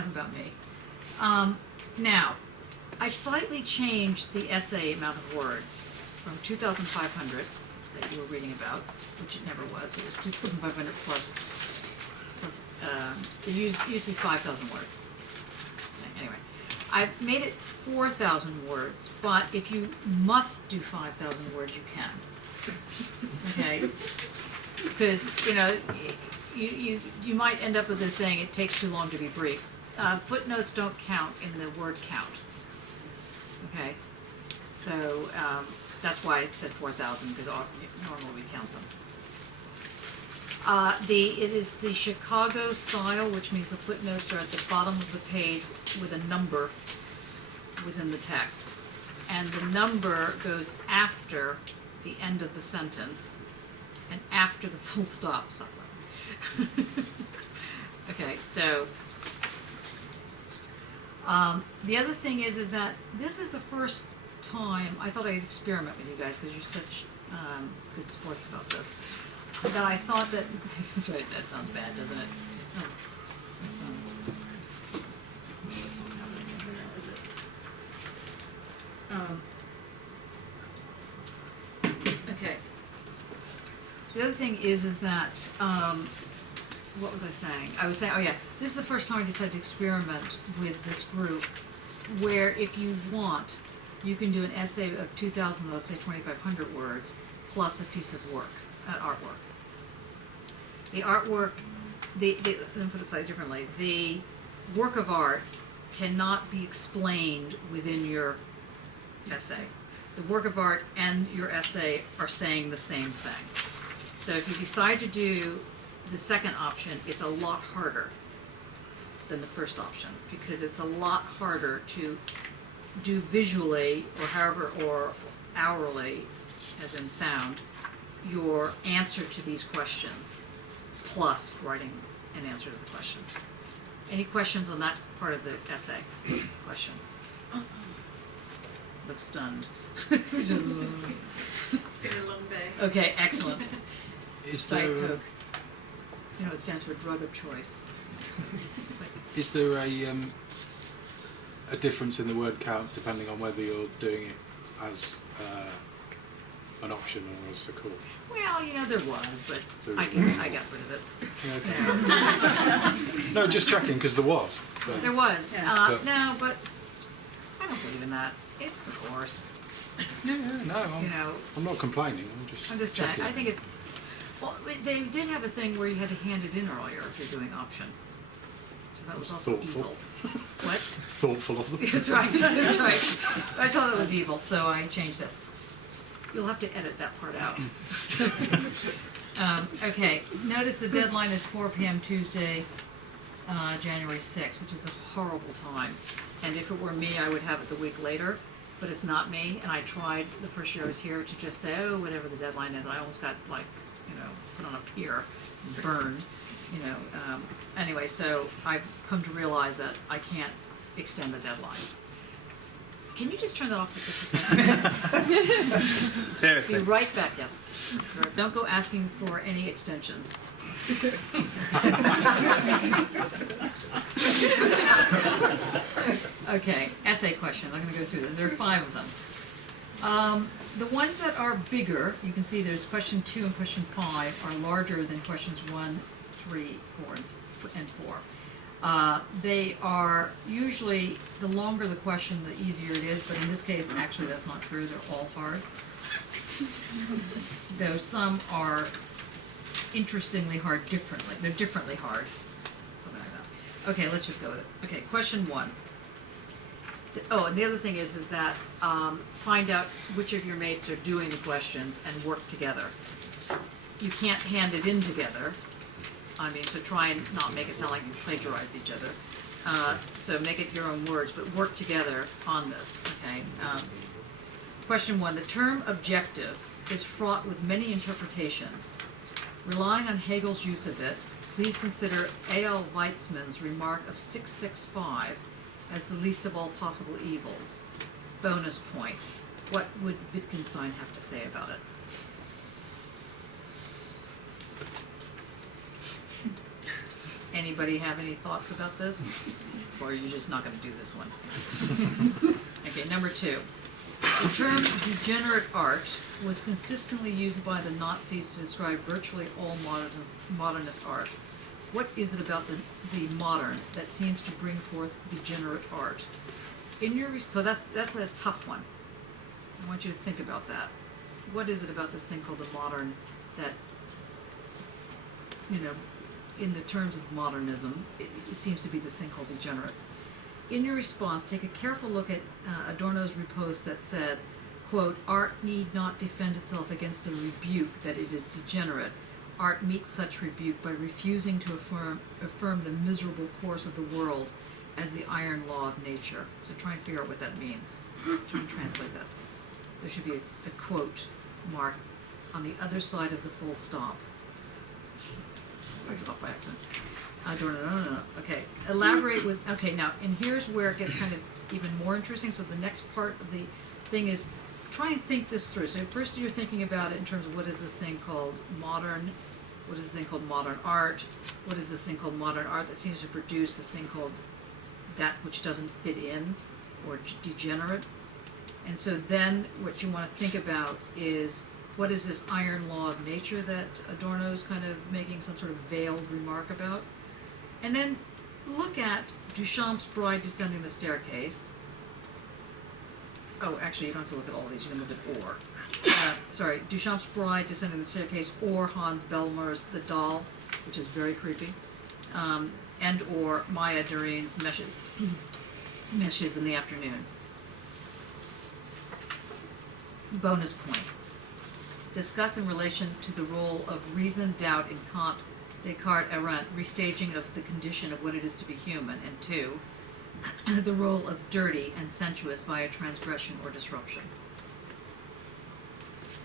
enough about me. Now, I've slightly changed the essay amount of words from 2,500 that you were reading about, which it never was. It was 2,500 plus it used to be 5,000 words. Anyway, I've made it 4,000 words, but if you must do 5,000 words, you can. Okay? Because, you know, you might end up with a thing, it takes too long to be brief. Footnotes don't count in the word count. Okay? So that's why it said 4,000, because normally we count them. It is the Chicago style, which means the footnotes are at the bottom of the page with a number within the text. And the number goes after the end of the sentence and after the full stop. Okay, so the other thing is that this is the first time I thought I'd experiment with you guys because you're such good sports about this. That I thought that that's right. That sounds bad, doesn't it? Oh. That's not happening over there, is it? Okay. The other thing is that so what was I saying? I was saying, oh yeah, this is the first time I decided to experiment with this group, where if you want, you can do an essay of 2,000, let's say 2,500 words, plus a piece of work, artwork. The artwork, let me put it slightly differently. The work of art cannot be explained within your essay. The work of art and your essay are saying the same thing. So if you decide to do the second option, it's a lot harder than the first option because it's a lot harder to do visually or hourly, as in sound, your answer to these questions, plus writing an answer to the question. Any questions on that part of the essay? Question? Looks stunned. It's been a long day. Okay, excellent. Is Diet there Coke. You know, it stands for drug of choice. is there a difference in the word count depending on whether you're doing it as an option or as a core? Well, you know, there was, but I got rid of it. Okay. No, just checking because there was. So. There was. Yeah. No, but I don't believe in that. It's the course. Yeah, no, I'm not complaining. I'm just saying. checking. I think it's. Well, they did have a thing where you had to hand it in earlier if you're doing option. So that was also thoughtful. evil. What? It's thoughtful of them. That's right. That's right. I thought it was evil, so I changed it. You'll have to edit that part out. Okay. Notice the deadline is 4 p.m. Tuesday, January 6th, which is a horrible time. And if it were me, I would have it the week later. But it's not me. And I tried the first year I was here to just say, oh, whatever the deadline is. And I almost got put on a pier, and burned. Anyway, so I've come to realize that I can't extend the deadline. Can you just turn that off for just a second? Seriously. Be right back, yes. Don't go asking for any extensions. Okay, essay question. I'm going to go through this. There are 5 of them. The ones that are bigger, you can see there's question 2 and question 5 are larger than questions 1, 3, 4, and 4. They are usually, the longer the question, the easier it is, but in this case, actually that's not true. They're all hard. Though some are interestingly hard differently. They're differently hard. Something like that. Okay, let's just go with it. Okay, question 1. And the other thing is that find out which of your mates are doing the questions and work together. You can't hand it in together. So try and not make it sound like you plagiarized each other. So make it your own words, but work together on this, okay? Question 1, the term objective is fraught with many interpretations. Relying on Hegel's use of it, please consider A.L. Weitzman's remark of 665 as the least of all possible evils. Bonus point. What would Wittgenstein have to say about it? Anybody have any thoughts about this? Or are you just not gonna do this one? Okay, number 2. The term degenerate art was consistently used by the Nazis to describe virtually all modernist art. What is it about the modern that seems to bring forth degenerate art? So that's a tough one. I want you to think about that. What is it about this thing called the modern that, in the terms of modernism, it seems to be this thing called degenerate? In your response, take a careful look at Adorno's riposte that said, quote, art need not defend itself against the rebuke that it is degenerate. Art meets such rebuke by refusing to affirm the miserable course of the world as the iron law of nature. So try and figure out what that means. Try and translate that. There should be a quote mark on the other side of the full stop. I got off by accident. No. Okay, elaborate with, okay, now, and here's where it gets kind of even more interesting. So the next part of the thing is, try and think this through. So first you're thinking about it in terms of what is this thing called modern, what is this thing called modern art, what is this thing called modern art that seems to produce this thing called that which doesn't fit in, or degenerate. And so then what you want to think about is, what is this iron law of nature that Adorno's kind of making some sort of veiled remark about? And then look at Duchamp's Bride Descending the Staircase. Oh, actually, you don't have to look at all these. You can look at or. Duchamp's Bride Descending the Staircase, or Hans Belmer's The Doll, which is very creepy, and or Maya Derin's Meshes in the Afternoon. Bonus point. Discuss in relation to the role of reason, doubt in Kant, Descartes, Arendt, restaging of the condition of what it is to be human, and 2, the role of dirty and sensuous via transgression or disruption.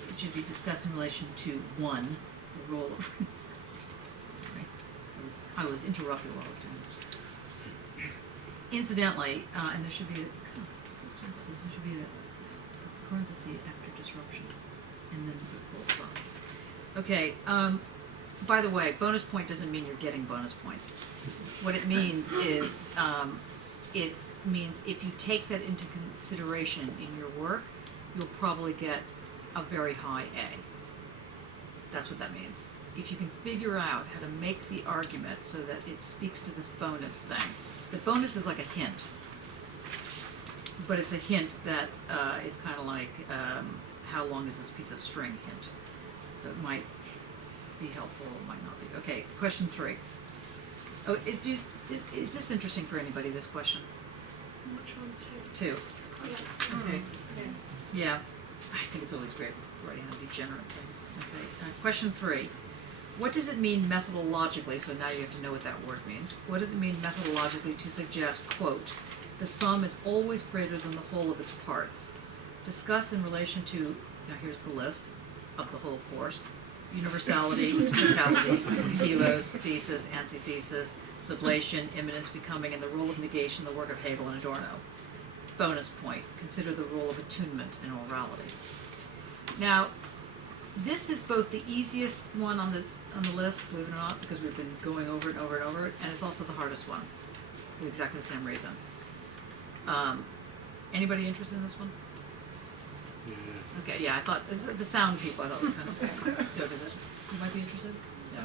It should be discussed in relation to 1, the role of... I was interrupted while I was doing this. Incidentally, and there should be there should be a parenthesis after disruption, and then the full stop. Okay, by the way, bonus point doesn't mean you're getting bonus points. What it means is, it means if you take that into consideration in your work, you'll probably get a very high A. That's what that means. If you can figure out how to make the argument so that it speaks to this bonus thing. The bonus is like a hint, but it's a hint that is kind of like, how long is this piece of string hint? So it might be helpful, it might not be. Okay, question 3. Oh, is this interesting for anybody, this question? Which one? 2. Okay. Yes. Yeah, I think it's always great writing on degenerate things. Okay, question 3. What does it mean methodologically, so now you have to know what that word means. What does it mean methodologically to suggest, quote, the sum is always greater than the whole of its parts? Discuss in relation to, now here's the list of the whole course, universality, totality, telos, thesis, antithesis, sublation, immanence, becoming, and the role of negation, the work of Hegel and Adorno. Bonus point, consider the role of attunement in orality. Now, this is both the easiest one on the list, believe it or not, because we've been going over it and over and over it, and it's also the hardest one, for exactly the same reason. Anybody interested in this one? Yeah. Okay, yeah, I thought, the sound people, I thought were kind of, go to this one. You might be interested? No.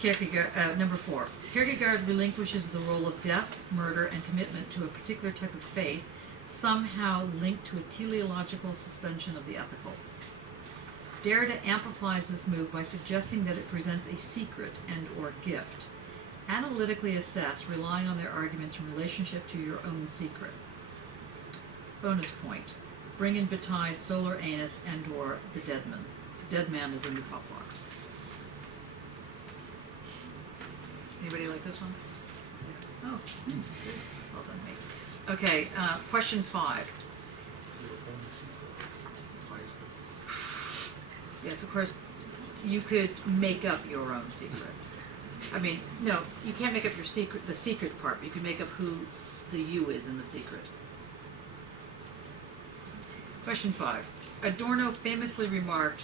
Kierkegaard, number 4. Kierkegaard relinquishes the role of death, murder, and commitment to a particular type of faith, somehow linked to a teleological suspension of the ethical. Derrida amplifies this move by suggesting that it presents a secret and or gift. Analytically assess, relying on their arguments in relationship to your own secret. Bonus point. Bring in Bataille's solar anus and or the dead man. The dead man is in the pop box. Anybody like this one? Oh, good. Well done, mate. Okay, question 5. Yes, of course, you could make up your own secret. I mean, no, you can't make up your secret, the secret part, but you can make up who the you is in the secret. Question 5. Adorno famously remarked,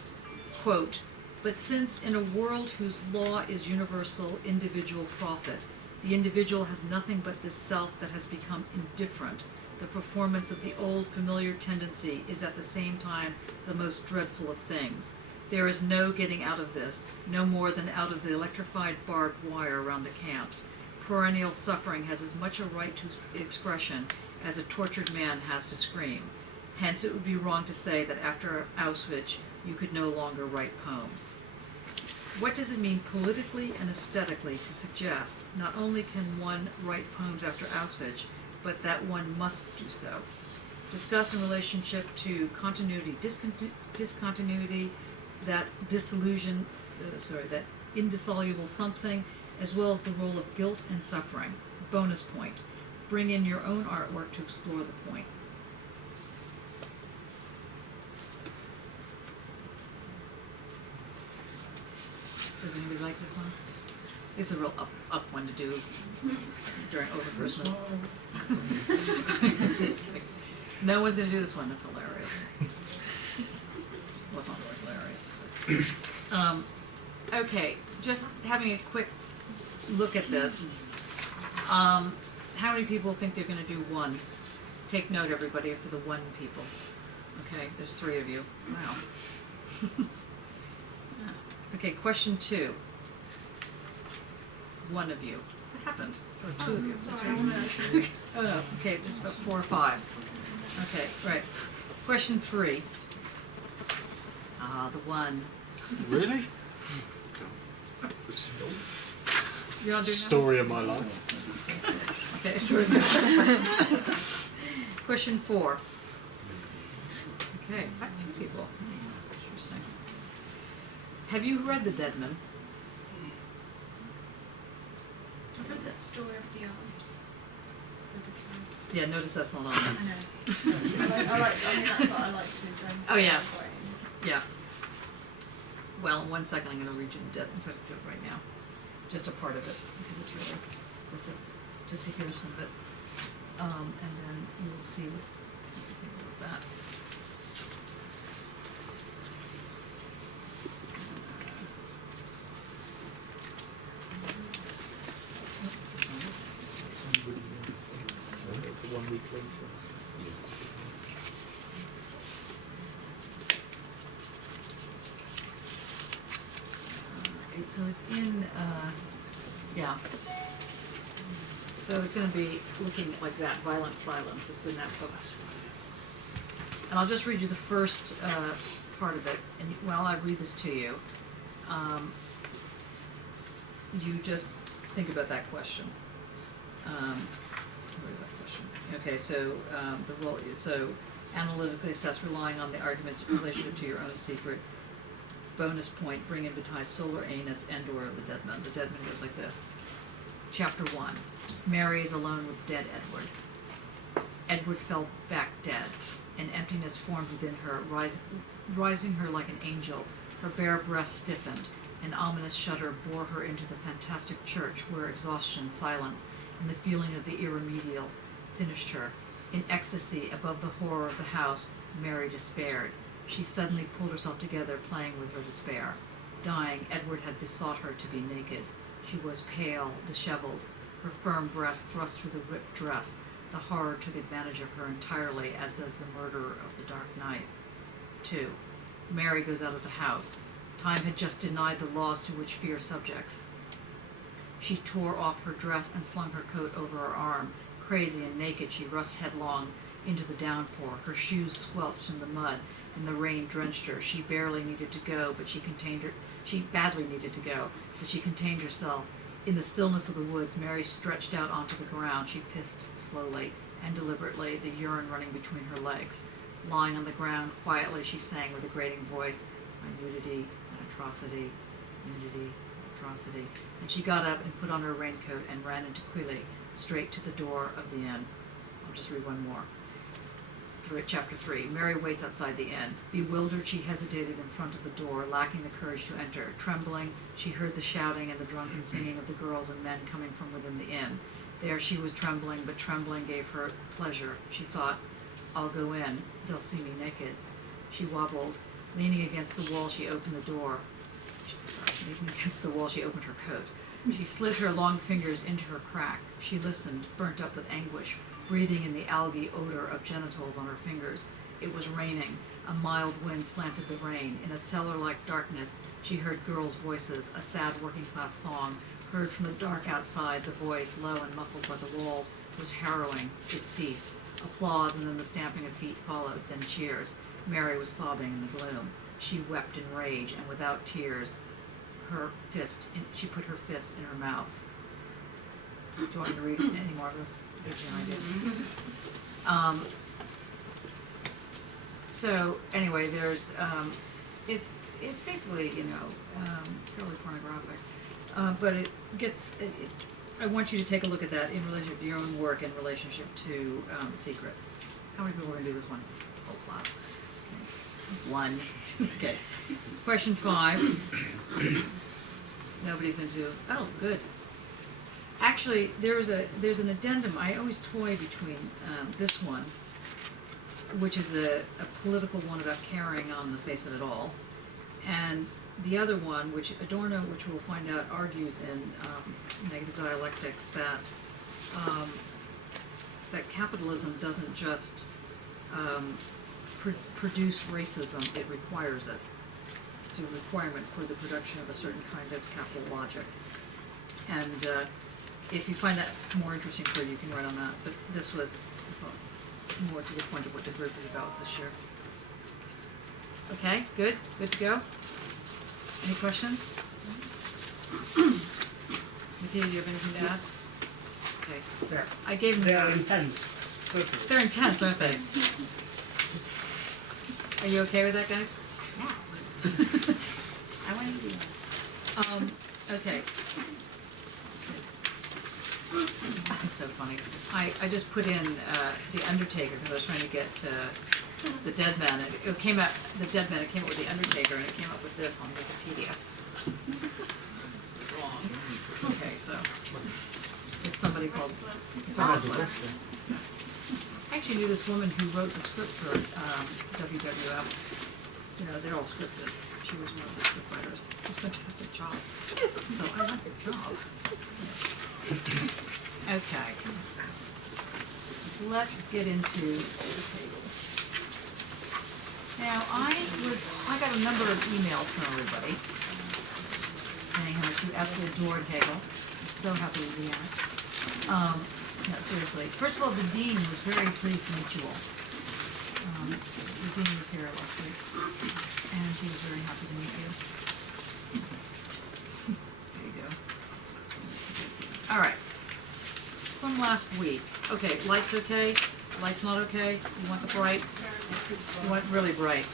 quote, But since in a world whose law is universal individual profit, the individual has nothing but this self that has become indifferent, the performance of the old familiar tendency is at the same time the most dreadful of things. There is no getting out of this, no more than out of the electrified barbed wire around the camps. Perennial suffering has as much a right to expression as a tortured man has to scream. Hence it would be wrong to say that after Auschwitz you could no longer write poems. What does it mean politically and aesthetically to suggest not only can one write poems after Auschwitz, but that one must do so? Discuss in relationship to continuity, discontinuity, that that indissoluble something, as well as the role of guilt and suffering. Bonus point. Bring in your own artwork to explore the point. Does anybody like this one? It's a real up one to do over Christmas. No one's gonna do this one. That's hilarious. Well, it's not really hilarious. Okay, just having a quick look at this. How many people think they're gonna do one? Take note, everybody, for the one people. Okay, there's 3 of you. Wow. Okay, question 2. 1 of you. What happened? Oh, 2 of you. Sorry, I wasn't listening. Oh no, okay, there's about 4 or 5. Okay, right. Question 3. The 1. Really? You're not doing Story of my life. that? Okay, sorry. Question 4. Okay, quite a few people. Interesting. Have you read The Dead Man? I've read the story of the Yeah, notice that's not on I there. know. I mean, that's what I like to do. Oh, yeah. Yeah. Well, in 1 second, I'm going to read you The Dead Man. In fact, I'll do it right now. Just a part of it, because it's really worth it, just to hear some of it. And then you will see what you think about that. So it's in, yeah. So it's going to be looking like that, Violent Silence. It's in that book. And I'll just read you the first part of it. And while I read this to you, you just think about that question. Where is that question? Okay, so the role. So analytically assess, relying on the arguments related to your own secret. Bonus point, bring in between solar anus and or the dead man. The dead man goes like this. Chapter 1. Mary is alone with dead Edward. Edward fell back dead. An emptiness formed within her, rising her like an angel. Her bare breast stiffened. An ominous shudder bore her into the fantastic church where exhaustion, silence, and the feeling of the irremediable finished her. In ecstasy above the horror of the house, Mary despaired. She suddenly pulled herself together, playing with her despair. Dying, Edward had besought her to be naked. She was pale, disheveled, her firm breast thrust through the ripped dress. The horror took advantage of her entirely, as does the murderer of the dark night. 2. Mary goes out of the house. Time had just denied the laws to which fear subjects. She tore off her dress and slung her coat over her arm. Crazy and naked, she rushed headlong into the downpour. Her shoes squelched in the mud, and the rain drenched her. She badly needed to go, but she contained herself. In the stillness of the woods, Mary stretched out onto the ground. She pissed slowly and deliberately, the urine running between her legs. Lying on the ground, quietly she sang with a grating voice, "My nudity, an atrocity, nudity, atrocity." And she got up and put on her raincoat and ran into Quilly, straight to the door of the inn. I'll just read one more. Chapter 3. Mary waits outside the inn. Bewildered, she hesitated in front of the door, lacking the courage to enter. Trembling, she heard the shouting and the drunken singing of the girls and men coming from within the inn. There she was trembling, but trembling gave her pleasure. She thought, "I'll go in. They'll see me naked." She wobbled. Leaning against the wall, she opened the door. Leaning against the wall, she opened her coat. She slid her long fingers into her crack. She listened, burnt up with anguish, breathing in the algae odor of genitals on her fingers. It was raining. A mild wind slanted the rain. In a cellar-like darkness, she heard girls' voices, a sad working-class song. Heard from the dark outside, the voice, low and muffled by the walls, was harrowing. It ceased. Applause, and then the stamping of feet followed, then cheers. Mary was sobbing in the gloom. She wept in rage, and without tears, she put her fist in her mouth. Do you want me to read any more of this? Gives you an idea. So anyway, there's it's basically fairly pornographic, but it gets. I want you to take a look at that in relationship to your own work in relationship to The Secret. How many people are going to do this one? Whole class. Okay. One. Okay. Question 5. Nobody's into. Oh, good. Actually, there's an addendum. I always toy between this one, which is a political one about carrying on the face of it all, and the other one, which Adorno, which we'll find out, argues in Negative Dialectics that that capitalism doesn't just produce racism; it requires it. It's a requirement for the production of a certain kind of capital logic. And if you find that more interesting for you, you can write on that. But this was, I thought, more to the point of what the group is about this year. Okay, good? Good to go? Any questions? Mattia, do you have anything to add? Okay. Yeah. I gave them. They are intense. They're intense, aren't they? Are you okay with that, guys? Yeah. I want to do that. Okay. That's so funny. I just put in The Undertaker because I was trying to get the Dead Man. It came out, the Dead Man, it came up with The Undertaker, and it came up with this on Wikipedia. Wrong. Okay, so it's somebody called, it's a wrestler. I actually knew this woman who wrote the script for WWF. You know, they're all scripted. She was one of the script writers. It was a fantastic job. So I like the job. Okay. Let's get into the table. Now, I got a number of emails from everybody saying how much you absolutely adored Hegel. I'm so happy to see that. No, seriously. First of all, the dean was very pleased to meet you all. The dean was here last week, and she was very happy to meet you. There you go. All right. From last week. Okay, lights okay? Lights not okay? You want the bright? You want really bright?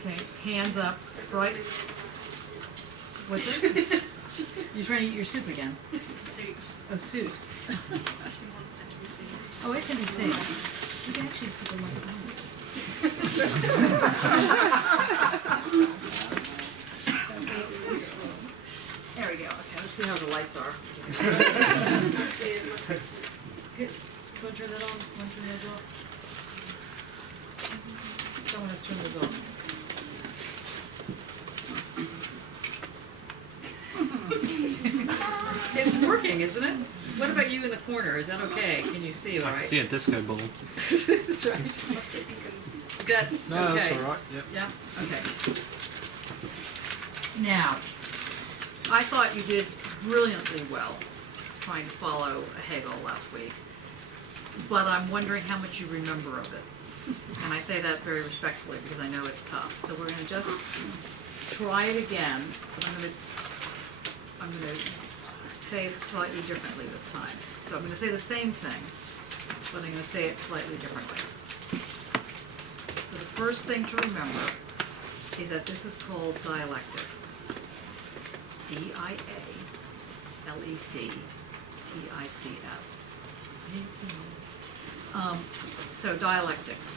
Okay, hands up. Bright? What's it? You're trying to eat your soup again? Suit. Oh, suit. She wants it to be seen. Oh, it can be seen. You can actually put the light on. There we go. Okay, let's see how the lights are. Good. You want to turn that on? Want to turn those off? Someone has turned those off. It's working, isn't it? What about you in the corner? Is that okay? Can you see all I right? can see a disco ball. That's right. Is that No, okay? that's all right. Yep. Yeah? Okay. Now, I thought you did brilliantly well trying to follow Hegel last week, but I'm wondering how much you remember of it. And I say that very respectfully because I know it's tough. So we're going to just try it again. I'm going to say it slightly differently this time. So I'm going to say the same thing, but I'm going to say it slightly differently. So the first thing to remember is that this is called dialectics. D-I-A-L-E-C-T-I-C-S. So dialectics.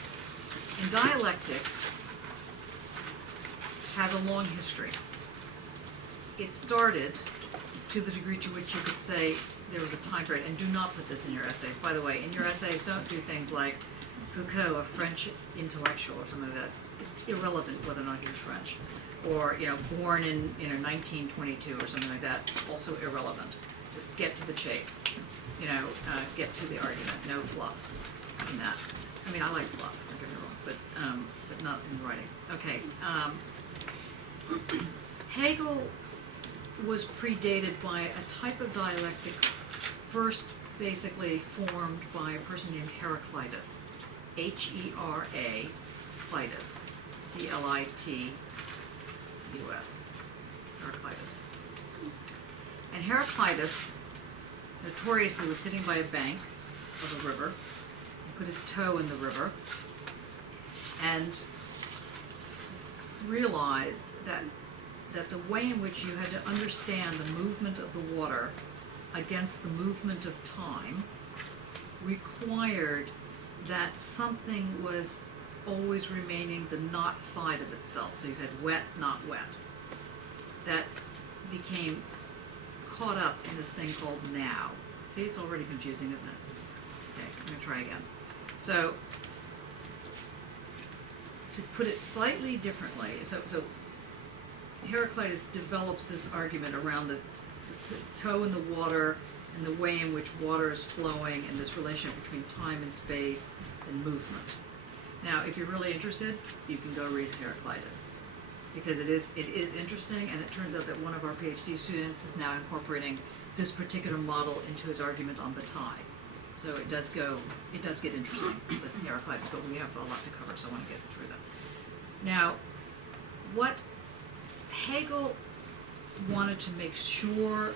And dialectics has a long history. It started, to the degree to which you could say there was a time period, and do not put this in your essays. By the way, in your essays, don't do things like Foucault, a French intellectual, or something like that. it's irrelevant whether or not he was French. Or, born in, 1922 or something like that, also irrelevant. Just get to the chase, get to the argument, no fluff in that. I mean, I like fluff, don't get me wrong, but not in writing. Okay, Hegel was predated by a type of dialectic first basically formed by a person named Heraclitus, H-E-R-A, Clitus, C-L-I-T-U-S, Heraclitus. And Heraclitus notoriously was sitting by a bank of a river. He put his toe in the river and realized that the way in which you had to understand the movement of the water against the movement of time required that something was always remaining the not side of itself. So you had wet, not wet. That became caught up in this thing called now. See, it's already confusing, isn't it? Okay, I'm going to try again. So, to put it slightly differently, so Heraclitus develops this argument around the toe in the water and the way in which water is flowing and this relationship between time and space and movement. Now, if you're really interested, you can go read Heraclitus, because it is interesting, and it turns out that one of our PhD students is now incorporating this particular model into his argument on the tie. So it does get interesting with Heraclitus, but we have a lot to cover, so I want to get through that. Now, what Hegel wanted to make sure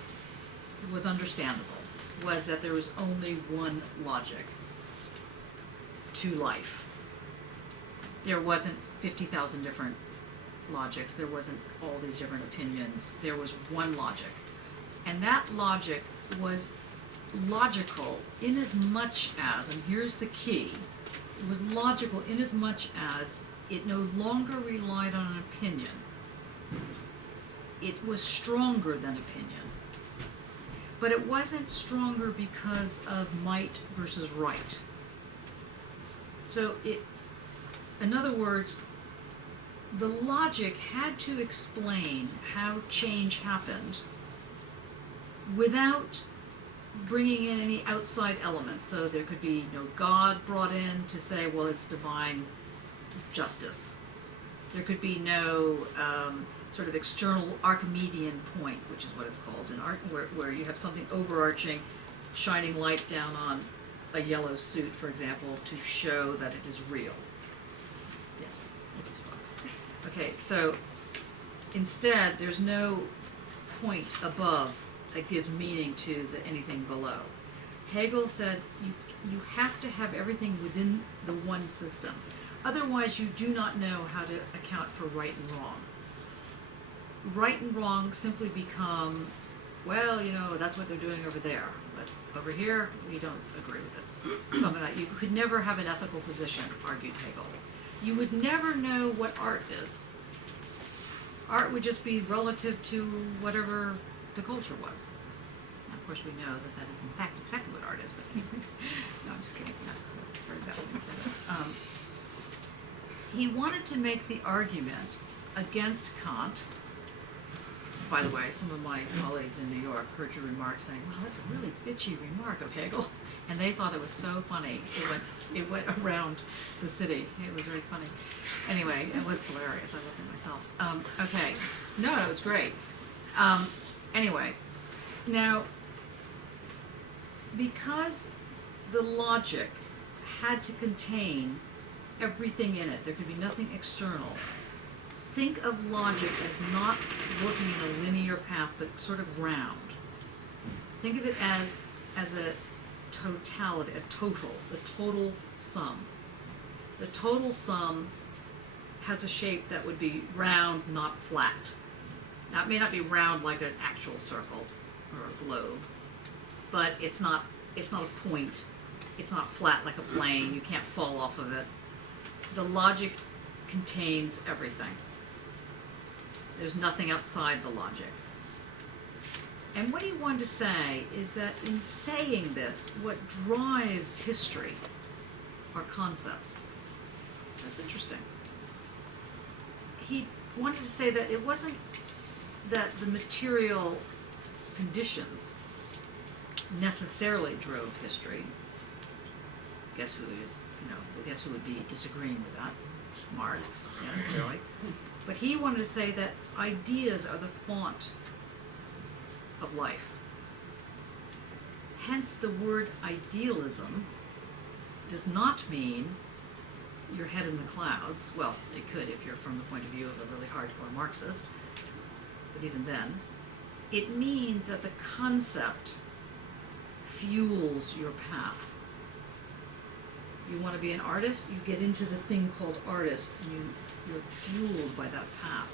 was understandable was that there was only one logic to life. There wasn't 50,000 different logics. There wasn't all these different opinions. There was one logic. And that logic was logical in as much as, and here's the key, it was logical in as much as it no longer relied on an opinion. It was stronger than opinion. But it wasn't stronger because of might versus right. So in other words, the logic had to explain how change happened without bringing in any outside elements. So there could be no God brought in to say, well, it's divine justice. There could be no sort of external Archimedean point, which is what it's called in art, where you have something overarching, shining light down on a yellow suit, for example, to show that it is real. Yes, okay, so instead, there's no point above that gives meaning to anything below. Hegel said you have to have everything within the one system. Otherwise, you do not know how to account for right and wrong. Right and wrong simply become, well, that's what they're doing over there, but over here, we don't agree with it. Something that you could never have an ethical position, argued Hegel. You would never know what art is. Art would just be relative to whatever the culture was. Now, of course, we know that is in fact exactly what art is, but no, I'm just kidding. No, that's very bad when you say that. He wanted to make the argument against Kant. By the way, some of my colleagues in New York heard your remark saying, well, that's a really bitchy remark of Hegel. And they thought it was so funny. It went around the city. It was very funny. Anyway, it was hilarious. I loved it myself. Okay. No, it was great. Anyway, now, because the logic had to contain everything in it, there could be nothing external. Think of logic as not working in a linear path, but sort of round. Think of it as a totality, a total, the total sum. The total sum has a shape that would be round, not flat. Now, it may not be round like an actual circle or a globe, but it's not a point. It's not flat like a plane. You can't fall off of it. The logic contains everything. There's nothing outside the logic. And what he wanted to say is that in saying this, what drives history are concepts. That's interesting. he wanted to say that it wasn't that the material conditions necessarily drove history. Guess who would be disagreeing with that? Marx, yes, clearly. But he wanted to say that ideas are the font of life. Hence, the word idealism does not mean your head in the clouds. Well, it could if you're from the point of view of a really hardcore Marxist, but even then, it means that the concept fuels your path. You want to be an artist, you get into the thing called artist, and you're fueled by that path.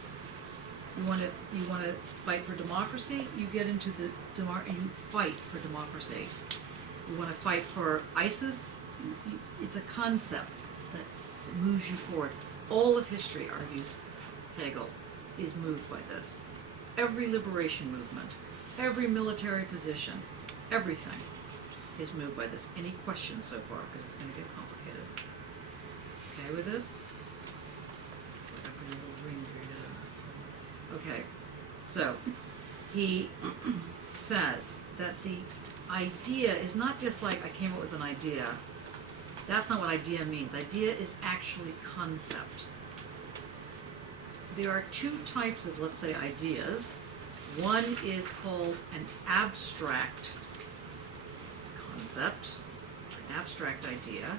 You want to fight for democracy, you get into you fight for democracy. You want to fight for ISIS, it's a concept that moves you forward. All of history, argues Hegel, is moved by this. Every liberation movement, every military position, everything is moved by this. Any questions so far? Because it's going to get complicated. Okay with this? Okay, so he says that the idea is not just like I came up with an idea. That's not what idea means. Idea is actually concept. There are two types of, let's say, ideas. One is called an abstract concept, an abstract idea,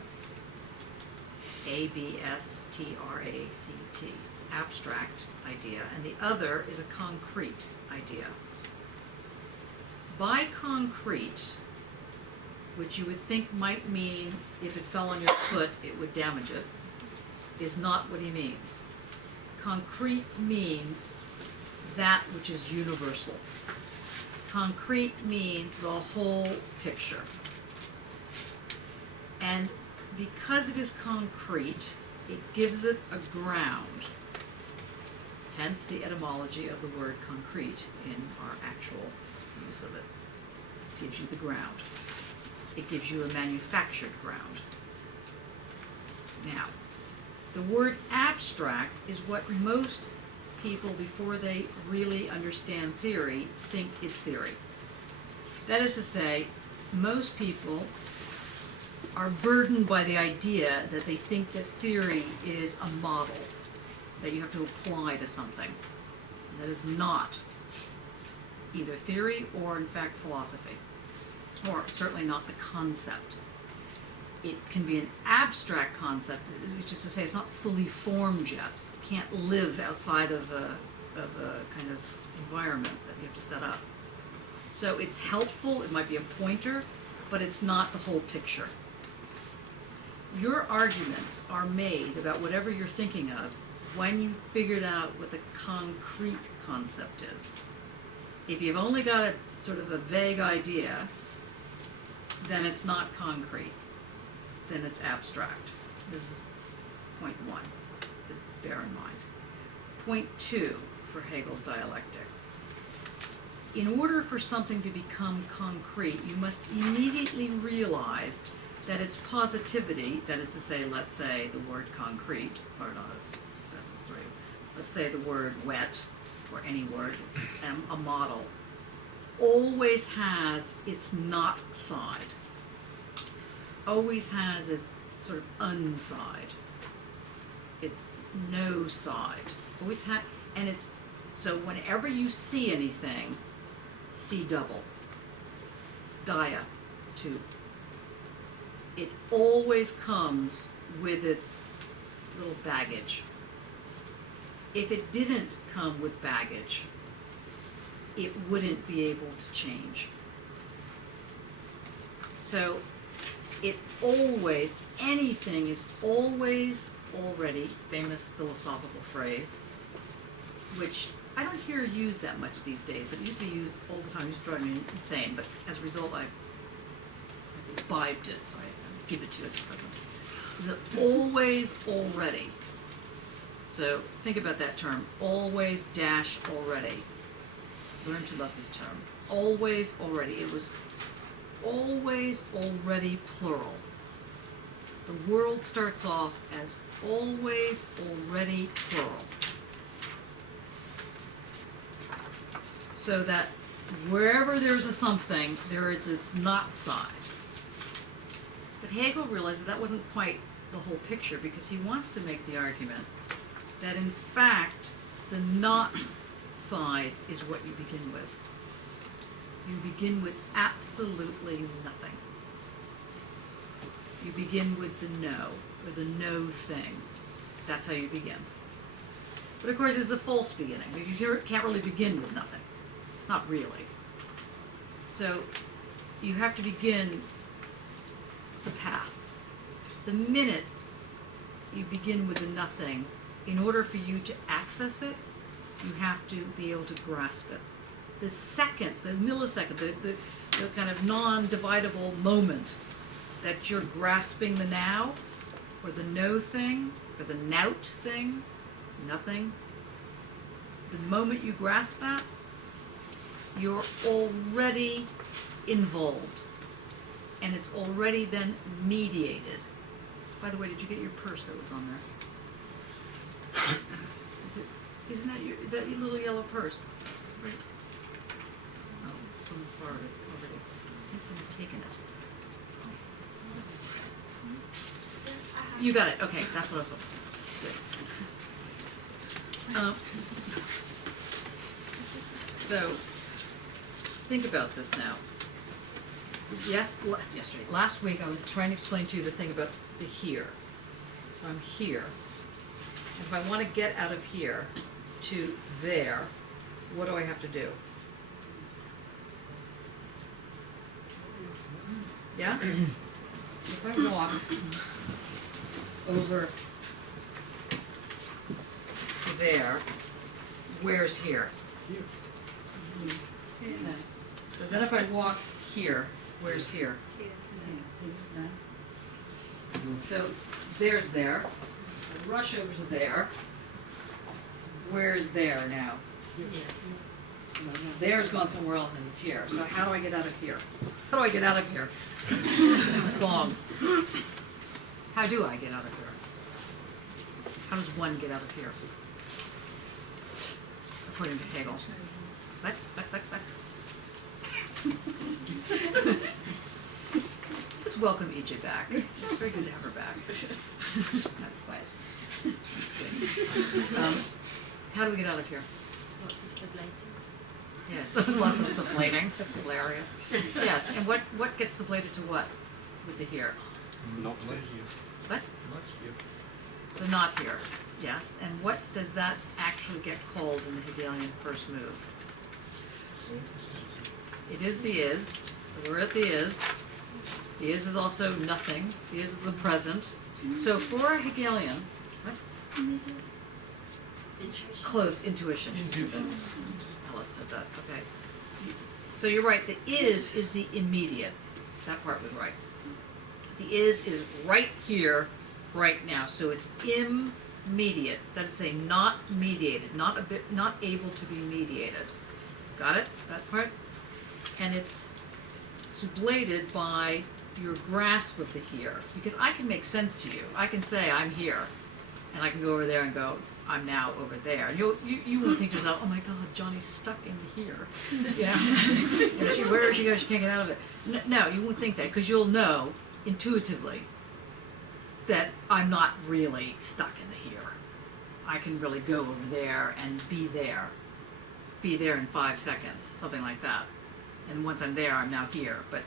A-B-S-T-R-A-C-T, abstract idea, and the other is a concrete idea. By concrete, which you would think might mean if it fell on your foot it would damage it, is not what he means. Concrete means that which is universal. Concrete means the whole picture. And because it is concrete, it gives it a ground. Hence the etymology of the word concrete in our actual use of it. It gives you the ground. It gives you a manufactured ground. Now, the word abstract is what most people, before they really understand theory, think is theory. That is to say, most people are burdened by the idea that they think that theory is a model that you have to apply to something. And that is not either theory or, in fact, philosophy, or certainly not the concept. It can be an abstract concept, which is to say it's not fully formed yet. It can't live outside of a kind of environment that you have to set up. So it's helpful, it might be a pointer, but it's not the whole picture. Your arguments are made about whatever you're thinking of when you figured out what the concrete concept is. If you've only got a sort of a vague idea, then it's not concrete. Then it's abstract. This is point one to bear in mind. Point two for Hegel's dialectic. In order for something to become concrete, you must immediately realize that its positivity, that is to say, let's say the word concrete, or not, let's say the word wet, or any word, a model, always has its not side. Always has its sort of unside. Its no side. Always and it's, so whenever you see anything, see double. Dia, two. It always comes with its little baggage. If it didn't come with baggage, it wouldn't be able to change. So it always, anything is always already, famous philosophical phrase, which I don't hear used that much these days, but it used to be used all the time. It used to drive me insane, but as a result I've imbibed it, so I give it to you as a present. The always already. So think about that term, always dash already. Learn to love this term. Always already. It was always already plural. The world starts off as always already plural. so that wherever there's a something, there is its not side. But Hegel realized that that wasn't quite the whole picture, because he wants to make the argument that in fact the not side is what you begin with. You begin with absolutely nothing. You begin with the no, or the no thing. That's how you begin. But of course it's a false beginning. You can't really begin with nothing. Not really. So you have to begin the path. The minute you begin with the nothing, in order for you to access it, you have to be able to grasp it. The second, the millisecond, the kind of non-dividable moment that you're grasping the now, or the no thing, or the nout thing, nothing, the moment you grasp that, you're already involved. And it's already then mediated. By the way, did you get your purse that was on there? Isn't that your little yellow purse? Right. Oh, someone's borrowed it already. Someone's taken it. You got it. Okay, that's what I was hoping. Good. So, think about this now. Last week I was trying to explain to you the thing about the here. So I'm here. And if I want to get out of here to there, what do I have to do? Yeah? If I walk over there, where's here? So then if I walk here, where's here? So there's there. I rush over to there. Where's there now? There's gone somewhere else and it's here. So how do I get out of here? How do I get out of here? Song. How do I get out of here? How does one get out of here? According to Hegel. What? Let's welcome EJ back. It's very good to have her back. Not quiet. How do we get out of here? Lots of sublating. Yes, lots of sublating. That's hilarious. Yes, and what gets sublated to what with the here? Not here. What? Not here. The not here. Yes, and what does that actually get called in the Hegelian first move? It is the is. So we're at the is. The is also nothing. The is the present. So for a Hegelian, what? Intuition. Close, intuition. Alice said that, okay. So you're right, the is the immediate. That part was right. The is right here, right now. So it's immediate. That is to say, not mediated, not able to be mediated. Got it? That part? And it's sublated by your grasp of the here. Because I can make sense to you. I can say, I'm here. And I can go over there and go, I'm now over there. And you won't think to yourself, oh my God, Johnny's stuck in here. Yeah. And where is she going? She can't get out of it. No, you won't think that, because you'll know intuitively that I'm not really stuck in the here. I can really go over there and be there. Be there in 5 seconds, something like that. And once I'm there, I'm now here. But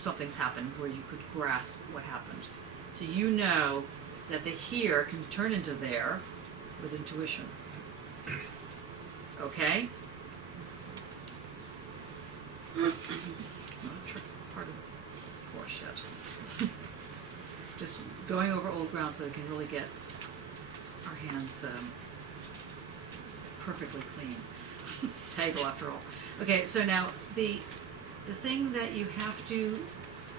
something's happened where you could grasp what happened. So you know that the here can turn into there with intuition. Okay? It's not a trick part of the course yet. Just going over old ground so we can really get our hands perfectly clean. It's Hegel after all. Okay, so now the thing that you have to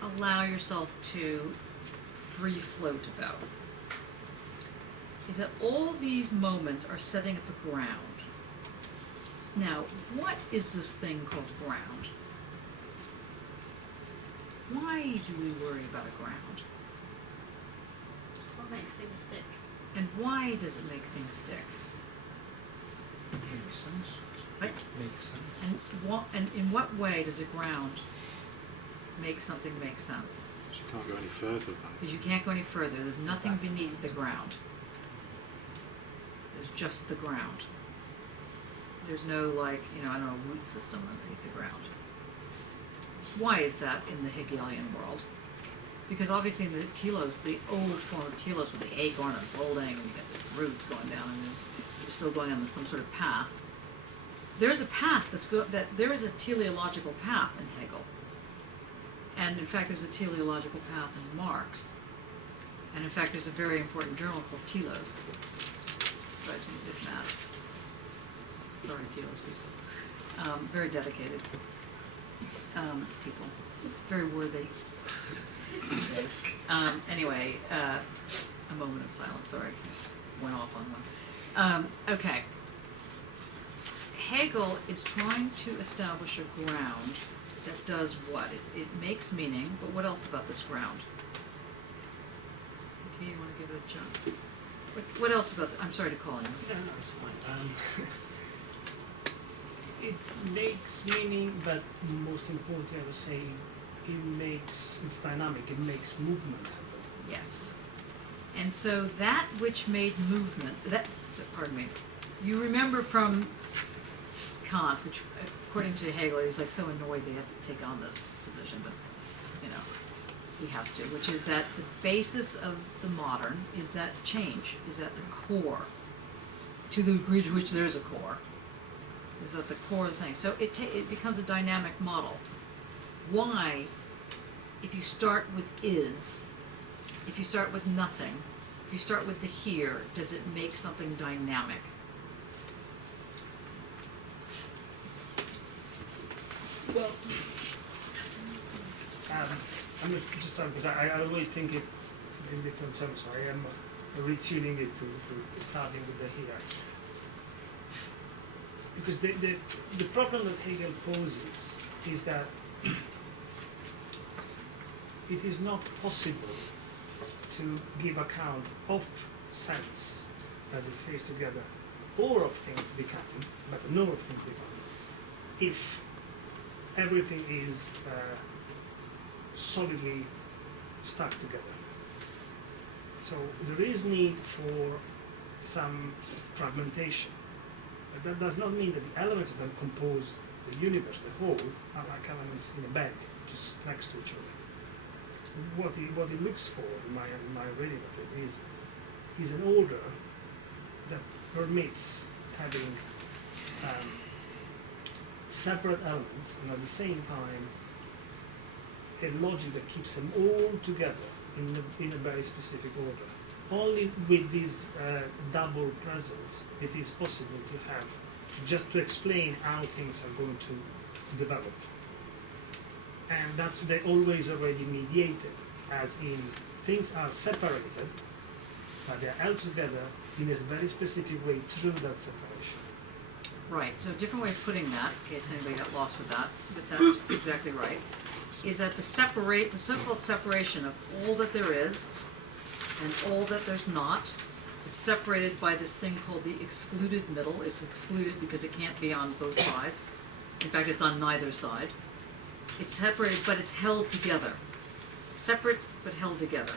allow yourself to free float about is that all these moments are setting up the ground. Now, what is this thing called ground? Why do we worry about a ground? It's what makes things stick. And why does it make things stick? Makes sense. Right? Makes and in what way does a ground make something make sense? You can't go any further. Because you can't go any further. There's nothing beneath the ground. There's just the ground. There's no, like, I don't know, root system underneath the ground. Why is that in the Hegelian world? Because obviously in the telos, the old form of telos with the acorn unfolding, and you get the roots going down, and you're still going on some sort of path. There's a path there is a teleological path in Hegel. And in fact, there's a teleological path in Marx. And in fact, there's a very important journal called Telos. Drives me a bit mad. Sorry, Telos people. Very dedicated people. Very worthy. Yes. Anyway, a moment of silence. Sorry, I just went off on one. Okay. Hegel is trying to establish a ground that does what? It makes meaning, but what else about this ground? Do you want to give it a jump? What else about I'm sorry to call on you. No, it's fine. It makes meaning, but most importantly, I would say, it's dynamic, it makes movement happen. Yes. And so that which made movement, pardon me, you remember from Kant, which according to Hegel, he's like so annoyed that he has to take on this position, but he has to, which is that the basis of the modern is that change, is at the core, to the degree to which there is a core, is at the core of the thing. So it becomes a dynamic model. Why, if you start with is, if you start with nothing, if you start with the here, does it make something dynamic? Well, I'm just sorry, because I always think it in different terms, so I am retuning it to starting with the here. Because the problem that Hegel poses is that it is not possible to give account of sense as it stays together, or of things becoming, but no of things becoming, if everything is solidly stuck together. So there is need for some fragmentation. But that does not mean that the elements that compose the universe, the whole, are like elements in a bag, just next to each other. What he looks for in my reading of it is an order that permits having separate elements, and at the same time a logic that keeps them all together in a very specific order. Only with this double presence it is possible to explain how things are going to develop. And that's they always already mediated, as in things are separated, but they're held together in a very specific way through that separation. Right, so a different way of putting that, in case anybody got lost with that, but that's exactly right, is that the so-called separation of all that there is and all that there's not, it's separated by this thing called the excluded middle. It's excluded because it can't be on both sides. In fact, it's on neither side. It's separated, but it's held together. Separate, but held together.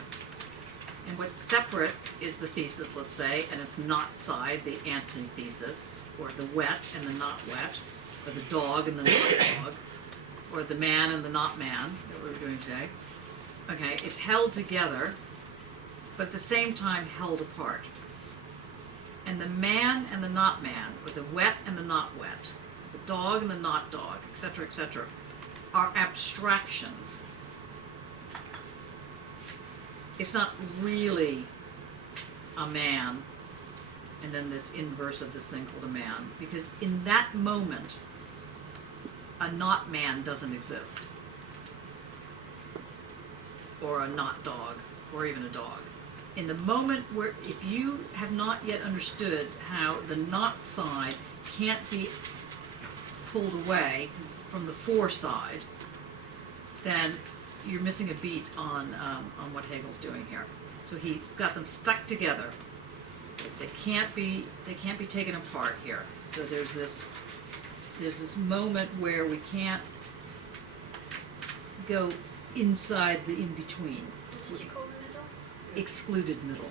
And what's separate is the thesis, let's say, and its not side, the antithesis, or the wet and the not wet, or the dog and the not dog, or the man and the not man that we're doing today. Okay, it's held together, but at the same time held apart. And the man and the not man, or the wet and the not wet, the dog and the not dog, etc., are abstractions. It's not really a man and then this inverse of this thing called a man, because in that moment a not man doesn't exist, or a not dog, or even a dog. In the moment where, if you have not yet understood how the not side can't be pulled away from the for side, then you're missing a beat on what Hegel's doing here. So he's got them stuck together. They can't be taken apart here. So there's this there's this moment where we can't go inside the in-between. What did you call the middle? Excluded middle.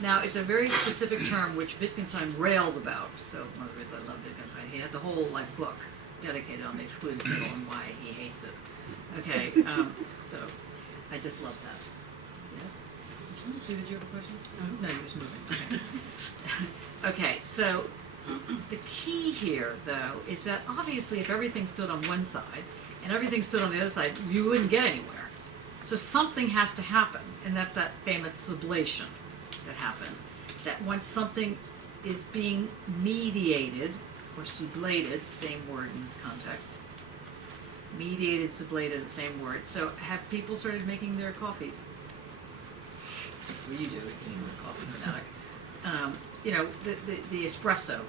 Now, it's a very specific term which Wittgenstein rails about. So one of the reasons I love Wittgenstein, he has a whole book dedicated on the excluded middle and why he hates it. Okay, so I just love that. Yes. Did you have a question? No, you're just moving. Okay. Okay, so the key here, though, is that obviously if everything stood on one side and everything stood on the other side, you wouldn't get anywhere. So something has to happen, and that's that famous sublation that happens. That once something is being mediated, or sublated, same word in this context. Mediated, sublated, the same word. So have people started making their coffees? Well, you do, you're a coffee fanatic. You know, the espresso.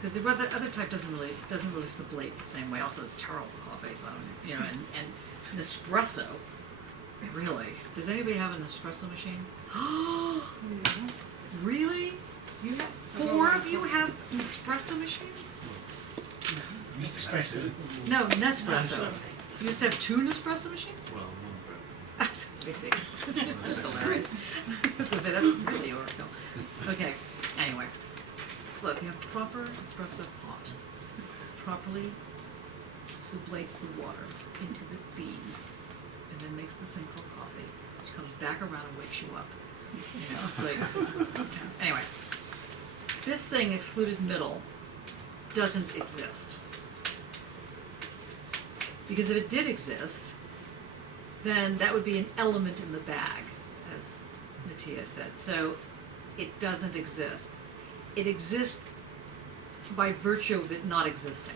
Because the other type doesn't really sublate the same way. Also, it's terrible coffee, so you know, and Nespresso, really. Does anybody have an espresso machine? Really? You have 4 of you have Nespresso machines? Espresso. No, Nespresso. You just have 2 Nespresso machines? Well, I see. That's hilarious. I was gonna say that's really overkill. Okay. Anyway, look, you have proper espresso pot. Properly sublates the water into the beans, and then makes this thing called coffee, which comes back around and wakes you up. You know, it's like, anyway, this thing, excluded middle, doesn't exist. Because if it did exist, then that would be an element in the bag, as Mattia said. So it doesn't exist. It exists by virtue of it not existing.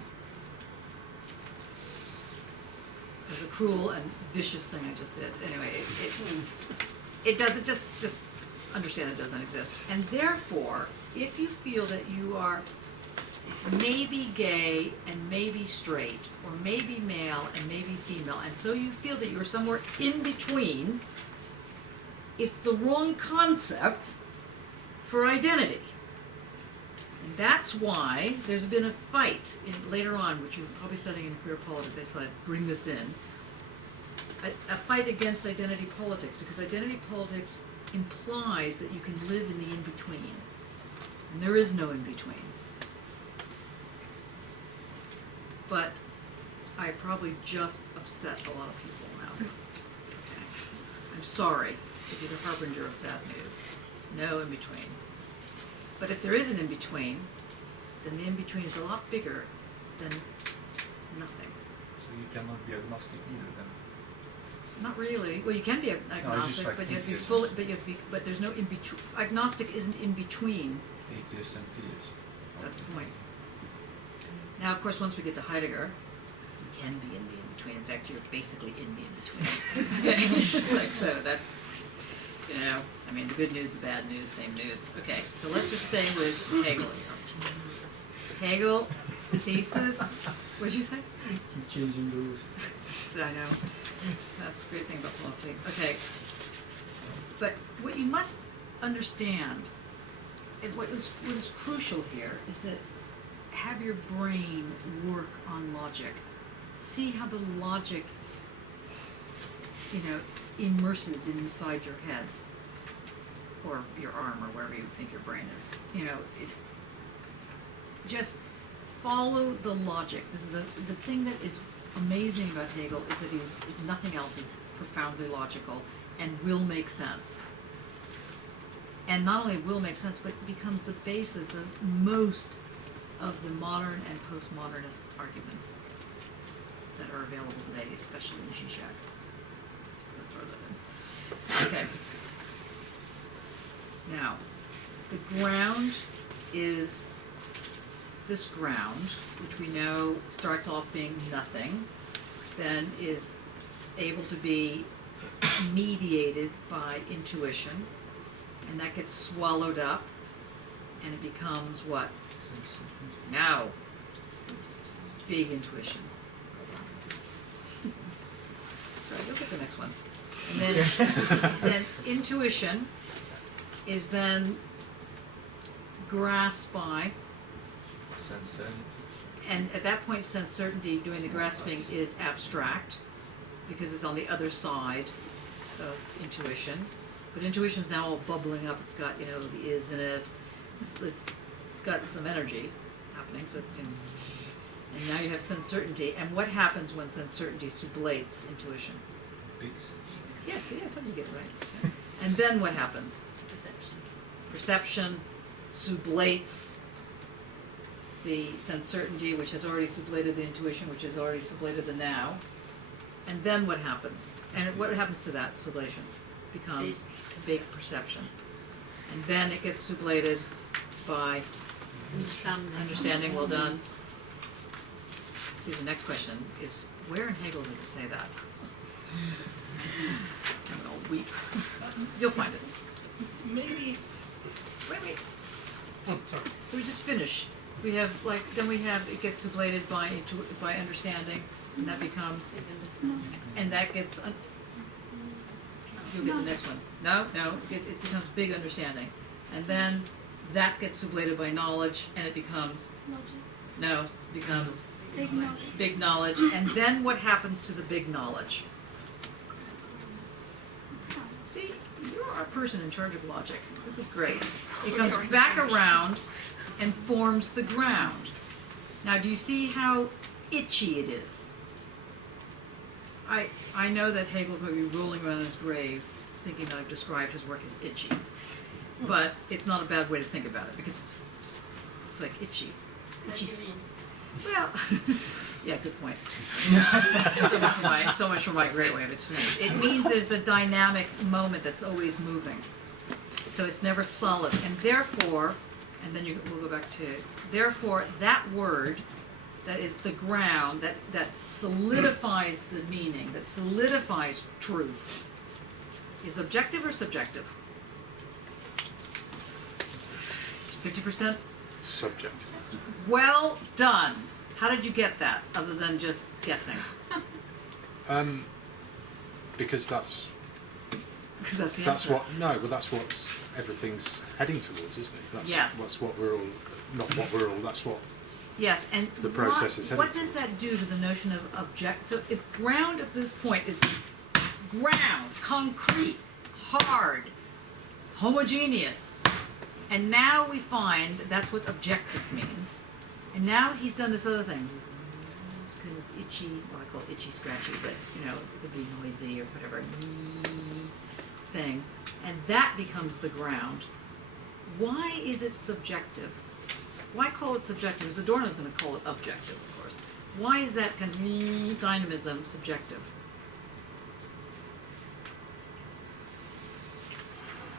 It was a cruel and vicious thing I just did. Anyway, it doesn't, just understand it doesn't exist. And therefore, if you feel that you are maybe gay and maybe straight, or maybe male and maybe female, and so you feel that you're somewhere in between, it's the wrong concept for identity. And that's why there's been a fight later on, which you're probably studying in queer politics, I just thought I'd bring this in, a fight against identity politics, because identity politics implies that you can live in the in-between. And there is no in-between. But I probably just upset a lot of people now. Okay. I'm sorry to be the harbinger of bad news. No in-between. But if there is an in-between, then the in-between is a lot bigger than nothing. So you cannot be agnostic either then? Not really. Well, you can be agnostic, like but you have to be thinking. fully, but there's no in-between. Agnostic isn't in-between. Atheist and theist. That's the point. Now, of course, once we get to Heidegger, we can be in the in-between. In fact, you're basically in the in-between. Okay? It's like, so that's, you know, I mean, the good news, the bad news, same news. Okay, so let's just stay with Hegel here. Hegel, thesis, what'd you say? Keep changing the rules. I know. That's the great thing about philosophy. Okay. But what you must understand, and what is crucial here, is that have your brain work on logic. See how the logic, you know, immerses inside your head, or your arm, or wherever you think your brain is. You know, just follow the logic. This is the thing that is amazing about Hegel is that if nothing else is profoundly logical and will make sense. And not only will make sense, but becomes the basis of most of the modern and postmodernist arguments that are available today, especially in Zizek. Just gonna throw that in. Okay. Now, the ground is this ground, which we know starts off being nothing, then is able to be mediated by intuition, and that gets swallowed up, and it becomes what? Now, big intuition. Sorry, look at the next one. And then intuition is then grasped by sense certainty. And at that point, sense certainty, doing the grasping, is abstract, because it's on the other side of intuition. But intuition's now all bubbling up. It's got, the is in it. It's got some energy happening. So it's, and now you have sense certainty. And what happens when sense certainty sublates intuition? Big sense. Yes, see, I told you to get it right. Yeah. And then what happens? Perception. Perception sublates the sense certainty, which has already sublated the intuition, which has already sublated the now. And then what happens? And what happens to that sublation? Becomes big perception. And then it gets sublated by understanding. Well done. See, the next question is, where in Hegel did it say that? I'm gonna weep. You'll find it. Maybe. Wait. Oh, sorry. So we just finish. We have then we have it gets sublated by understanding, and that becomes, and that gets. You'll get the next one. No, it becomes big understanding, and then that gets sublated by knowledge, and it becomes becomes big knowledge, and then what happens to the big knowledge? See, you're our person in charge of logic. This is great. It comes back around and forms the ground. Now, do you see how itchy it is? I know that Hegel will be rolling around in his grave thinking that I've described his work as itchy. But it's not a bad way to think about it, because it's like itchy. What do you mean? Well, yeah, good point. So much for my great way of explaining it. It means there's a dynamic moment that's always moving. So it's never solid. And therefore, and then we'll go back to, therefore, that word that is the ground, that solidifies the meaning, that solidifies truth, is objective or subjective? 50%? Subject. Well done. How did you get that, other than just guessing? Because that's the answer. that's what everything's heading towards, isn't it? That's what we're all, not what we're all, that's what. Yes, and the process is heading what does that do to the notion of object? So if ground at this point is ground, concrete, hard, homogeneous, and now we find that's what objective means, and now he's done this other thing, this kind of itchy, well, I call it itchy scratchy, but it could be noisy or whatever thing, and that becomes the ground. Why is it subjective? Why call it subjective? Because Adorno's going to call it objective, of course. Why is that kind of dynamism subjective?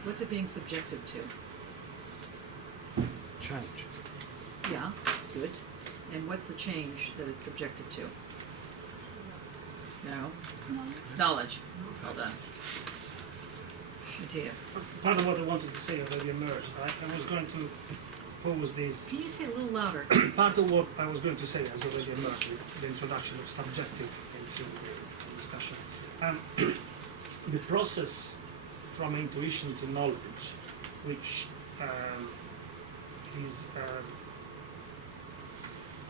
What's it being subjective to? Change. Yeah, good. And what's the change that it's subjected to? No? Knowledge. Well done. Mattia. Part of what I wanted to say already emerged. I was going to pose this. Can you say a little louder? Part of what I was going to say has already emerged with the introduction of subjective into the discussion. The process from intuition to knowledge, which is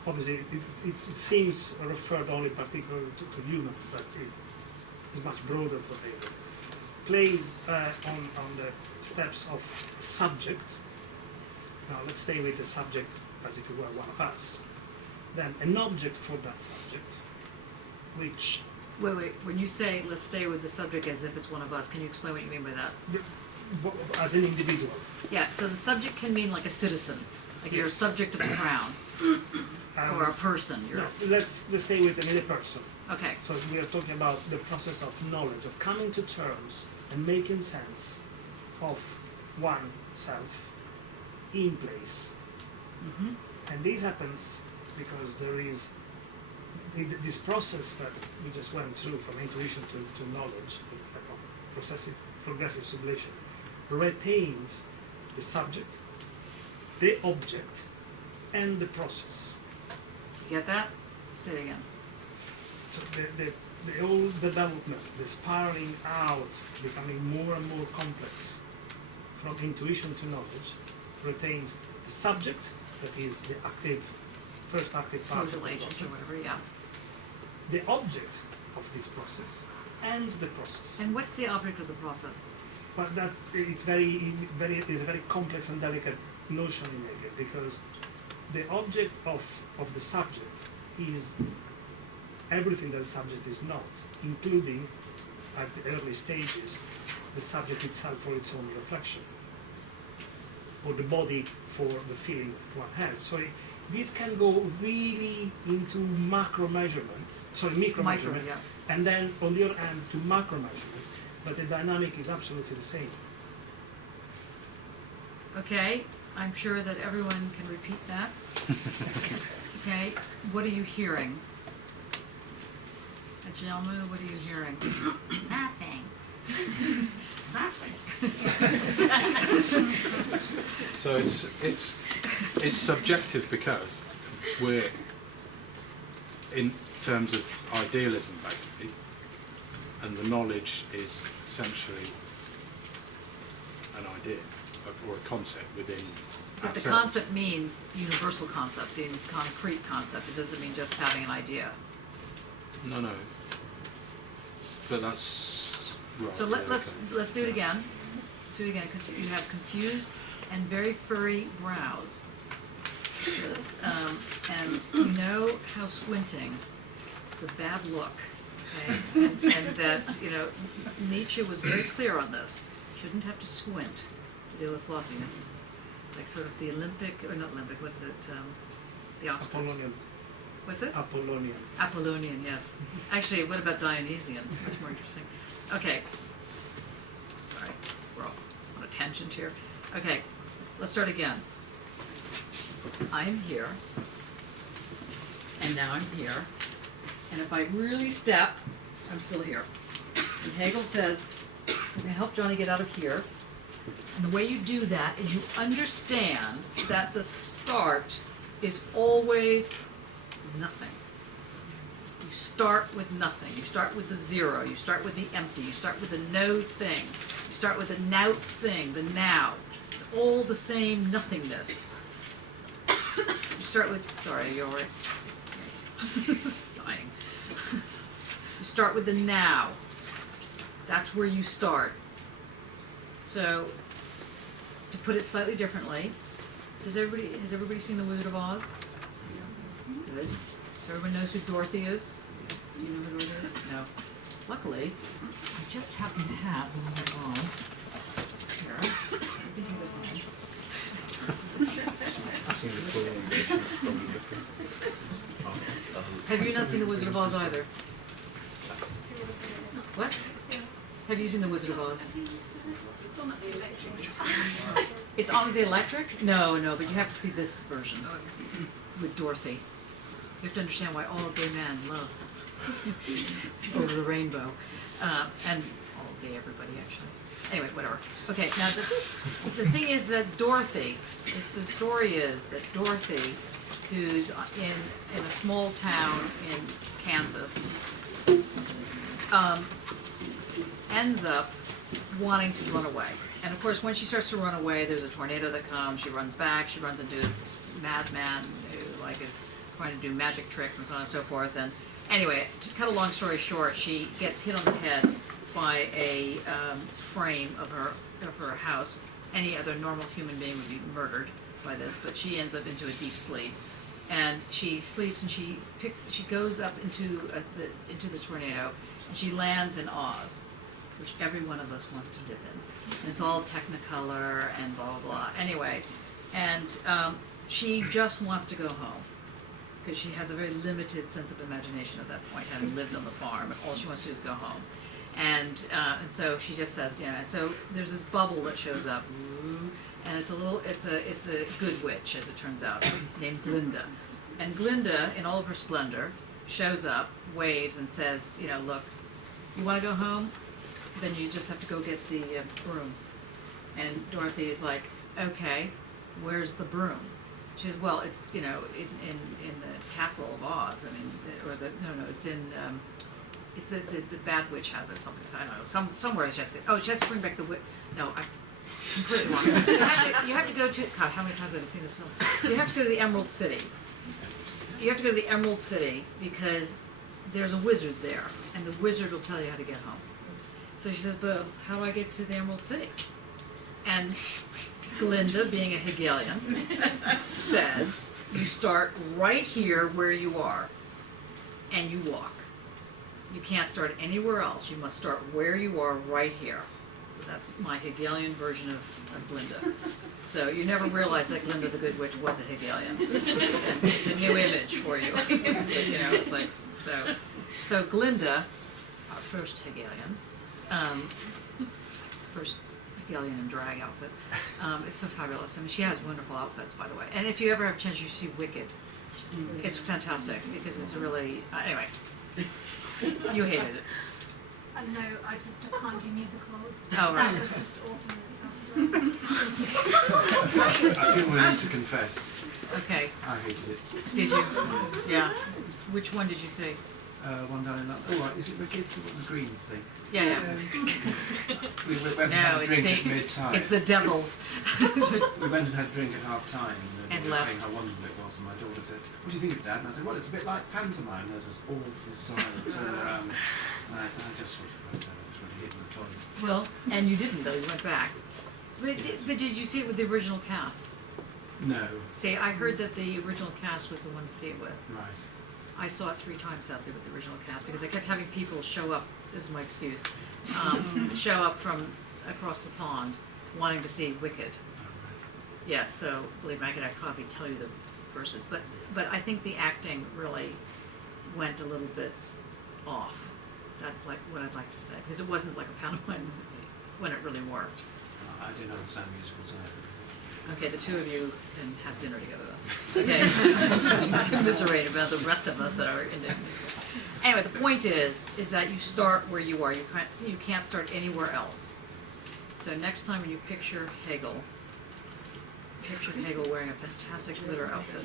obviously it seems referred only particularly to human, but is much broader for Hegel. Plays on the steps of subject. Now let's stay with the subject as if it were one of us. Then an object for that subject, which... Wait. When you say let's stay with the subject as if it's one of us, can you explain what you mean by that? As an individual. Yeah, so the subject can mean like a citizen. Like you're a subject of the crown. Or a person. No, let's stay with another person. Okay. So we are talking about the process of knowledge, of coming to terms and making sense of oneself in place. Mm-hmm. And this happens because there is this process that we just went through from intuition to knowledge, like progressive sublation, retains the subject, the object, and the process. You get that? Say it again. So the whole development, the spiraling out, becoming more and more complex from intuition to knowledge, retains the subject, that is the active first active part of social the agent process. or whatever, yeah. The object of this process and the process. And what's the object of the process? But that it's a very complex and delicate notion in Hegel, because the object of the subject is everything that the subject is not, including at the early stages the subject itself for its own reflection, or the body for the feeling that one has. So this can go really into micro measurements, Yeah. and then on the other hand to macro measurements, but the dynamic is absolutely the same. Okay, I'm sure that everyone can repeat that. Okay, what are you hearing? Ajelmu, what are you hearing? Nothing. So it's subjective because we're, in terms of idealism basically, and the knowledge is essentially an idea or a concept within But the ourselves. concept means universal concept, in concrete concept. It doesn't mean just having an idea. No. But that's right. So yeah, let's do it again. Let's do it again, because you have confused and very furry brows. This, and you know how squinting is a bad look, okay? And that, you know, Nietzsche was very clear on this. Shouldn't have to squint to deal with philosophy. It's like sort of the Olympic, or not Olympic, what is it? The Oscars. Apollonian. What's this? Apollonian. Apollonian, yes. Actually, what about Dionysian? Much more interesting. Okay. All right, we're off on a tangent here. Okay, let's start again. I am here, and now I'm here, and if I really step, I'm still here. And Hegel says, I'm gonna help Johnny get out of here. And the way you do that is you understand that the start is always nothing. You start with nothing. You start with the zero. You start with the empty. You start with the no thing. You start with the now thing, the now. It's all the same nothingness. You start with, sorry, are you all right? Dying. You start with the now. That's where you start. So, to put it slightly differently, has everybody seen The Wizard of Oz? Good. So everyone knows who Dorothy is? Do you know who Dorothy is? No. Luckily, I just happen to have The Wizard of Oz here. You can take it home. I think the prolongation is probably different. Have you not seen The Wizard of Oz either? What? Have you seen The Wizard of Oz? It's on at the electric. It's on the electric? No, but you have to see this version with Dorothy. You have to understand why all gay men love Over the Rainbow. And all gay everybody, actually. Anyway, whatever. Okay, now the thing is that Dorothy, the story is that Dorothy, who's in a small town in Kansas, ends up wanting to run away. And of course, when she starts to run away, there's a tornado that comes, she runs back, she runs into this madman who is trying to do magic tricks and so on and so forth. And anyway, to cut a long story short, she gets hit on the head by a frame of her house. Any other normal human being would be murdered by this, but she ends up into a deep sleep. And she sleeps and she goes up into the tornado, and she lands in Oz, which every one of us wants to live in. And it's all Technicolor and blah, blah, blah. Anyway, and she just wants to go home because she has a very limited sense of imagination at that point, having lived on the farm. And all she wants to do is go home. And so she just says, you know, and so there's this bubble that shows up, and it's a good witch, as it turns out, named Glinda. And Glinda, in all of her splendor, shows up, waves, and says, you know, look, you want to go home? Then you just have to go get the broom. And Dorothy is like, okay, where's the broom? She says, well, it's, you know, in the castle of Oz. I mean, it's in, the bad witch has it, something, I don't know, somewhere she has to bring back the witch. No, I'm completely wrong. You have to go to, God, how many times have I seen this film? You have to go to the Emerald City. you have to go to the Emerald City because there's a wizard there, and the wizard will tell you how to get home. So she says, but how do I get to the Emerald City? And Glinda, being a Hegelian, says, you start right here where you are, and you walk. You can't start anywhere else. You must start where you are right here. So that's my Hegelian version of Glinda. So you never realize that Glinda the Good Witch was a Hegelian. It's a new image for you. So, you know, it's like, so Glinda, our first Hegelian, first Hegelian in drag outfit, it's so fabulous. I mean, she has wonderful outfits, by the way. And if you ever have a chance, you see Wicked. It's fantastic because it's a really, anyway, you hated it. No, I just can't do musicals. Oh, right. That was just awful in itself. I think we need to confess. Okay, I hated it. did you? Yeah. Which one did you see? One down in that. Oh, right, is it Wicked? The green thing? Yeah, yeah. We went and No, had a it's drink at the, mid-time. it's the devils. We went and had a drink at half-time, and And we were left. saying how wonderful it was, and my daughter said, what do you think of Dad? And I said, well, it's a bit like pantomime. There's this awful silence all around. And I just sort of went down, I just went to hid in the toilet. Well, and you didn't though, you went back. But did you see it with the original cast? No. See, I heard that the original cast was the one to see it with. Right. I saw it 3 times sadly with the original cast because I kept having people show up, this is my excuse, show up from across the pond wanting to see Wicked. Yes, so believe me, I could probably tell you the verses, but I think the acting really went a little bit off. That's like what I'd like to say, because it wasn't like a pantomime when it really worked. I didn't understand musicals either. Okay, the two of you can have dinner together then. Okay. Commiserate about the rest of us that are into musical. Anyway, the point is that you start where you are. You can't start anywhere else. So next time when you picture Hegel wearing a fantastic glitter outfit.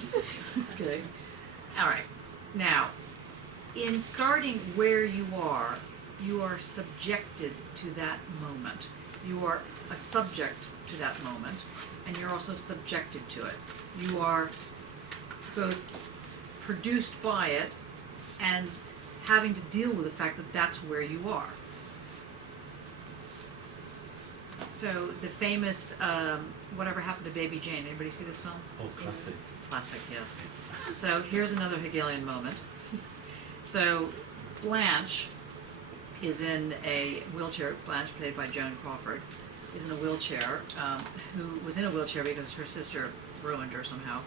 Okay. All right. Now, in starting where you are subjected to that moment. You are a subject to that moment, and you're also subjected to it. You are both produced by it and having to deal with the fact that that's where you are. So the famous Whatever Happened to Baby Jane, anybody see this film? Oh, classic. Classic, yes. So here's another Hegelian moment. So Blanche is in a wheelchair. Blanche, played by Joan Crawford, is in a wheelchair, who was in a wheelchair because her sister ruined her somehow.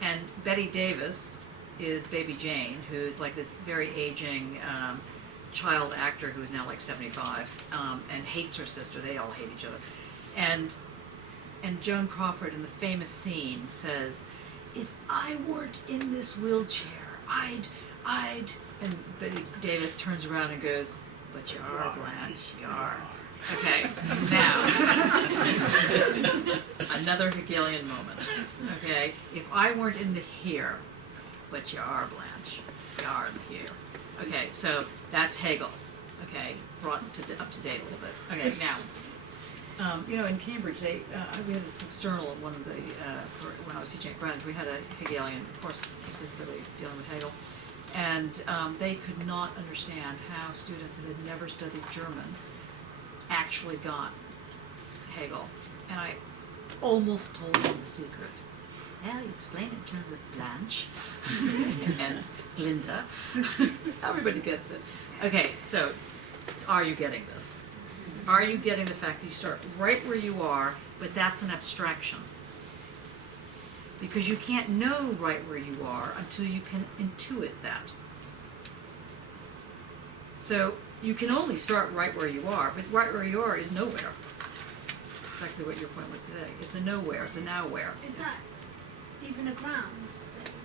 And Betty Davis is Baby Jane, who's like this very aging child actor who's now like 75, and hates her sister. They all hate each other. And Joan Crawford in the famous scene says, "If I weren't in this wheelchair, I'd," and Betty Davis turns around and goes, "But you are, Blanche, you are." Okay, now, another Hegelian moment. Okay, if I weren't in the here, but you are, Blanche, you are in the here. Okay, so that's Hegel. Okay, brought up to date a little bit. Okay, now, you know, in Cambridge, we had this external one of the when I was teaching at Greenwich, we had a Hegelian course specifically dealing with Hegel, and they could not understand how students that had never studied German actually got Hegel, and I almost told them the secret. Well, you explain it in terms of Blanche and Glinda. Everybody gets it. Okay, so are you getting this? Are you getting the fact that you start right where you are, but that's an abstraction? Because you can't know right where you are until you can intuit that. So you can only start right where you are, but right where you are is nowhere. Exactly what your point was today. It's a nowhere, it's a nowhere. Is that even a ground?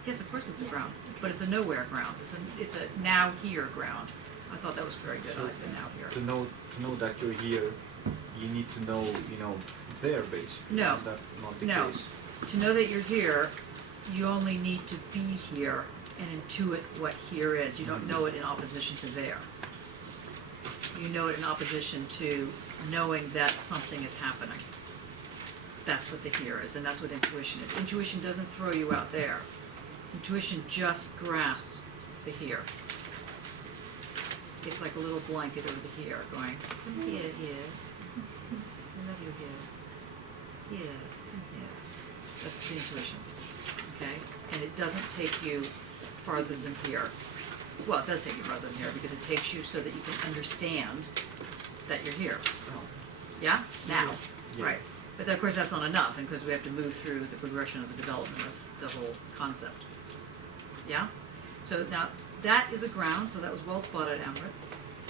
Yes, of course it's a Yeah. ground, but it's a nowhere ground. It's a now here ground. I thought that was very good. I like the now here. To know that you're here, you need to know, there basically. No. Is that not the No. case? To know that you're here, you only need to be here and intuit what here is. You don't know it in opposition to there. You know it in opposition to knowing that something is happening. That's what the here is, and that's what intuition is. Intuition doesn't throw you out there. Intuition just grasps the here. It's like a little blanket over the here, going, here, here. I love you here. Here, here. That's the intuition, okay? And it doesn't take you farther than here. Well, it does take you farther than here because it takes you so that you can understand that you're here. Yeah? Now. Yeah. Right. But of course that's not enough, and because we have to move through the progression of the development of the whole concept. Yeah? So now, that is a ground, so that was well spotted, Amber.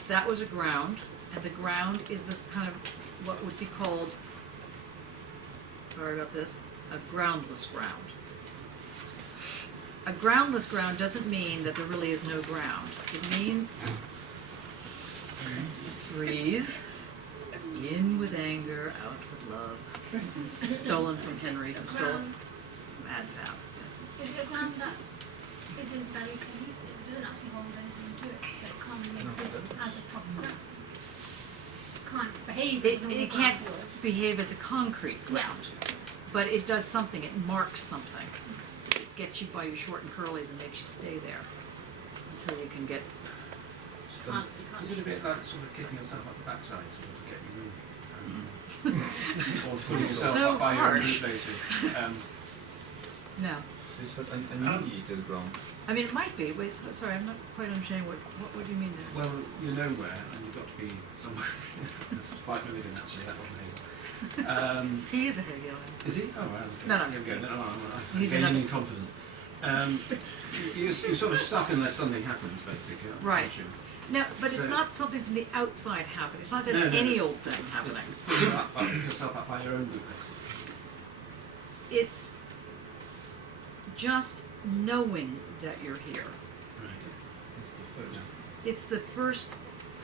That was a ground, and the ground is this kind of, what would be called, sorry about this, a groundless ground. A groundless ground doesn't mean that there really is no ground. It means, breathe, in with anger, out with love. Stolen from Henry, who stole it from MAPP. Is it a ground that isn't very cohesive? It doesn't actually hold anything to it, so it can't exist as a proper ground. Can't behave as a normal It can't ground would. behave as a concrete ground, but it does something, it marks something. It gets you by your short and curlies and makes you stay there until you can get, You can't Is it a bit like sort of kicking yourself up the backside, sort of to get you moving? Or putting yourself So up by your own harsh. bootlaces? no. Is that a mediated ground? I mean, it might be, wait, sorry, I'm not quite understanding what do you mean there? Well, you're nowhere, and you've got to be somewhere. That's quite Meridian, actually. That wasn't Hegel. He is a Hegelian. Is he? Oh, well, okay. No, no, I'm Here just we go. kidding. No, I'm He's gaining another- in confidence. You're sort of stuck unless something happens, basically. Right. aren't you? No, but it's So- not something from the outside happening, it's not just No, no, any no. old thing happening. Put yourself up by your own bootlaces. It's just knowing that you're here. Right. It's the first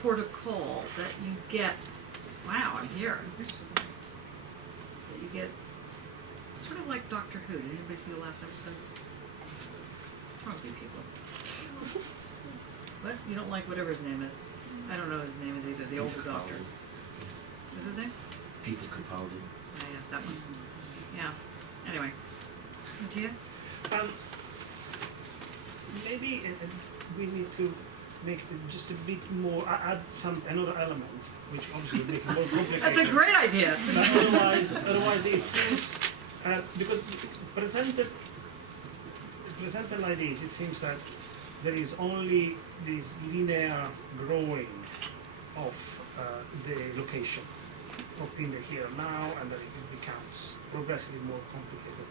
port of call that you get, wow, I'm here. That you get, sort of like Doctor Who. Did anybody see the last episode? Probably people. What? You don't like whatever his name is? I don't know his name is either, the older doctor. What's his name? Peter Capaldi. Yeah, that one. Yeah. Anyway. Mattia? Maybe we need to make it just a bit more, add another element, which obviously makes it more complicated. That's a great idea. But otherwise it seems, because presented like this, it seems that there is only this linear growing of the location up in the here and now, and then it becomes progressively more complicated.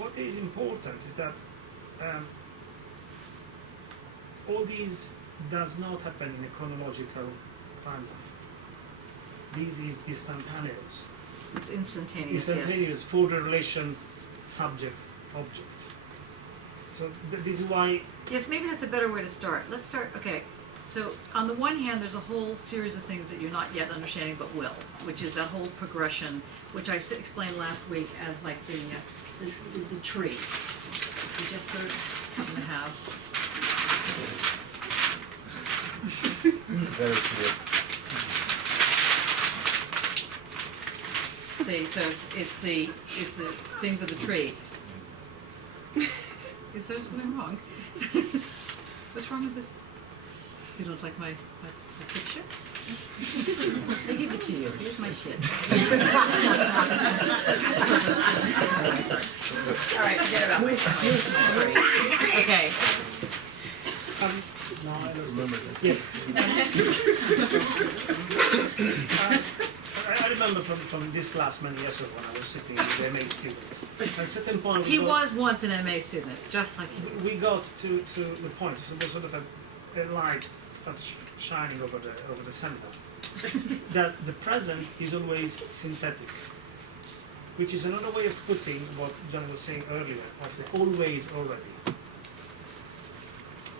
What is important is that all these does not happen in a chronological timeline. This is instantaneous. It's instantaneous, yes. Instantaneous for the relation subject-object. So this is why. Yes, maybe that's a better way to start. Let's start, okay. So on the one hand, there's a whole series of things that you're not yet understanding but will, which is that whole progression, which I explained last week as like the tree. You just sort of happen to have. Very clear. See, so it's the things of the tree. Is there something wrong? What's wrong with this? You don't like my picture? I give it to you. Here's my shit. All right, forget about it. Okay. No, I remember that. Yes. I remember from this class many years ago when I was sitting with the MA students. At a certain point, He was once an MA student, just like you. we got to the point, so there's sort of a light starts shining over the center. That the present is always synthetic, which is another way of putting what John was saying earlier of the always already.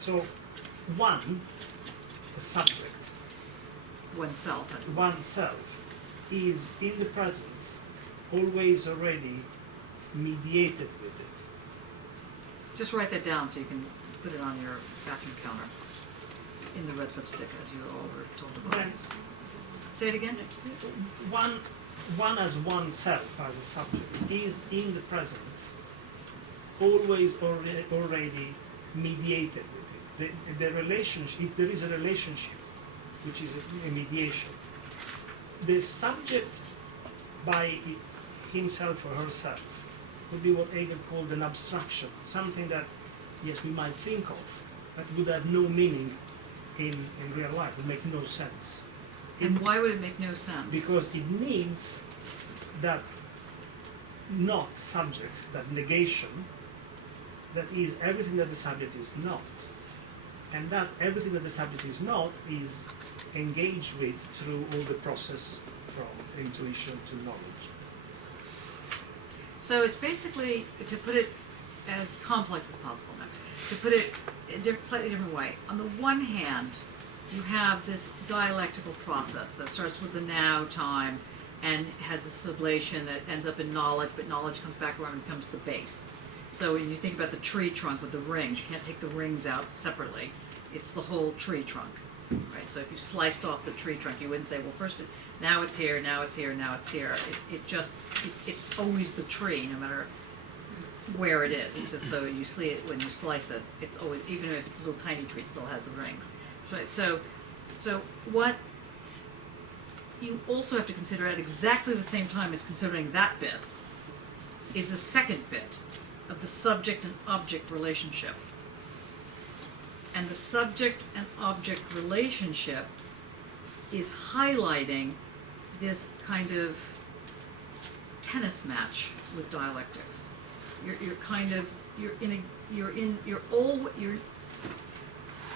So, one, the subject, Oneself. That's oneself, is in the present always already mediated with it. Just write that down so you can put it on your bathroom counter in the red lipstick, as you all were told about. Then, Say it again. one as oneself, as a subject, is in the present always already mediated with it. The relationship, if there is a relationship, which is a mediation, the subject by himself or herself would be what Hegel called an abstraction, something that, yes, we might think of, but would have no meaning in real life, would make no sense. And why would it make no sense? Because it needs that not subject, that negation, that is everything that the subject is not. And that everything that the subject is not is engaged with through all the process from intuition to knowledge. So it's basically, to put it as complex as possible now, to put it a slightly different way. On the one hand, you have this dialectical process that starts with the now time and has a sublation that ends up in knowledge, but knowledge comes back around and becomes the base. So when you think about the tree trunk with the rings, you can't take the rings out separately. It's the whole tree trunk, right? So if you sliced off the tree trunk, you wouldn't say, well, first, now it's here, now it's here, now it's here. It's always the tree, no matter where it is. It's just so you see it when you slice it. It's always, even if it's a little tiny tree, it still has the rings. Right? So what you also have to consider at exactly the same time as considering that bit is the second bit of the subject and object relationship. And the subject and object relationship is highlighting this kind of tennis match with dialectics.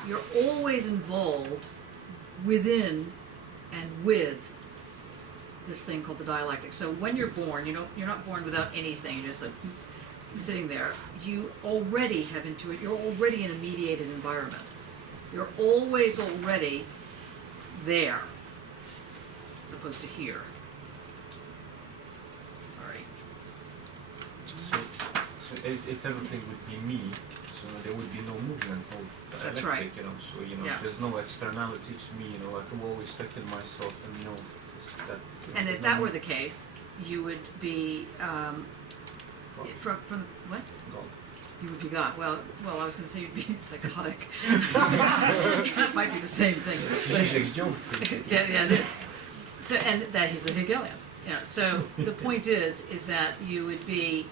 You're always involved within and with this thing called the dialectic. So when you're born, you're not born without anything. You're just like sitting there. You already have intuition. You're already in a mediated environment. You're always already there, as opposed to here. All right. So if everything would be me, so there would be no movement, no That's electric, right. So Yeah. there's no externality to me, like I'm always stuck in myself and that. And if that were the case, you would be from what? God. You would be God. Well, I was going to say you'd be psychotic. That might be the same thing. Physics joke. Yeah, it is. So, and that he's a Hegelian. So the point is that you would be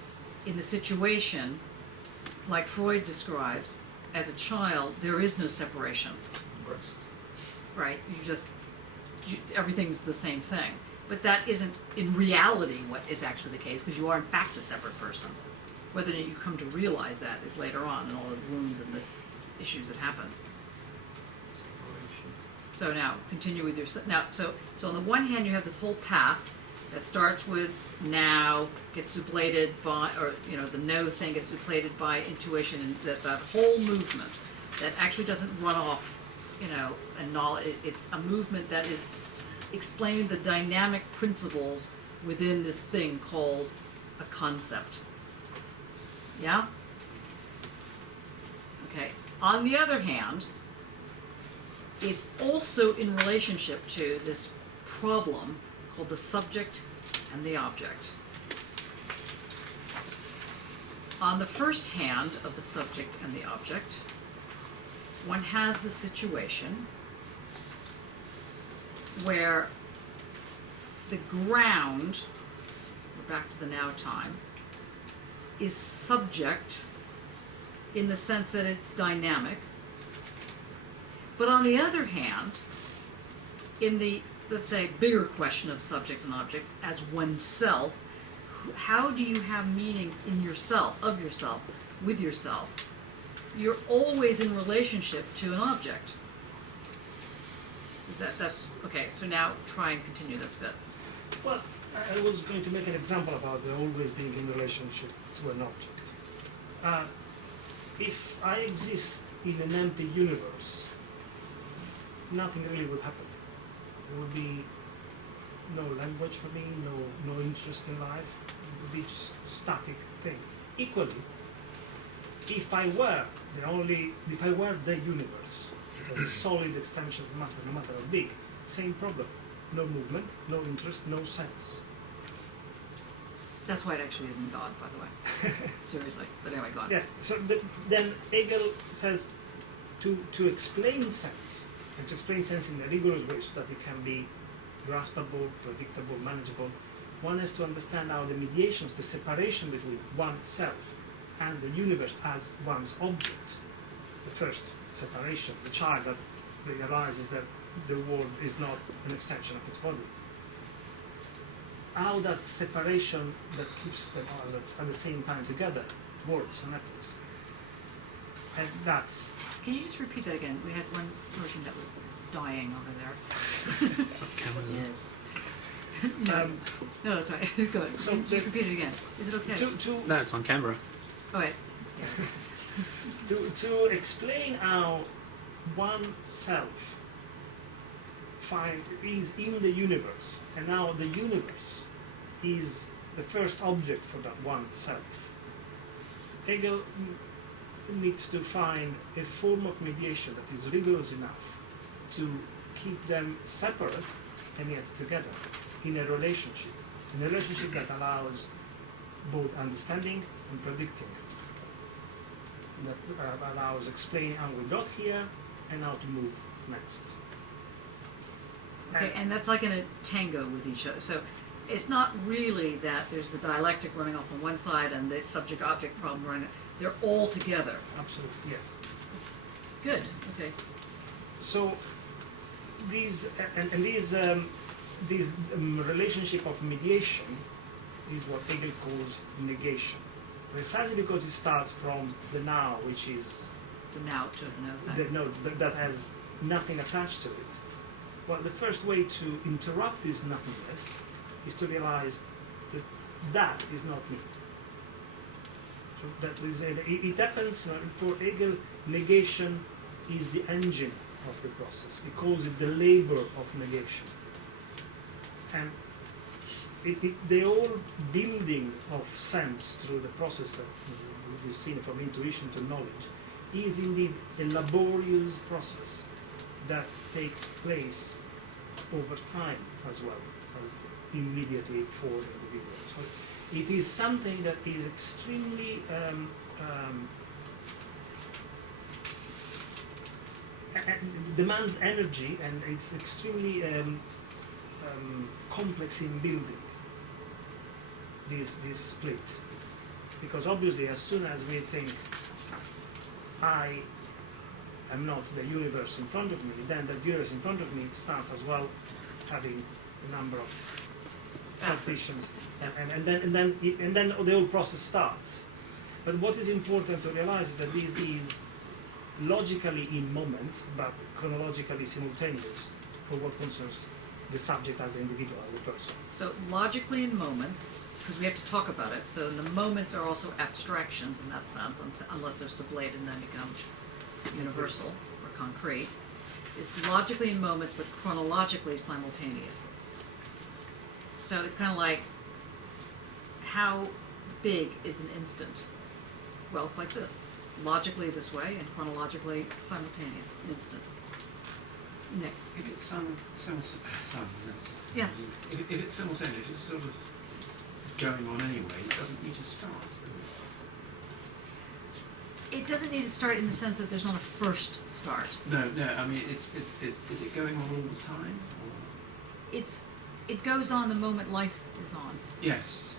in the situation, like Freud describes, as a child, there is no separation, Breast. right? Everything's the same thing. But that isn't in reality what is actually the case, because you are in fact a separate person. Whether or not you come to realize that is later on, and all the wounds and the issues that happen. So now, continue with your, so on the one hand you have this whole path that starts with now, gets supplanted by, or the no thing gets supplanted by intuition, and that whole movement that actually doesn't run off, and knowledge. It's a movement that is explaining the dynamic principles within this thing called a concept. Yeah? Okay. On the other hand, it's also in relationship to this problem called the subject and the object. On the first hand of the subject and the object, one has the situation where the ground, we're back to the now time, is subject in the sense that it's dynamic. But on the other hand, in the, let's say, bigger question of subject and object as oneself, how do you have meaning in yourself, of yourself, with yourself? You're always in relationship to an object. That's okay, so now try and continue this bit. Well, I was going to make an example about the always being in relationship to an object. If I exist in an empty universe, nothing really would happen. There would be no language for me, no interest in life. It would be just a static thing. Equally, if I were the universe, as a solid extension of matter, no matter how big, same problem. No movement, no interest, no sense. That's why it actually isn't God, by the way. Seriously. But anyway, God. Yeah, so then Hegel says to explain sense, and to explain sense in a rigorous way so that it can be graspable, predictable, manageable, one has to understand how the mediations, the separation between oneself and the universe as one's object, the first separation, the child that realizes that the world is not an extension of its body, how that separation that keeps them at the same time together works and happens. And that's... Can you just repeat that again? We had one person that was dying over there. Yes. No, that's right. Good. So Can you just repeat it again. Is it okay? No, it's on camera. Okay. To explain how oneself is in the universe, and how the universe is the first object for that oneself, Hegel needs to find a form of mediation that is rigorous enough to keep them separate and yet together in a relationship that allows both understanding and predicting, that allows explaining how we got here and how to move next. Okay, and that's like in a tango with each other. So it's not really that there's the dialectic running off on one side and the subject-object problem running. They're all together. Absolutely, yes. Good. Okay. So these relationship of mediation is what Hegel calls negation, precisely because it starts from the now, which is The now to the no thing. the no that has nothing attached to it. Well, the first way to interrupt this nothingness is to realize that that is not me. So that is it happens for Hegel. Negation is the engine of the process. He calls it the labor of negation, and the whole building of sense through the process that we've seen from intuition to knowledge is indeed a laborious process that takes place over time as well as immediately for the individual. So it is something that is extremely demands energy, and it's extremely complex in building this split, because obviously as soon as we think I am not the universe in front of me, then the universe in front of me starts as well having a number of partitions, and then the whole process starts. But what is important to realize is that this is logically in moments, but chronologically simultaneous for what concerns the subject as an individual, as a person. So logically in moments, because we have to talk about it, so the moments are also abstractions in that sense, unless they're sublated and then become universal or concrete. It's logically in moments, but chronologically simultaneously. So it's kind of like, how big is an instant? Well, it's like this. It's logically this way and chronologically simultaneous, instant. Nick. If it's Yeah. If it's simultaneous, if it's sort of going on anyway, it doesn't need to start. It doesn't need to start in the sense that there's not a first start. No. I mean, is it going on all the time? Or? It goes on the moment life is on. Yes.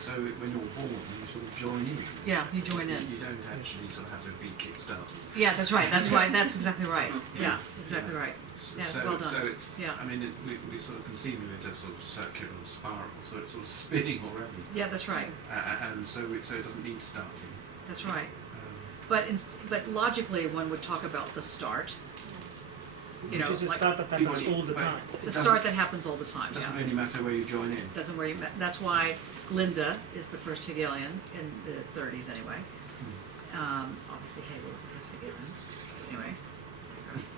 So when you're born, you sort of join in. Yeah, you join in. You don't actually sort of have to be kick-started. Yeah, that's right. That's right. That's exactly right. Yeah, exactly right. Yeah, So, well done. So it's, Yeah. I mean, we sort of conceive of it as sort of circular spiral, so it's sort of spinning already. Yeah, that's right. And so it doesn't need starting. That's right. But logically, one would talk about the start. You know, Which is a like start that happens all the time. the start that happens all the time. It doesn't Yeah. really matter where you join in. Doesn't worry. That's why Linda is the first Hegelian in the 30s, anyway. Obviously, Hegel is the first Hegelian. Anyway, digress.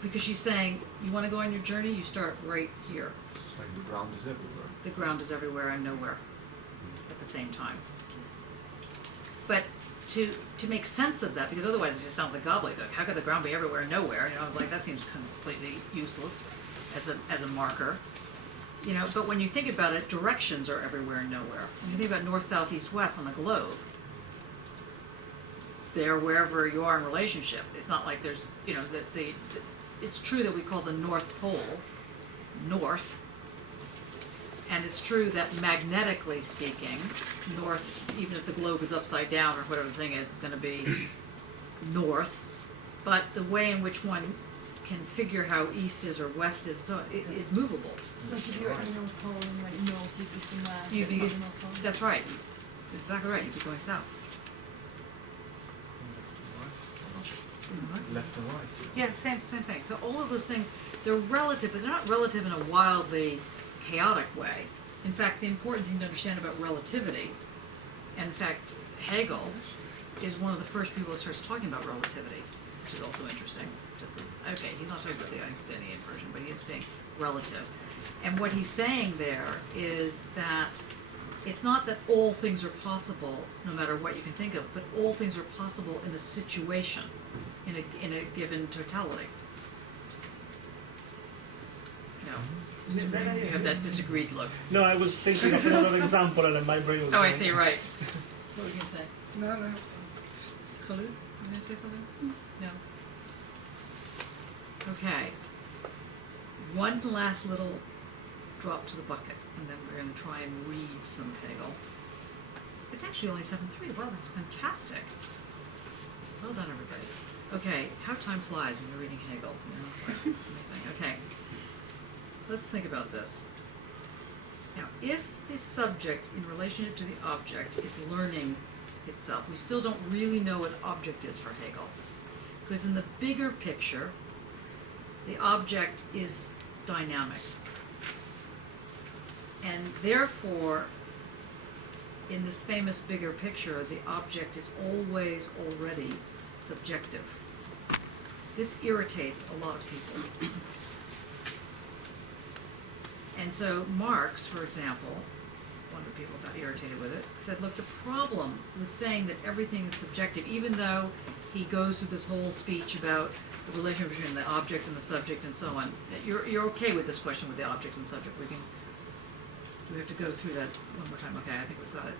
Because she's saying, you want to go on your journey, you start right here. It's like the ground is everywhere. The ground is everywhere and nowhere at the same time. But to make sense of that, because otherwise it just sounds like gobbledygook. How could the ground be everywhere and nowhere? You know, I was like, that seems completely useless as a marker. You know, but when you think about it, directions are everywhere and nowhere. When you think about north, south, east, west on the globe, they're wherever you are in relationship. It's not like there's, you know, it's true that we call the North Pole north, and it's true that magnetically speaking, north, even if the globe is upside down or whatever the thing is going to be north, but the way in which one can figure how east is or west is, so it is movable. Like if you're at the North Pole and went north, you'd be somewhere You'd be- that's not the North Pole. That's right. That's exactly right. You'd be going south. Left and right. Yeah, same thing. So all of those things, they're relative, but they're not relative in a wildly chaotic way. In fact, the important thing to understand about relativity, and in fact, Hegel is one of the first people who starts talking about relativity, which is also interesting. Okay, he's not talking about the Einsteinian version, but he is saying relative. And what he's saying there is that it's not that all things are possible, no matter what you can think of, but all things are possible in a situation, in a given totality. No, you have that disagreed look. No, I was thinking of another example, and then my brain was. Oh, I going. see. Right. What were you gonna say? No. Khalid, you gonna say something? No. Okay. One last little drop to the bucket, and then we're going to try and read some Hegel. It's actually only 7:03. Wow, that's fantastic. Well done, everybody. Okay, how time flies when you're reading Hegel. You know, it's amazing. Okay, let's think about this. Now, if the subject in relationship to the object is learning itself, we still don't really know what object is for Hegel. Because in the bigger picture, the object is dynamic. And therefore, in this famous bigger picture, the object is always already subjective. This irritates a lot of people. And so Marx, for example, one of the people got irritated with it, said, look, the problem with saying that everything is subjective, even though he goes through this whole speech about the relationship between the object and the subject and so on, you're okay with this question with the object and the subject. Do we have to go through that one more time? Okay, I think we've got it.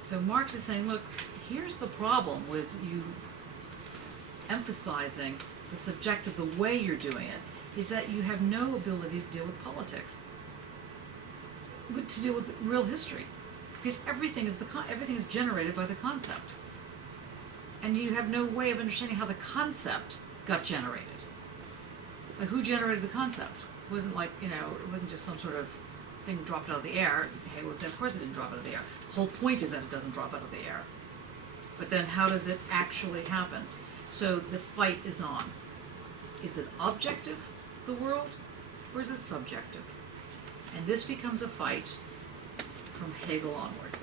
So Marx is saying, look, here's the problem with you emphasizing the subjective the way you're doing it, is that you have no ability to deal with politics, to deal with real history, because everything is generated by the concept, and you have no way of understanding how the concept got generated. Like, who generated the concept? It wasn't like, you know, it wasn't just some sort of thing dropped out of the air. Hegel would say, of course it didn't drop out of the air. The whole point is that it doesn't drop out of the air. But then how does it actually happen? So the fight is on. Is it objective, the world, or is it subjective? And this becomes a fight from Hegel onward.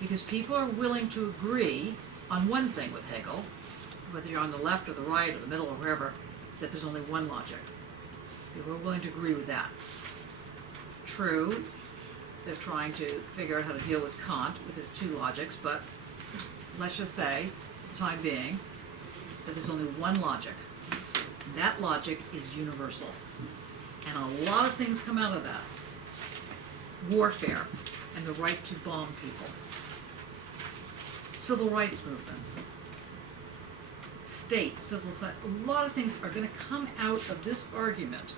Because people are willing to agree on one thing with Hegel, whether you're on the left or the right or the middle or wherever, is that there's only one logic. People are willing to agree with that. True, they're trying to figure out how to deal with Kant with his two logics, but let's just say, for the time being, that there's only one logic. That logic is universal. And a lot of things come out of that. Warfare and the right to bomb people. Civil rights movements. State, civil society. A lot of things are going to come out of this argument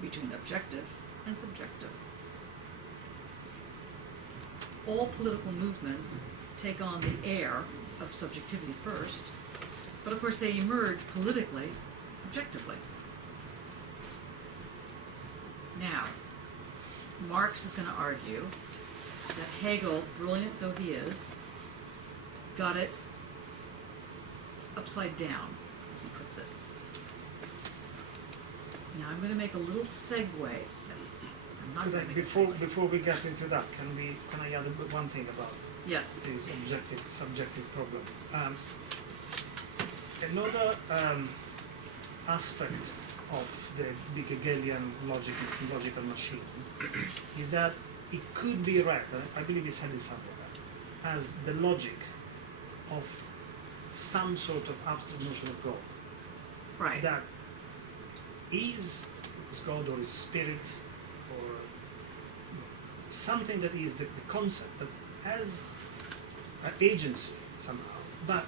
between objective and subjective. All political movements take on the air of subjectivity first, but of course they emerge politically, objectively. Now, Marx is going to argue that Hegel, brilliant though he is, got it upside down, as he puts it. Now I'm going to make a little segue. Yes, I'm not going to make a segue. Before we get into that, can I add one thing about Yes. this subjective problem? Another aspect of the big Hegelian logical machine is that it could be read, I believe he said it somewhere, as the logic of some sort of abstract notion of God. Right. That is is God or is spirit or something that is the concept that has an agency somehow, but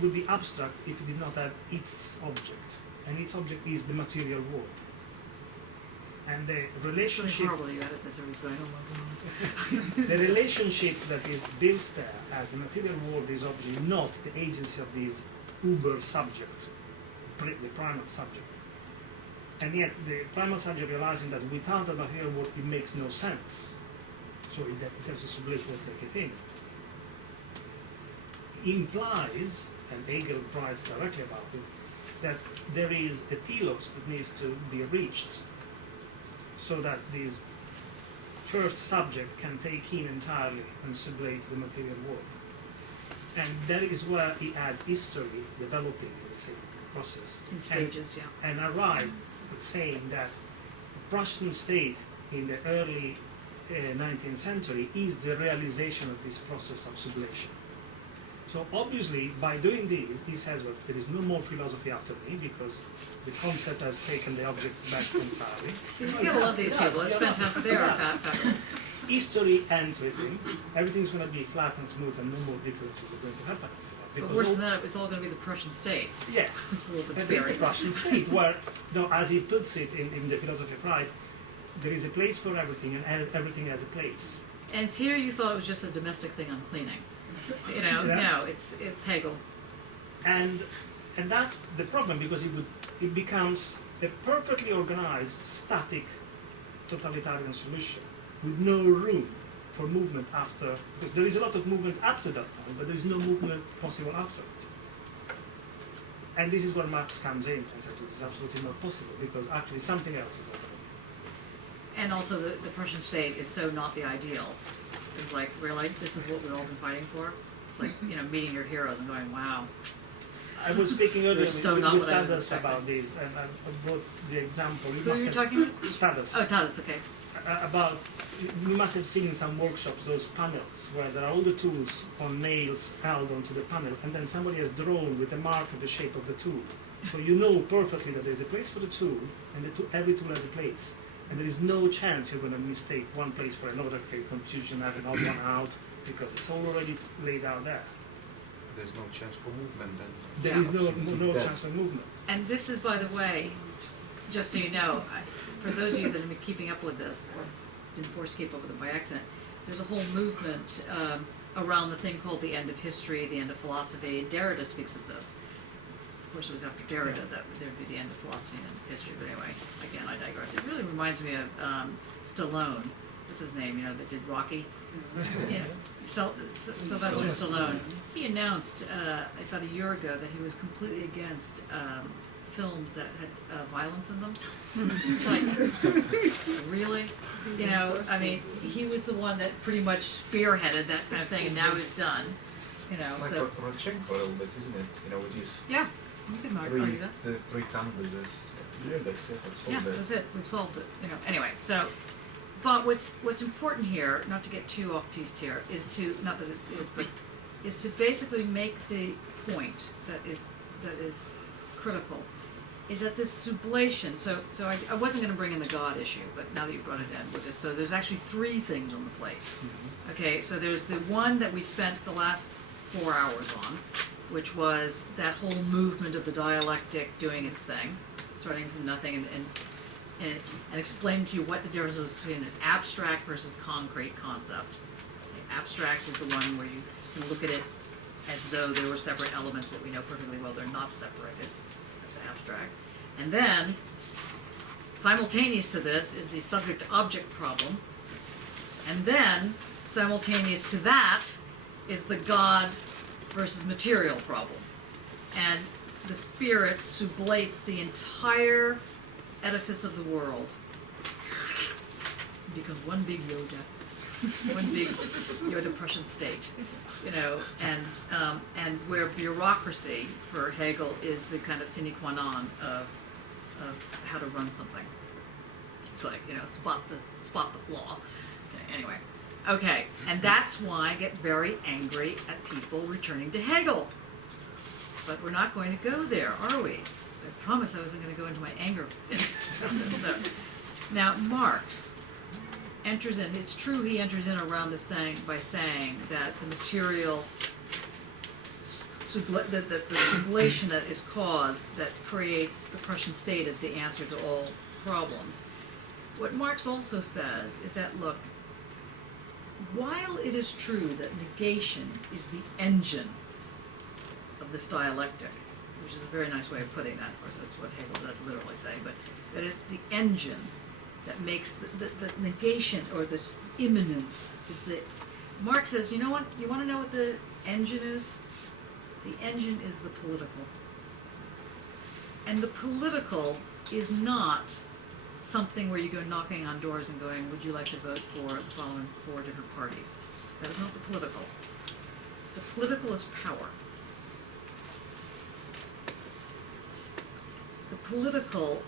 would be abstract if it did not have its object, and its object is the material world. And the It's really relationship, horrible you edit this every so I don't know. the relationship that is built there as the material world is object, not the agency of this uber subject, the primal subject. And yet the primal subject realizing that without the material world it makes no sense. So it has a sublation to take it in. Implies, and Hegel writes directly about it, that there is a telos that needs to be reached so that this first subject can take in entirely and sublate the material world. And that is where he adds history developing in the same process. In stages, yeah. And arrived at saying that the Prussian state in the early 19th century is the realization of this process of sublation. So obviously, by doing this, he says, well, there is no more philosophy after me because the concept has taken the object back entirely. You gotta love these people, it's fantastic, they are fabulous. History ends with him. Everything's going to be flat and smooth, and no more differences are going to happen. But worse than that, it's all gonna be the Prussian state. Yeah, It's a little bit and it's scary. the Prussian state where, no, as he puts it in the philosophy of right, there is a place for everything, and everything has a place. And here you thought it was just a domestic thing on cleaning. You know, Yeah. no, it's Hegel. And that's the problem because it becomes a perfectly organized, static, totalitarian solution with no room for movement after. There is a lot of movement up to that point, but there is no movement possible after it. And this is where Marx comes in and says it is absolutely not possible because actually something else is happening. And also the Prussian state is so not the ideal. It's like, really, this is what we've all been fighting for? It's like, you know, meeting your heroes and going, wow. I was speaking earlier so with not what I was Tadas expecting. about this, and I brought the example. Who are you talking about? Tadas. Oh, Tadas, okay. About you must have seen in some workshops those panels where there are all the tools on nails held onto the panel, and then somebody has drawn with a marker the shape of the tool. So you know perfectly that there's a place for the tool, and every tool has a place, and there is no chance you're going to mistake one place for another, create confusion, have another one out, because it's already laid out there. There's no chance for movement then. There is no That- chance for movement. And this is, by the way, just so you know, for those of you that have been keeping up with this, or been forced to keep up with it by accident, there's a whole movement around the thing called the end of history, the end of philosophy, and Derrida speaks of this. Of course, it was after Derrida that there would be the end of philosophy and history, but anyway, again, I digress. It really reminds me of Stallone, what's his name, you know, that did Rocky? Yeah, Sylvester Stallone. He announced about a year ago that he was completely against films that had violence in them. It's like, really? You know, I mean, he was the one that pretty much spearheaded that kind of thing, and now he's done. You know, It's so like Rodchenko a little bit, isn't it? You know, with these yeah, you can argue that. the three canvases. Yeah, that's it. That's all Yeah, there. that's it. We've solved it. You know. Anyway, so, but what's important here, not to get too off piste here, is to not that it is, but is to basically make the point that is critical, is that this sublation. So I wasn't going to bring in the God issue, but now that you brought it in with this, so there's actually three things on the plate. Okay, so there's the one that we spent the last 4 hours on, which was that whole movement of the dialectic doing its thing, starting from nothing and explaining to you what the difference is between an abstract versus concrete concept. The abstract is the one where you can look at it as though they were separate elements, but we know perfectly well they're not separated. That's abstract. And then, simultaneous to this is the subject-object problem. And then, simultaneous to that, is the God versus material problem. And the spirit sublates the entire edifice of the world. It becomes one big Yoda, one big Yoda Prussian state, you know, and where bureaucracy for Hegel is the kind of sine qua non of how to run something. It's like, you know, spot the flaw. Okay, anyway. Okay, and that's why I get very angry at people returning to Hegel. But we're not going to go there, are we? I promised I wasn't going to go into my anger So, now Marx enters in, it's true he enters in around this saying by saying that the material, that the sublation that is caused, that creates the Prussian state as the answer to all problems. What Marx also says is that, look, while it is true that negation is the engine of this dialectic, which is a very nice way of putting that, of course that's what Hegel does literally say, but that it's the engine that makes the negation, or this immanence, is the, Marx says, you know what, you want to know what the engine is? The engine is the political. And the political is not something where you go knocking on doors and going, would you like to vote for the following 4 different parties? That is not the political. The political is power. The political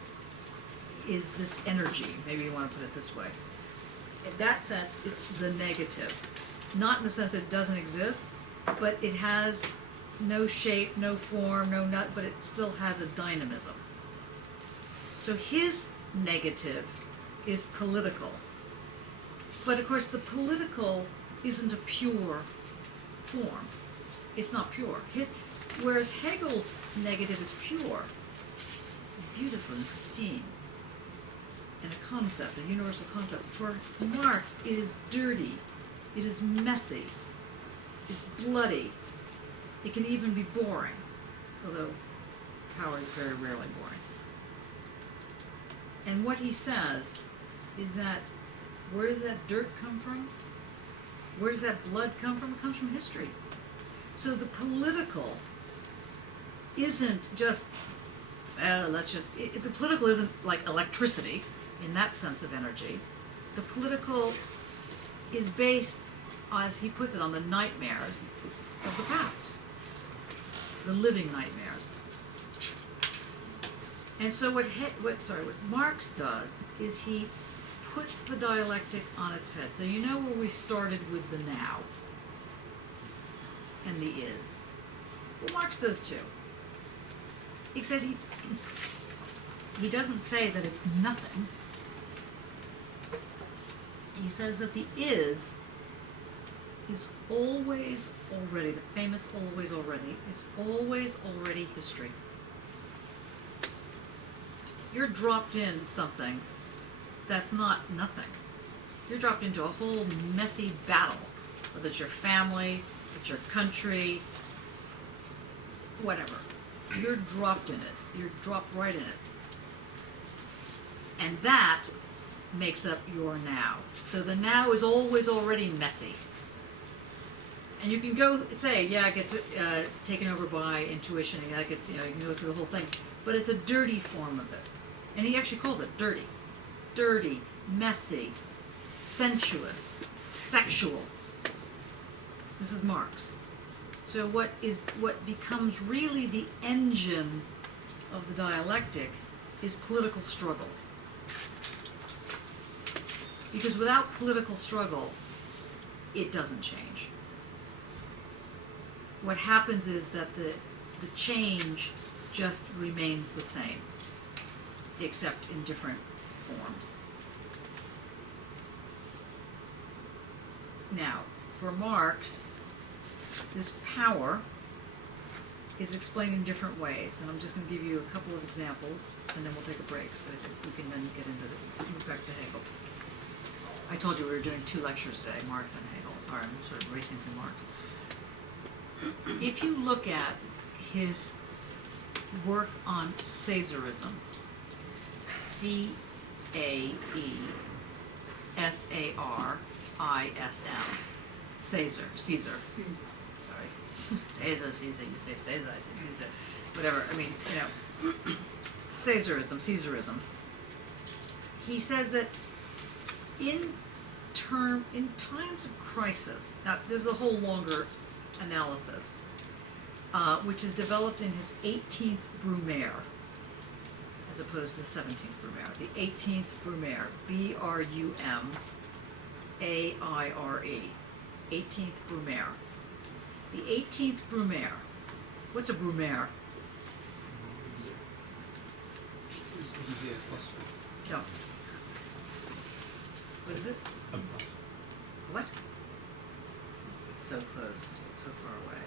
is this energy, maybe you want to put it this way. In that sense, it's the negative. Not in the sense that it doesn't exist, but it has no shape, no form, no nut, but it still has a dynamism. So his negative is political. But of course the political isn't a pure form. It's not pure. Whereas Hegel's negative is pure, beautiful and pristine, and a concept, a universal concept. For Marx, it is dirty, it is messy, it's bloody, it can even be boring, although power is very rarely boring. And what he says is that, where does that dirt come from? Where does that blood come from? It comes from history. So the political isn't just, the political isn't like electricity in that sense of energy. The political is based, as he puts it, on the nightmares of the past, the living nightmares. And so what Marx does is he puts the dialectic on its head. So you know where we started with the now and the is. Well, Marx does too. Except he doesn't say that it's nothing. He says that the is always already, the famous always already, it's always already history. You're dropped in something that's not nothing. You're dropped into a whole messy battle, whether it's your family, it's your country, whatever. You're dropped in it. You're dropped right in it. And that makes up your now. So the now is always already messy. And you can go say, yeah, it gets taken over by intuition, and that gets, you can go through the whole thing. But it's a dirty form of it. And he actually calls it dirty. Dirty, messy, sensuous, sexual. This is Marx. So what becomes really the engine of the dialectic is political struggle. Because without political struggle, it doesn't change. What happens is that the change just remains the same, except in different forms. Now, for Marx, this power is explained in different ways, and I'm just going to give you a couple of examples, and then we'll take a break, so that we can then get into move back to Hegel. I told you we were doing 2 lectures today, Marx and Hegel. Sorry, I'm sort of racing through Marx. If you look at his work on Caesarism, C-A-E-S-A-R-I-S-M, Caesar, sorry, Caesar, you say Caesar, I say Caesar, whatever, I mean, Caesarism. He says that in times of crisis, now there's a whole longer analysis, which is developed in his 18th Brumaire, as opposed to the 17th Brumaire. The 18th Brumaire, B-R-U-M-A-I-R-E, 18th Brumaire. The 18th Brumaire, what's a Brumaire? didn't hear philosophy. No. What is it? What? So close, but so far away.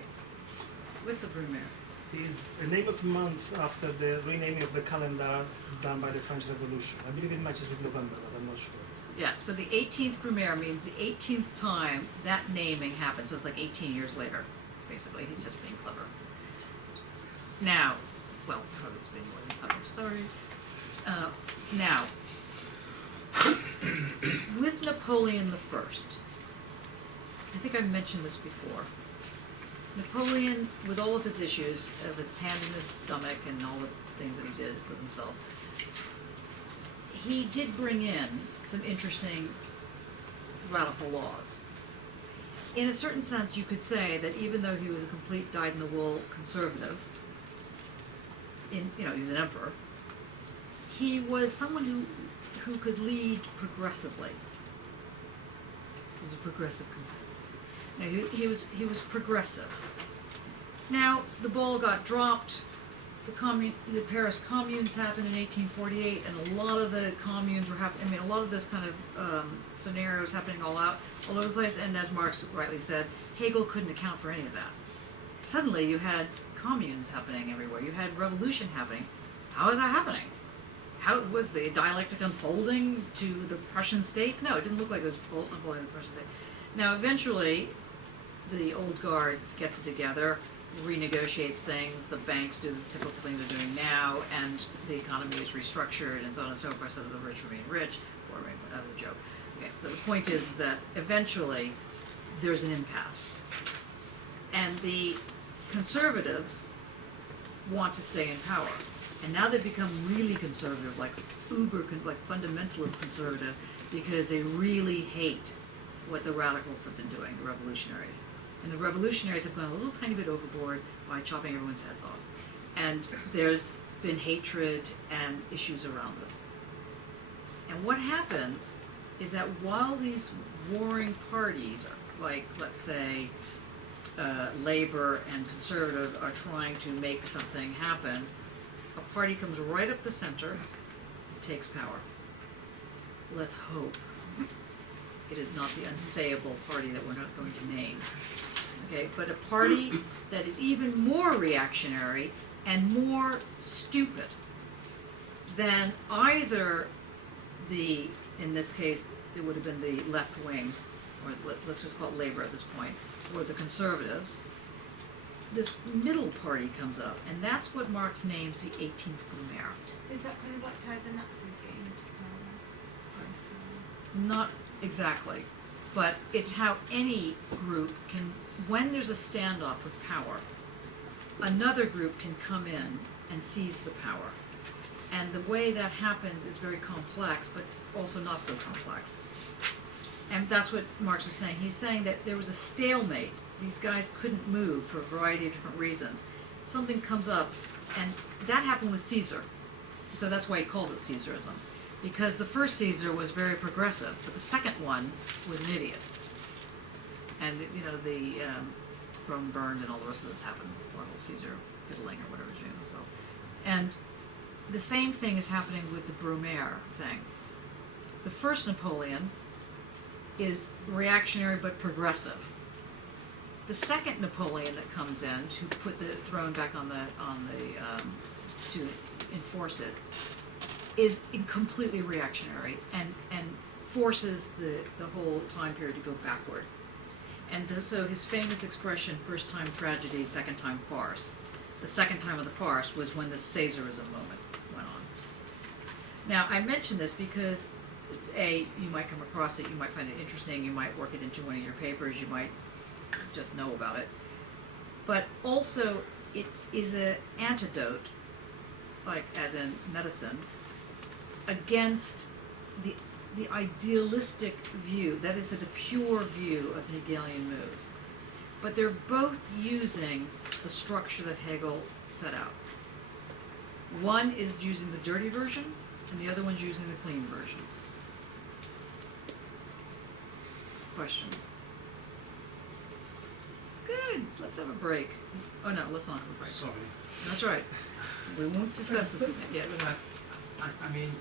What's a Brumaire? Is a name of a month after the renaming of the calendar done by the French Revolution. I believe it matches with November, but I'm not sure. Yeah, so the 18th Brumaire means the 18th time that naming happened, so it's like 18 years later, basically. He's just being clever. Now, well, probably was being more than clever, sorry. Now, with Napoleon I, I think I've mentioned this before. Napoleon, with all of his issues, of his hand in his stomach and all the things that he did with himself, he did bring in some interesting radical laws. In a certain sense, you could say that even though he was a complete dyed-in-the-wool conservative, he was an emperor, he was someone who could lead progressively. He was a progressive conservative. Now, he was progressive. Now, the ball got dropped. The Paris communes happened in 1848, and a lot of the communes were happening. I mean, a lot of this kind of scenarios happening all over the place. And as Marx rightly said, Hegel couldn't account for any of that. Suddenly, you had communes happening everywhere. You had revolution happening. How is that happening? How was the dialectic unfolding to the Prussian state? No, it didn't look like it was unfolding to the Prussian state. Now, eventually, the old guard gets it together, renegotiates things, the banks do the typical thing they're doing now, and the economy is restructured, and so on and so forth, so that the rich remain rich, or remain another joke. Okay, so the point is that eventually there's an impasse. And the conservatives want to stay in power. And now they've become really conservative, like like fundamentalist conservative, because they really hate what the radicals have been doing, the revolutionaries. And the revolutionaries have gone a little tiny bit overboard by chopping everyone's heads off. And there's been hatred and issues around this. And what happens is that while these warring parties, like, let's say, Labor and Conservative, are trying to make something happen, a party comes right up the center and takes power. Let's hope it is not the unsayable party that we're not going to name. Okay, but a party that is even more reactionary and more stupid than either in this case, it would have been the left wing, or let's just call it Labor at this point, or the Conservatives. This middle party comes up, and that's what Marx names the 18th Brumaire. Is that kind of like how the Nazis came into power? Not exactly, but it's how any group can, when there's a standoff for power, another group can come in and seize the power. And the way that happens is very complex, but also not so complex. And that's what Marx is saying. He's saying that there was a stalemate. These guys couldn't move for a variety of different reasons. Something comes up, and that happened with Caesar. So that's why he called it Caesarism. Because the first Caesar was very progressive, but the second one was an idiot. And, the Rome burned and all the rest of this happened. Or Caesar fiddling or whatever he's doing himself. And the same thing is happening with the Brumaire thing. The first Napoleon is reactionary but progressive. The second Napoleon that comes in to put the throne back to enforce it is completely reactionary and forces the whole time period to go backward. And so his famous expression, first time tragedy, second time farce. The second time of the farce was when the Caesarism moment went on. Now, I mention this because you might come across it, you might find it interesting, you might work it into one of your papers, you might just know about it. But also, it is an antidote, like as in medicine, against the idealistic view, that is the pure view of the Hegelian move. But they're both using the structure that Hegel set out. One is using the dirty version, and the other one's using the clean version. Questions? Good. Let's have a break. Oh no, let's not have a break. Sorry. That's right. We won't discuss this yet. I mean,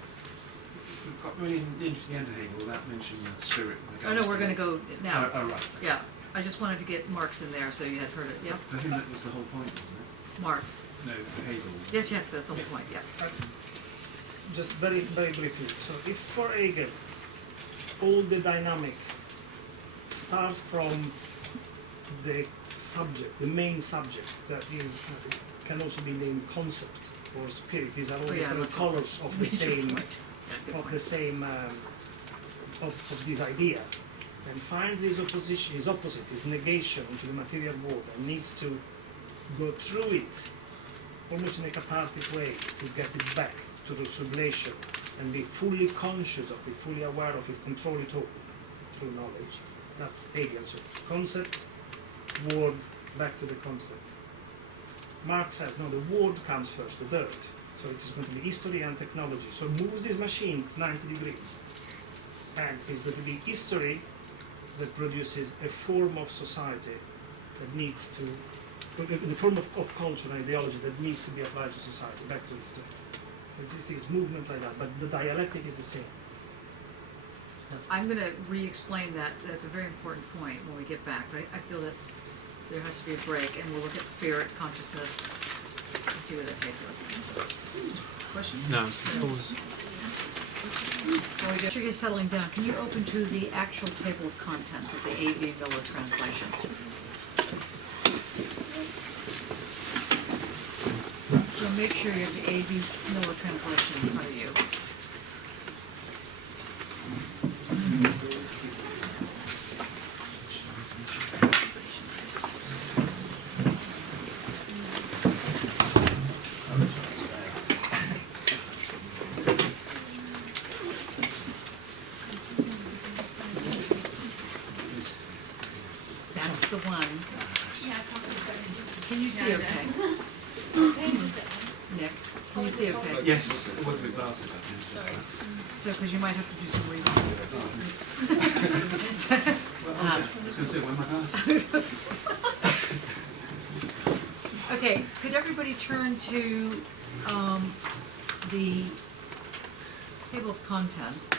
we've got really into the end of Hegel without mentioning the spirit. Oh, no, we're gonna go now. Oh, right. Yeah, I just wanted to get Marx in there so you had heard it, yeah? For him, that was the whole point, wasn't Marx. it? No, for Hegel. Yes, yes, that's the whole point, yeah. Just very, very briefly. So if for Hegel, all the dynamic starts from the subject, the main subject, that is, can also be named concept or spirit. These are all Oh, yeah, different not colors of the Major same, point. Yeah, good of point. the same, of this idea, and finds his opposition, his opposite, his negation to the material world, and needs to go through it, almost in a cathartic way, to get it back to the sublation, and be fully conscious of it, fully aware of it, control it all through knowledge. That's Hegel. So concept, word, back to the concept. Marx says, no, the word comes first, the dirt. So it is going to be history and technology. So moves this machine 90 degrees. And it's going to be history that produces a form of society that needs to, the form of culture and ideology that needs to be applied to society, back to history. It's this movement like that, but the dialectic is the same. I'm going to re-explain that. That's a very important point when we get back. But I feel that there has to be a break, and we'll look at spirit, consciousness, and see where that takes us. Question? No, pause. While we get you settling down, can you open to the actual table of contents of the A.V. Miller translation? So make sure you have the A.V. Miller translation in front of you. That's the one. Yeah, I can't remember. Can you see okay? What page is it on? Nick, can you see okay? Yes, it was with glasses, I think. Sorry. So, because you might have to do some reading. Well, I was going to say, where are my glasses? Okay, could everybody turn to the table of contents,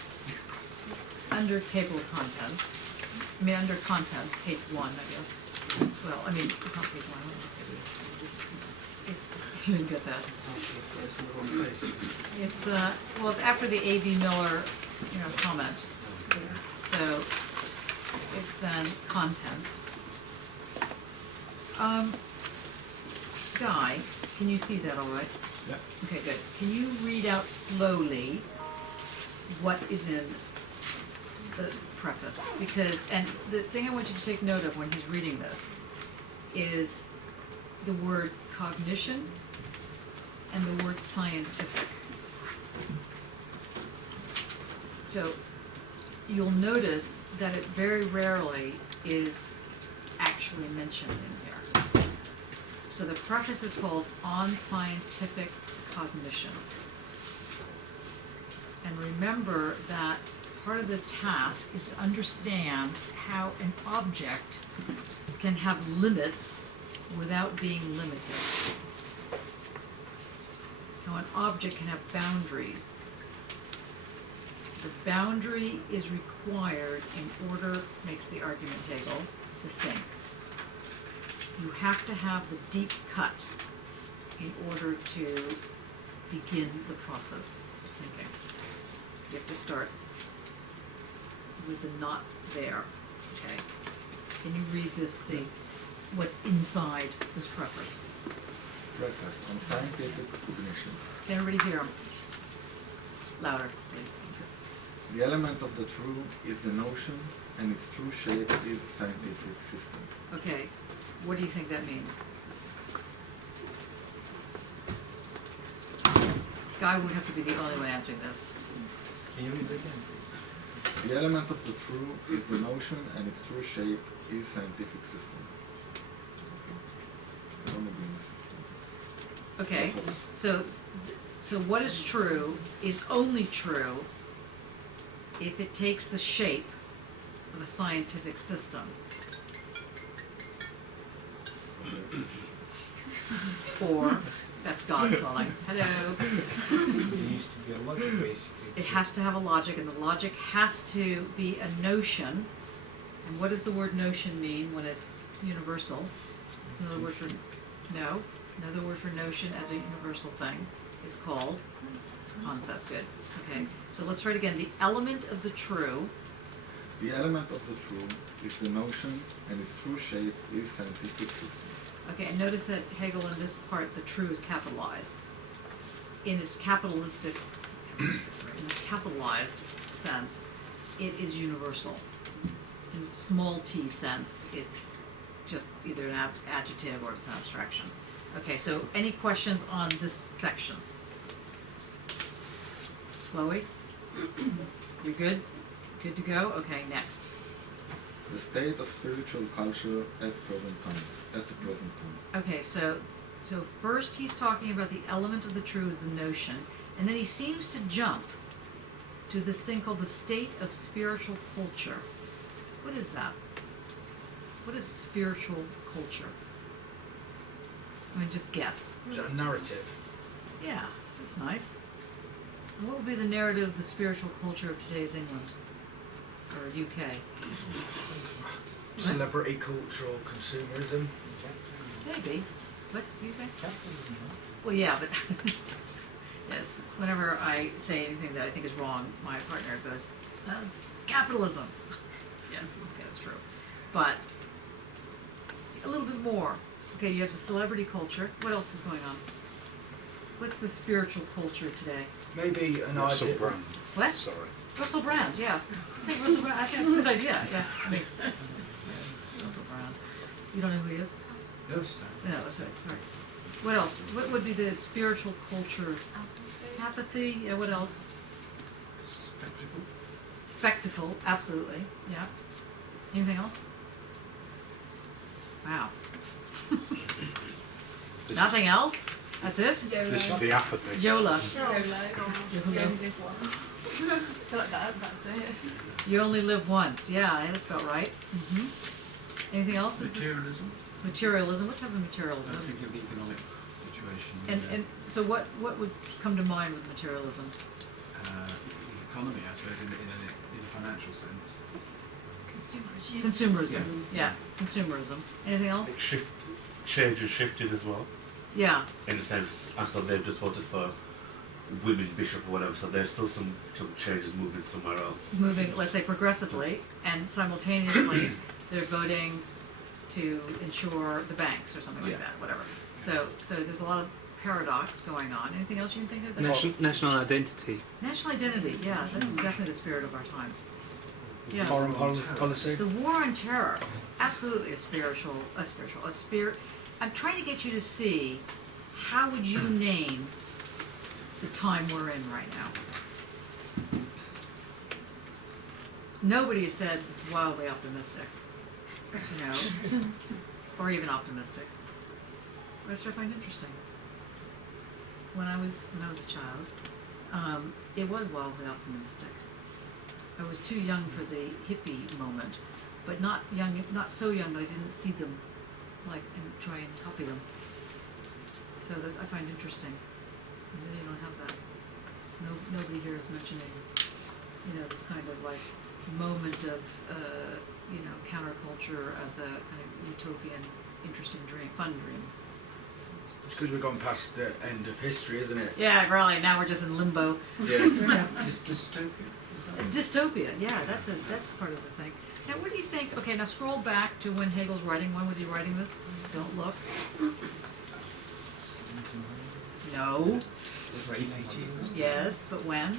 under table of contents, I mean under contents, page 1, I guess. Well, I mean, it's not page 1, it's, you didn't get that. It's, well, it's after the A.V. Miller, comment. So, it's then contents. Guy, can you see that all right? Yeah. Okay, good. Can you read out slowly what is in the preface? Because, and the thing I want you to take note of when he's reading this is the word cognition and the word scientific. So you'll notice that it very rarely is actually mentioned in here. So the preface is called On Scientific Cognition. And remember that part of the task is to understand how an object can have limits without being limited. How an object can have boundaries. The boundary is required in order, makes the argument Hegel, to think. You have to have the deep cut in order to begin the process of thinking. You have to start with the not there, okay? Can you read this thing, what's inside this preface? Preface on scientific cognition. Can everybody hear him? Louder, please. The element of the true is the notion, and its true shape is a scientific system. Okay, what do you think that means? Guy would have to be the only one answering this. Can you read it again, please? The element of the true is the notion, and its true shape is scientific system. It's only being the system. Okay, so what is true is only true if it takes the shape of a scientific system. Or, that's That's God calling. Hello. There needs to be a logic, basically. It has to have a logic, and the logic has to be a notion. And what does the word notion mean when it's universal? It's another word for no. Another word for notion as a universal thing is called concept. Good. Okay. So let's try it again. The element of the true. The element of the true is the notion, and its true shape is scientific system. Okay, and notice that Hegel in this part, the true is capitalized. In its capitalistic, in its capitalized sense, it is universal. In its small t sense, it's just either an adjective or it's an abstraction. Okay, so any questions on this section? Chloe? You're good? Good to go? Okay, next. The state of spiritual culture at present time. At the present time. Okay, so first he's talking about the element of the true as the notion, and then he seems to jump to this thing called the state of spiritual culture. What is that? What is spiritual culture? I mean, just guess. Is that a narrative? Yeah, that's nice. And what would be the narrative of the spiritual culture of today's England? Or UK? Celebrity culture or consumerism? Maybe. What do you say? Capitalism, no? Well, yeah, but yes, whenever I say anything that I think is wrong, my partner goes, "That's capitalism." Yes, okay, that's true. But a little bit more. Okay, you have the celebrity culture. What else is going on? What's the spiritual culture today? Maybe an Russell idea. Brand. What? Sorry. Russell Brand, yeah. I think Russell Brand, I think it's a good idea, yeah. I mean, yes, Russell Brand. You don't know who he is? Yes. No, that's right, sorry. What else? What would be the spiritual culture? Apathy, yeah, what else? Spectacle. Spectacle, absolutely, yeah. Anything else? Wow. This Nothing else? That's it? This is the apathy. YOLA. You only live once. Like that, that's it. You only live once, yeah, that's about right. Anything else? Is this- Materialism. Materialism, what type of materialism? I think of the economic situation. And so what would come to mind with materialism? the economy, I suppose, in a financial sense. Consumerism, yeah, consumerism. Anything else? Change has shifted as well, Yeah, in a sense. I thought they've just voted for women bishop or whatever, so there's still some changes moving somewhere else. moving, let's say progressively, and simultaneously, they're voting to insure the banks or something like Yeah. that, whatever. So there's a lot of paradox going on. Anything else you can think of? National identity. National identity, yeah, that's definitely the spirit of our times. Yeah. Foreign policy? The war on terror, absolutely a spirit. I'm trying to get you to see, how would you name the time we're in right now? Nobody has said it's wildly optimistic, you know, or even optimistic, which I find interesting. When I was a child, it was wildly optimistic. I was too young for the hippie moment, but not so young that I didn't see them, like, and try and copy them. So that I find interesting. I really don't have that. Nobody here is mentioning, this kind of like moment of, counterculture as a kind of utopian, interesting dream, fun dream. It's because we've gone past the end of history, isn't it? Yeah, really. Now we're just in limbo. Yeah. Is dystopia? Dystopia, yeah, that's part of the thing. Now, what do you think? Okay, now scroll back to when Hegel's writing. When was he writing this? Don't look. No. Yes, but when?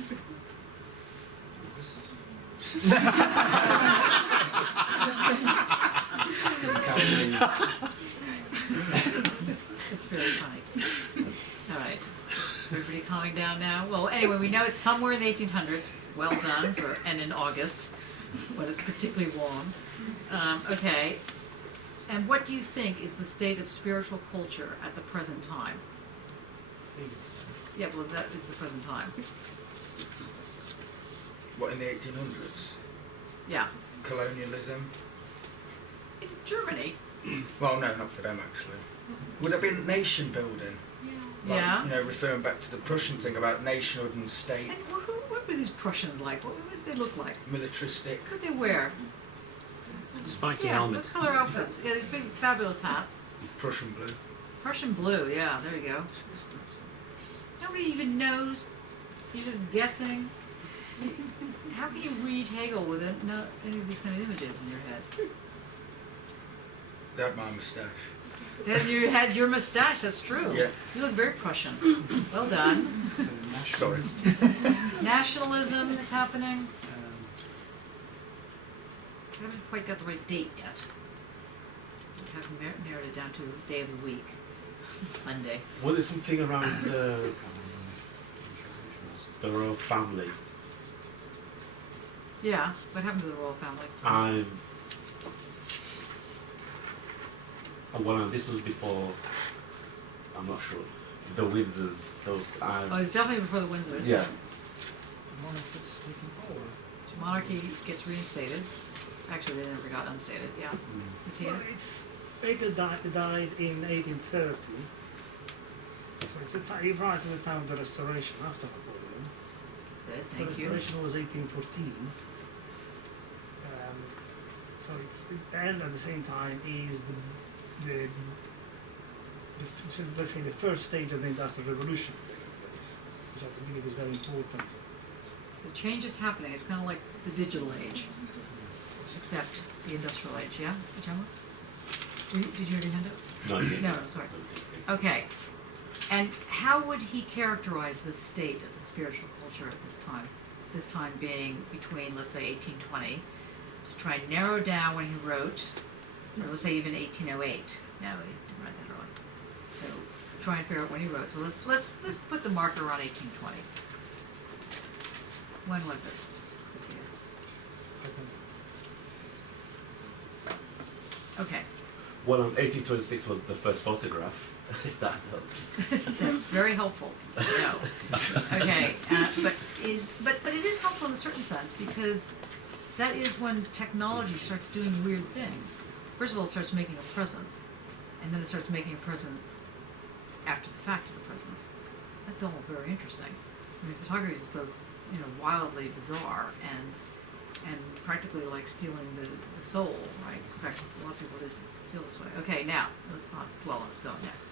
It's very funny. All right. Everybody calming down now? Well, anyway, we know it's somewhere in the 1800s. Well done, and in August, when it's particularly warm. Okay. And what do you think is the state of spiritual culture at the present time? Yeah, well, that is the present time. What, in the 1800s? Yeah. Colonialism? In Germany. Well, no, not for them actually. Would it be nation building? Like, Yeah. you know, referring back to the Prussian thing about nationhood and state, And what were these Prussians like? What would they look like? militaristic. What did they wear? Spiky Yeah, helmets. what color outfits? Yeah, these big fabulous hats. Prussian blue. Prussian blue, yeah, there you go. Nobody even knows. You're just guessing. How can you read Hegel with no, any of these kind of images in your head? They had my moustache. Then you had your mustache, that's true. Yeah. You look very Prussian. Well done. Sorry. Nationalism is happening. I haven't quite got the right date yet. I haven't narrowed it down to the day of the week. Monday. Was it something around the royal family? Yeah, what happened to the royal family? Well, this was before. I'm not sure. The Windsors. So Oh, it was definitely before the Windsors. yeah. Monarchy gets reinstated. Actually, they never got unstated. Yeah. Martina? Well, Hegel died in 1830. So it's he writes at the time of the Restoration after Napoleon. Good, The thank you. Restoration was 1814. So it's and at the same time is let's say the first stage of the Industrial Revolution taking place, which I believe is very important. The change is happening. It's kind of like the digital age, except the industrial age. Yeah, Gemma? Did you already hand it? No, I didn't. No, sorry. Okay. And how would he characterize the state of the spiritual culture at this time? This time being between, let's say, 1820, to try and narrow down when he wrote, or let's say even 1808. No, he didn't write that early. So try and figure out when he wrote. So let's put the marker around 1820. When was it? Okay. Well, 1826 was the first photograph. If that helps. That's very helpful. No. Okay, but it is helpful in a certain sense because that is when technology starts doing weird things. First of all, it starts making a presence, and then it starts making a presence after the fact of the presence. That's all very interesting. I mean, photography is both, wildly bizarre and practically like stealing the soul, right? In fact, a lot of people did feel this way. Okay, now let's not dwell on. Let's go next.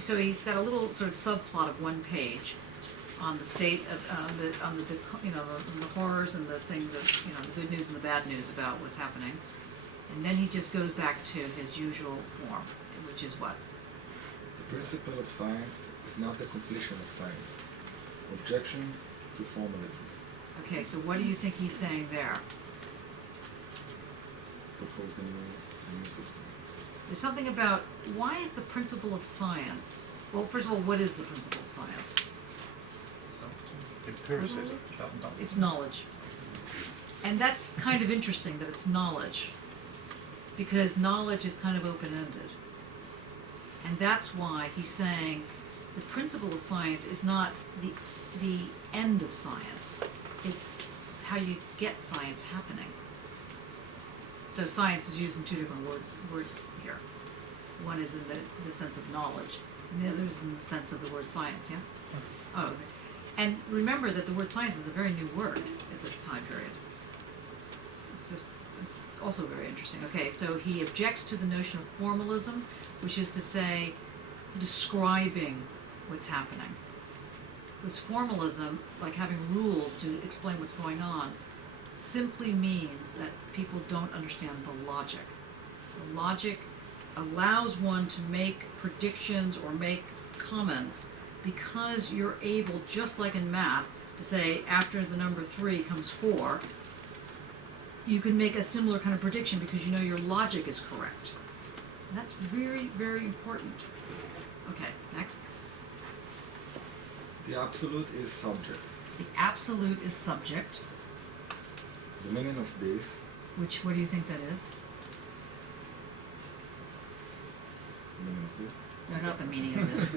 So he's got a little sort of subplot of one page on the state of the horrors and the things of the good news and the bad news about what's happening, and then he just goes back to his usual form, which is what? The principle of science is not the completion of science. Objection to formalism. Okay, so what do you think he's saying there? Propose a new system. There's something about why is the principle of science? Well, first of all, what is the principle of science? Empiricism. It's knowledge. And that's kind of interesting that it's knowledge, because knowledge is kind of open-ended. And that's why he's saying the principle of science is not the end of science. It's how you get science happening. So science is used in two different words here. One is in the sense of knowledge, and the other is in the sense of the word science, yeah? Oh, okay. And remember that the word science is a very new word at this time period. It's also very interesting. Okay, so he objects to the notion of formalism, which is to say describing what's happening. Because formalism, like having rules to explain what's going on, simply means that people don't understand the logic. The logic allows one to make predictions or make comments because you're able, just like in math, to say after the number 3 comes 4, you can make a similar kind of prediction because you know your logic is correct. And that's very, very important. Okay, next. The absolute is subject. The absolute is subject. The meaning of this. What do you think that is? The meaning of this. No, not the meaning of this.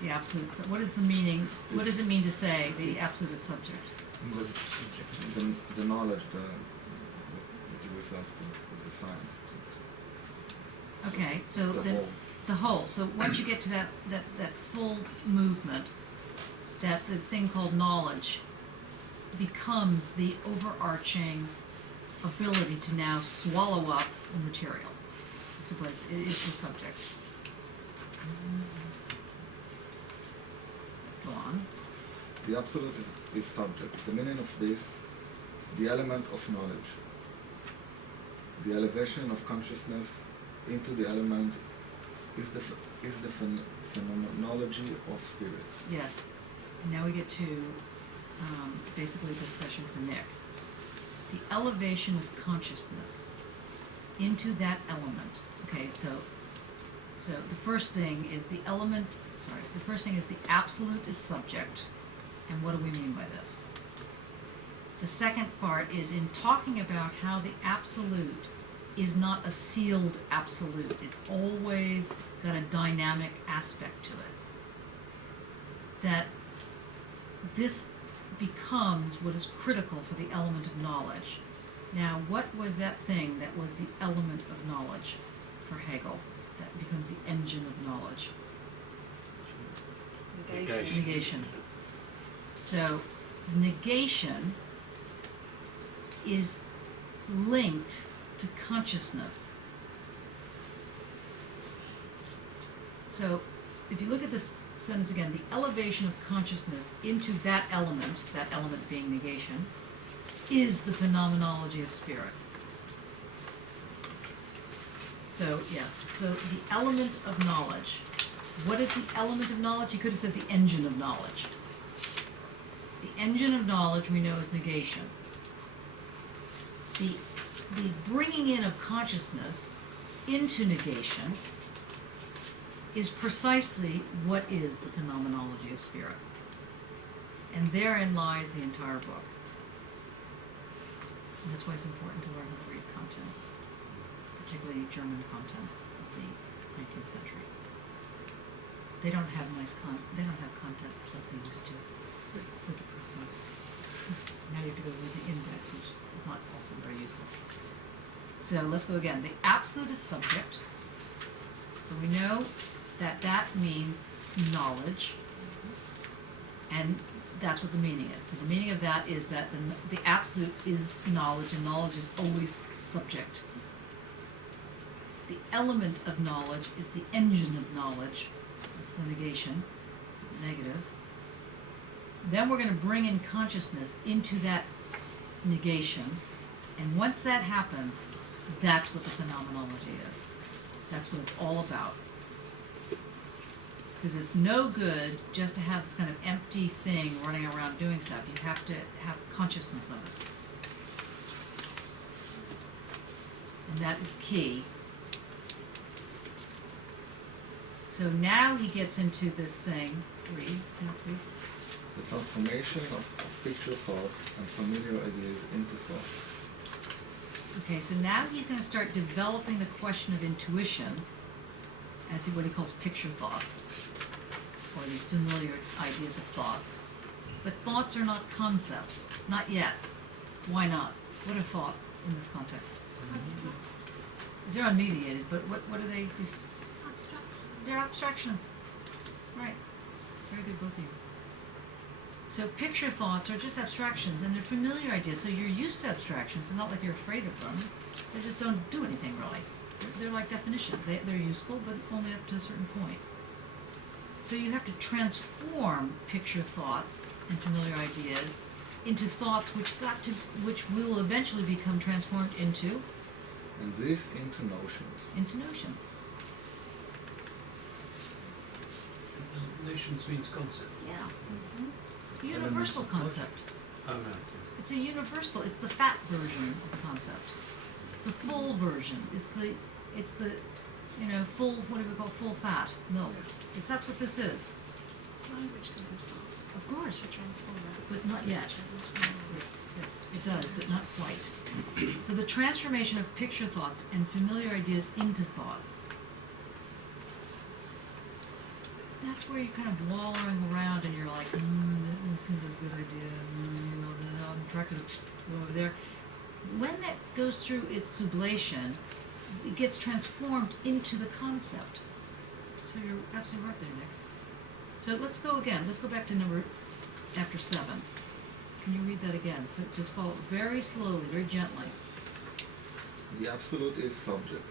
The absolute. What is the meaning? What does it mean to say the absolute is subject? The knowledge that it refers to is the science. Okay, so The then whole. the whole. So once you get to that full movement, that the thing called knowledge becomes the overarching ability to now swallow up the material. This is what is the subject. Go on. The absolute is subject. The meaning of this, the element of knowledge. The elevation of consciousness into the element is the phenomenology of spirit. Yes. And now we get to basically a discussion for Nick. The elevation of consciousness into that element. Okay, so the first thing is the element, the first thing is the absolute is subject. And what do we mean by this? The second part is in talking about how the absolute is not a sealed absolute. It's always got a dynamic aspect to it. That this becomes what is critical for the element of knowledge. Now, what was that thing that was the element of knowledge for Hegel? That becomes the engine of knowledge. Negation. So, negation is linked to consciousness. So, if you look at this sentence again, the elevation of consciousness into that element being negation, is the phenomenology of spirit. So, yes, so the element of knowledge. What is the element of knowledge? You could have said the engine of knowledge. The engine of knowledge we know is negation. The bringing in of consciousness into negation is precisely what is the phenomenology of spirit. And therein lies the entire book. And that's why it's important to learn how to read contents, particularly German contents of the 19th century. They don't have they don't have contents like they used to. It's so depressing. Now you have to go read the index, which is not also very useful. So let's go again. The absolute is subject. So we know that means knowledge, and that's what the meaning is. So the meaning of that is that the absolute is knowledge, and knowledge is always subject. The element of knowledge is the engine of knowledge. That's the negation, negative. Then we're going to bring in consciousness into that negation, and once that happens, that's what the phenomenology is. That's what it's all about. Because it's no good just to have this kind of empty thing running around doing stuff. You have to have consciousness of it. And that is key. So now he gets into this thing. Read, please. The transformation of picture thoughts and familiar ideas into thoughts. Okay, so now he's going to start developing the question of intuition as what he calls picture thoughts, or these familiar ideas of thoughts. But thoughts are not concepts, not yet. Why not? What are thoughts in this context? They're unmediated, but what are they? They're abstractions. Right. Very good, both of you. So picture thoughts are just abstractions, and they're familiar ideas, so you're used to abstractions. It's not like you're afraid of them. They just don't do anything really. They're like definitions. They're useful, but only up to a certain point. So you have to transform picture thoughts and familiar ideas into thoughts which will eventually become transformed into And this into notions. into notions. Notions means concept. Yeah. Universal concept. Oh, right. It's a universal. It's the fat version of the concept. It's the full version. It's the full. What do we call full fat milk? That's what this is. So language can be thought Of course, to transform it. but not yet. Yes, it does, but not quite. So the transformation of picture thoughts and familiar ideas into thoughts. That's where you're kind of wallowing around and you're like, that seems like a good idea. I'm trying to go over there. When that goes through its sublation, it gets transformed into the concept. So you're absolutely right there, Nick. So let's go again. Let's go back to number after 7. Can you read that again? So just follow it very slowly, very gently. The absolute is subject.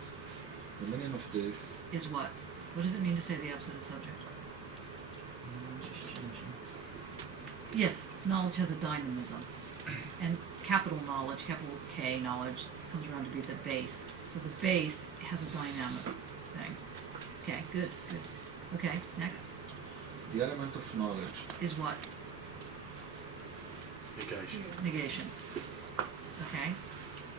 The meaning of this Is what? What does it mean to say the absolute is subject? Yes, knowledge has a dynamism. And capital knowledge, capital K knowledge, comes around to be the base. So the base has a dynamic thing. Okay, good, good. Okay, next the element of knowledge. is what? Negation. Negation. Okay,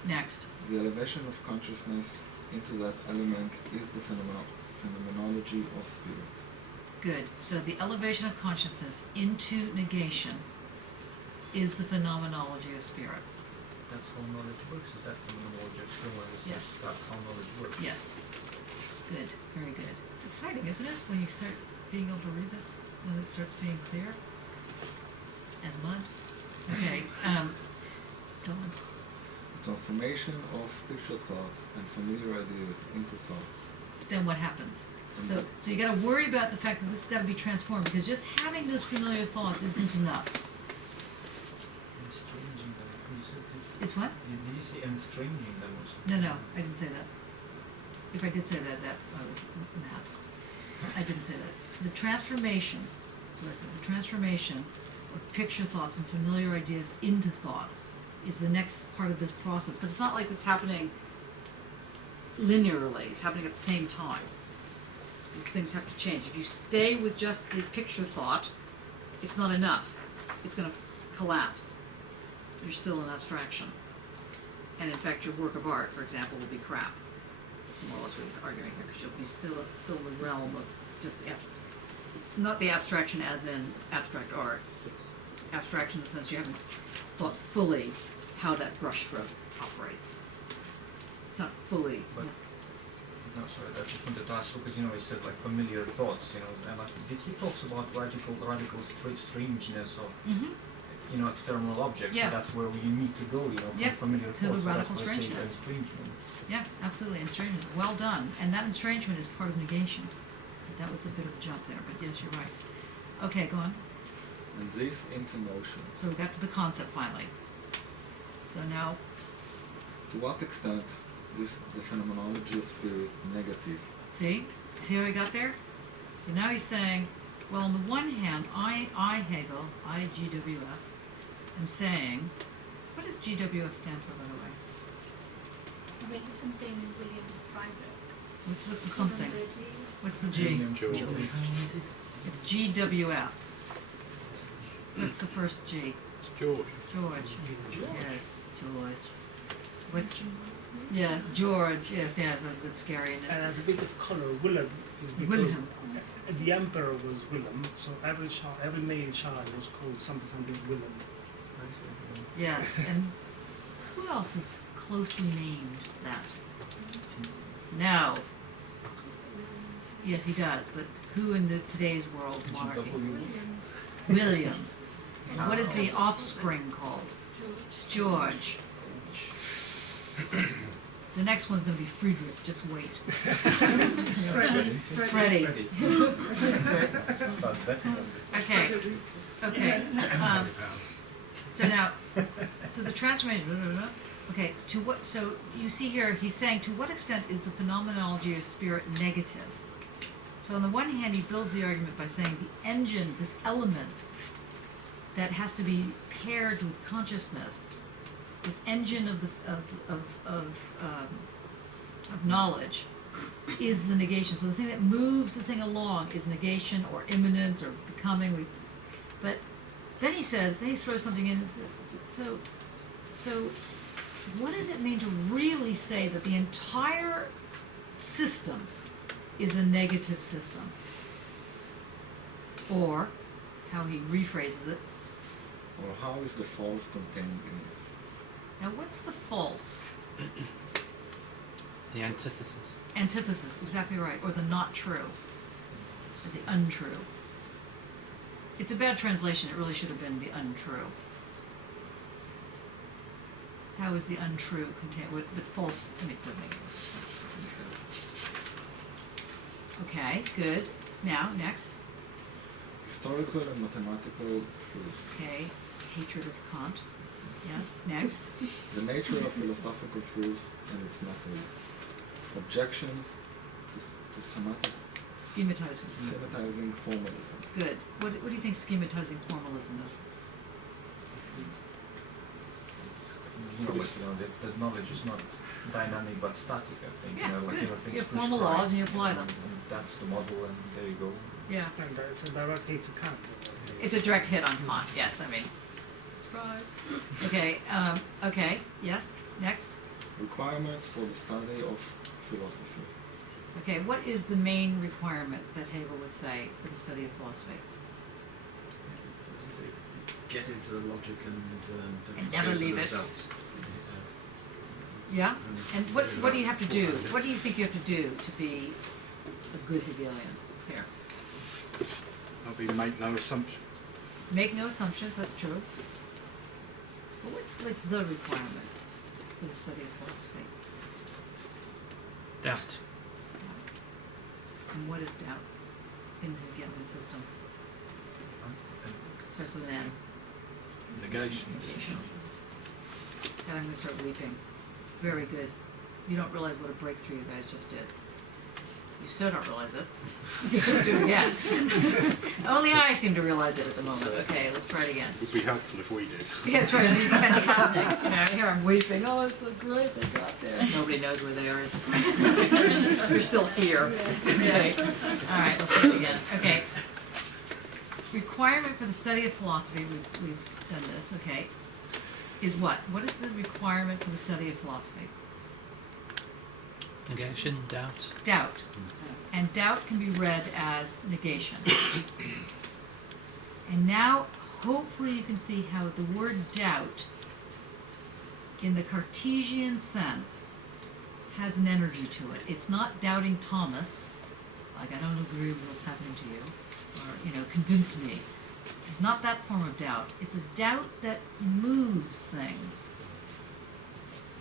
next. The elevation of consciousness into that element is the phenomenology of spirit. Good. So the elevation of consciousness into negation is the phenomenology of spirit. That's how knowledge works. Is that phenomenology of spirit? Yes. That's how knowledge works. Yes. Good. Very good. It's exciting, isn't it? When you start being able to read this, when it starts being clear as mud. Okay. Dawn. Transformation of picture thoughts and familiar ideas into thoughts. Then what happens? And So you got to worry about the fact that this has got to be transformed, because just having those familiar thoughts isn't enough. Estranging them. You said it. It's what? Did you say estranging them or No, something? no, I didn't say that. If I did say that, I was mad. I didn't say that. The transformation, so I said, the transformation of picture thoughts and familiar ideas into thoughts is the next part of this process. But it's not like it's happening linearly. It's happening at the same time. These things have to change. If you stay with just the picture thought, it's not enough. It's going to collapse. You're still in abstraction. And in fact, your work of art, for example, will be crap. More or less what he's arguing here, because you'll be still in the realm of just the not the abstraction as in abstract art. Abstraction in the sense you haven't thought fully how that brushstroke operates. It's not fully. But- No, sorry, I just wanted to ask, because, you know, he says, like, familiar thoughts, you know, and did he talks about radical strangeness of, Mm-hmm. you know, external objects, Yeah. and that's where you need to go, you know, from Yeah, familiar to the thoughts, so radical that's why I say strangeness. estrangement. Yeah, absolutely. Estrangement. Well done. And that estrangement is part of negation. That was a bit of a jump there, but yes, you're right. Okay, go on. And this into motion. So we got to the concept finally. So now, To what extent is the phenomenology of spirit negative? see how he got there? So now he's saying, well, on the one hand, I Hegel, IGWF, am saying, what does GWF stand for, by the way? I mean, it's something William Friedrich. What's the something? Phenomenology. What's the G? George. It's GWF. What's the first G? It's George. George. Yes, George. What's, yeah, George. Yes, that's a bit scary. Isn't it? And as a bit of color, Willem is because William. the emperor was Willem, so every male child was called something Willem. Yes, and who else is closely named that? No. Yes, he does, but who in today's world monarchy? William. And what is the offspring called? George. The next one's going to be Friedrich. Just wait. Freddie. Start betting on it. Okay. Okay. So now, so the transformation. Okay. To what? So you see here, he's saying, to what extent is the phenomenology of spirit negative? So on the one hand, he builds the argument by saying the engine, this element that has to be paired with consciousness, this engine of knowledge, is the negation. So the thing that moves the thing along is negation or immanence or becoming. But then he says, then he throws something in. So what does it mean to really say that the entire system is a negative system? Or, how he rephrases it, Or how is the false contained in it? now what's the false? The antithesis. Antithesis, exactly right, or the not true, or the untrue. It's a bad translation, it really should have been the untrue. How is the untrue contained with false? I mean, doesn't make any sense. Okay, good. Now, next. Historical and mathematical truth. Okay, hatred of Kant. Yes, next. The nature of philosophical truth and its method. Objections to schematizing formalism. Good. What do you think schematizing formalism is? That knowledge is not dynamic but static, I think. Yeah, like good. everything's You have formal prescribed, laws and you apply them. And that's the model, and there you go. Yeah. And it's a direct hit to Kant. It's a direct hit on Kant, yes, I mean. Surprise. Okay, okay, yes, next. Requirements for the study of philosophy. Okay, what is the main requirement that Hegel would say for the study of philosophy? Get into the logic And never leave it. Results. Yeah? And what do you have to do? What do you think you have to do to be a good Hegelian here? I'll be make no assumption. Make no assumptions, that's true. But what's like the requirement for the study of philosophy? Doubt. And what is doubt in the Hegelian system? Starts with an N. Negation. God, I'm gonna start weeping. Very good. You don't realize what a breakthrough you guys just did. You so don't realize it. You should do it again. Only I seem to realize it at the moment. Okay, let's try it again. It would be helpful if we did. Yeah, that's right. It's fantastic. You know, here I'm weeping. Oh, it's so great they got there. Nobody knows where they are. They're still here. Okay. All right, let's try it again. Okay. Requirement for the study of philosophy. We've done this. Okay. Is what? What is the requirement for the study of philosophy? Negation, doubt. Doubt. And doubt can be read as negation. And now, hopefully you can see how the word doubt, in the Cartesian sense, has an energy to it. It's not doubting Thomas, like I don't agree with what's happening to you, or, convince me. It's not that form of doubt. It's a doubt that moves things.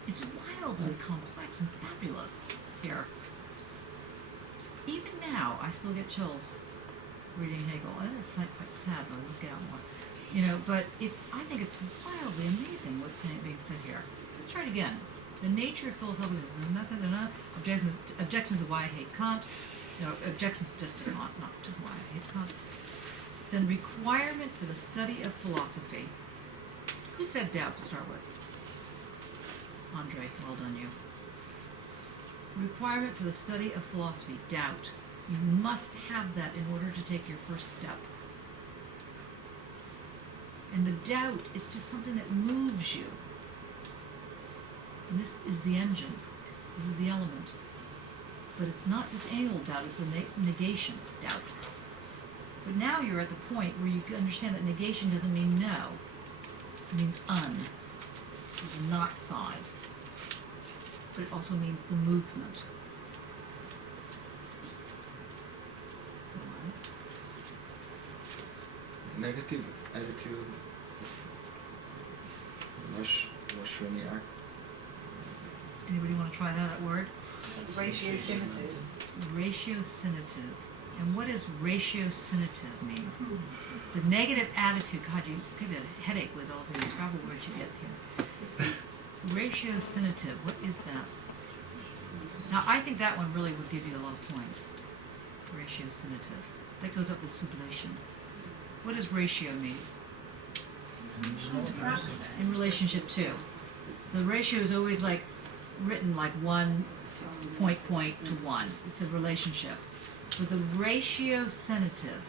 It's wildly complex and fabulous here. Even now, I still get chills reading Hegel. And it's like quite sad, but let's get out more. But I think it's wildly amazing what's being said here. Let's try it again. The nature of philosophy is objections of why I hate Kant. Objections just to Kant, not to why I hate Kant. Then requirement for the study of philosophy. Who said doubt to start with? Andre, well done you. Requirement for the study of philosophy, doubt. You must have that in order to take your first step. And the doubt is just something that moves you. And this is the engine. This is the element. But it's not just any old doubt, it's a negation doubt. But now you're at the point where you understand that negation doesn't mean no. It means the not side. But it also means the movement. Negative attitude of Russianiac. Anybody want to try that word? Ratiocinative. Ratiocinative. And what does ratiocinative mean? The negative attitude. God, you get a headache with all these Scrabble words you get here. Ratiocinative. What is that? Now, I think that one really would give you a lot of points. Ratiocinative. That goes up with sublation. What does ratio mean? In relationship to. So the ratio is always written like 1 point to 1. It's a relationship. So the ratiocinative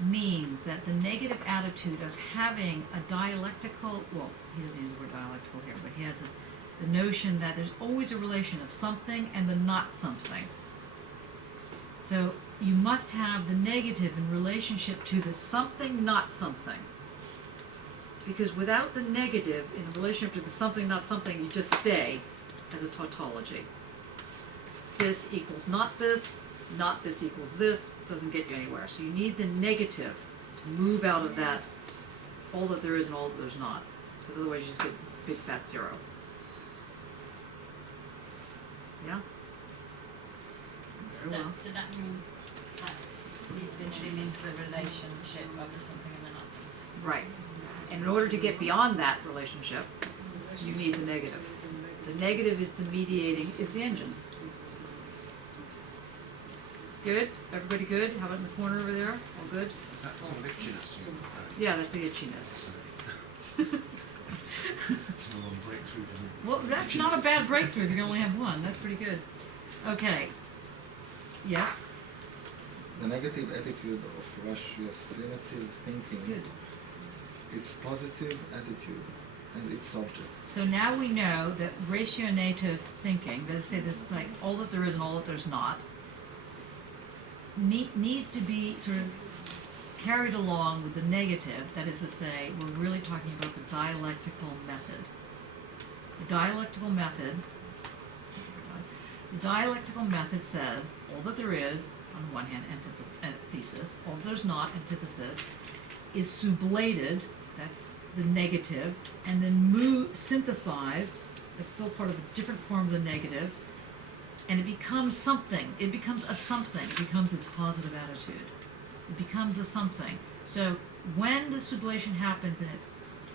means that the negative attitude of having a dialectical, well, he doesn't use the word dialectical here, but he has the notion that there's always a relation of something and the not something. So you must have the negative in relationship to the something, not something. Because without the negative in relationship to the something, not something, you just stay as a tautology. This equals not this equals this, doesn't get you anywhere. So you need the negative to move out of that, all that there is and all that there's not. Because otherwise you just get big fat zero. Yeah? Very well. So that means that it eventually means the relationship of the something and the not something. Right. And in order to get beyond that relationship, you need the negative. The negative is the mediating, is the engine. Good? Everybody good? How about in the corner over there? All good? That's sort of itchiness. Yeah, that's the itchiness. It's a long breakthrough, doesn't it? Well, that's not a bad breakthrough if you can only have one. That's pretty good. Okay. Yes? The negative attitude of ratiocinative thinking, Good. it's positive attitude and it's subject. So now we know that rationative thinking, that is to say this is like all that there is and all that there's not, needs to be sort of carried along with the negative, that is to say, we're really talking about the dialectical method. The dialectical method says all that there is, on one hand, antithesis, all that there's not, antithesis, is sublated, that's the negative, and then synthesized, that's still part of a different form of the negative, and it becomes something. It becomes a something. It becomes its positive attitude. It becomes a something. So when the sublation happens and it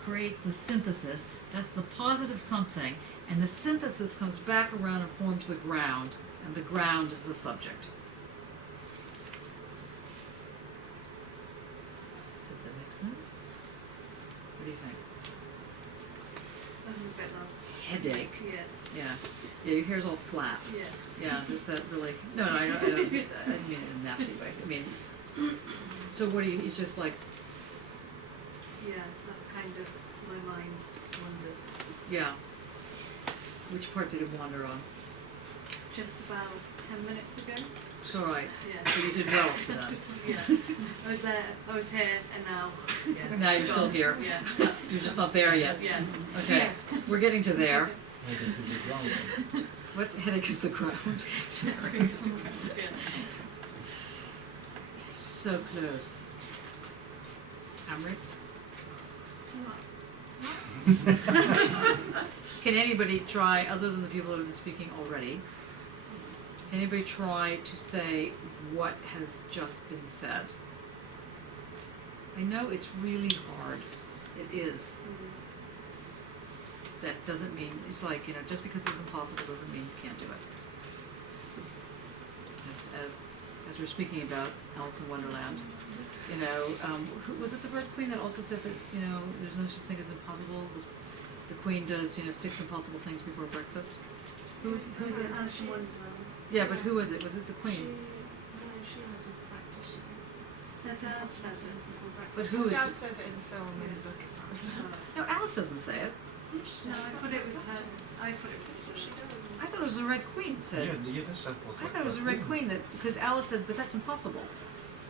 creates the synthesis, that's the positive something, and the synthesis comes back around and forms the ground, and the ground is the subject. Does that make sense? What do you think? I'm a bit lost. Headache. Yeah. Yeah. Yeah, your hair's all flat. Yeah. Yeah, is that really? No, I don't mean it in a nasty way. I mean, so what do you? It's just like, Yeah, that kind of, my mind's wandered. yeah. Which part did it wander on? Just about 10 minutes ago. It's all right. Yeah. So you did well for that. Yeah. I was here, and now, yes. Now you're still gone. here. Yeah. You're just not there yet. Yeah. Okay, we're getting to there. Maybe to the ground. What's headache is the ground. Yeah. So close. Amrit? Can anybody try, other than the people that have been speaking already, can anybody try to say what has just been said? I know it's really hard. It is. That doesn't mean, it's like, just because it's impossible doesn't mean you can't do it. As we're speaking about Alice in Wonderland, who, was it the Red Queen that also said that, there's no such thing as impossible? The Queen does, 6 impossible things before breakfast. Who's it? Alice in Wonderland. Yeah, but who was it? Was it the Queen? She has a practice, she thinks. Says it. But who is Dad it? says it in the film, in the book it's Alice. No, Alice doesn't say it. No, I thought it was her. I thought it was what she does. I thought it was the Red Queen said. Yeah, that's what I thought it was the Red Queen that, because Alice said, but that's impossible.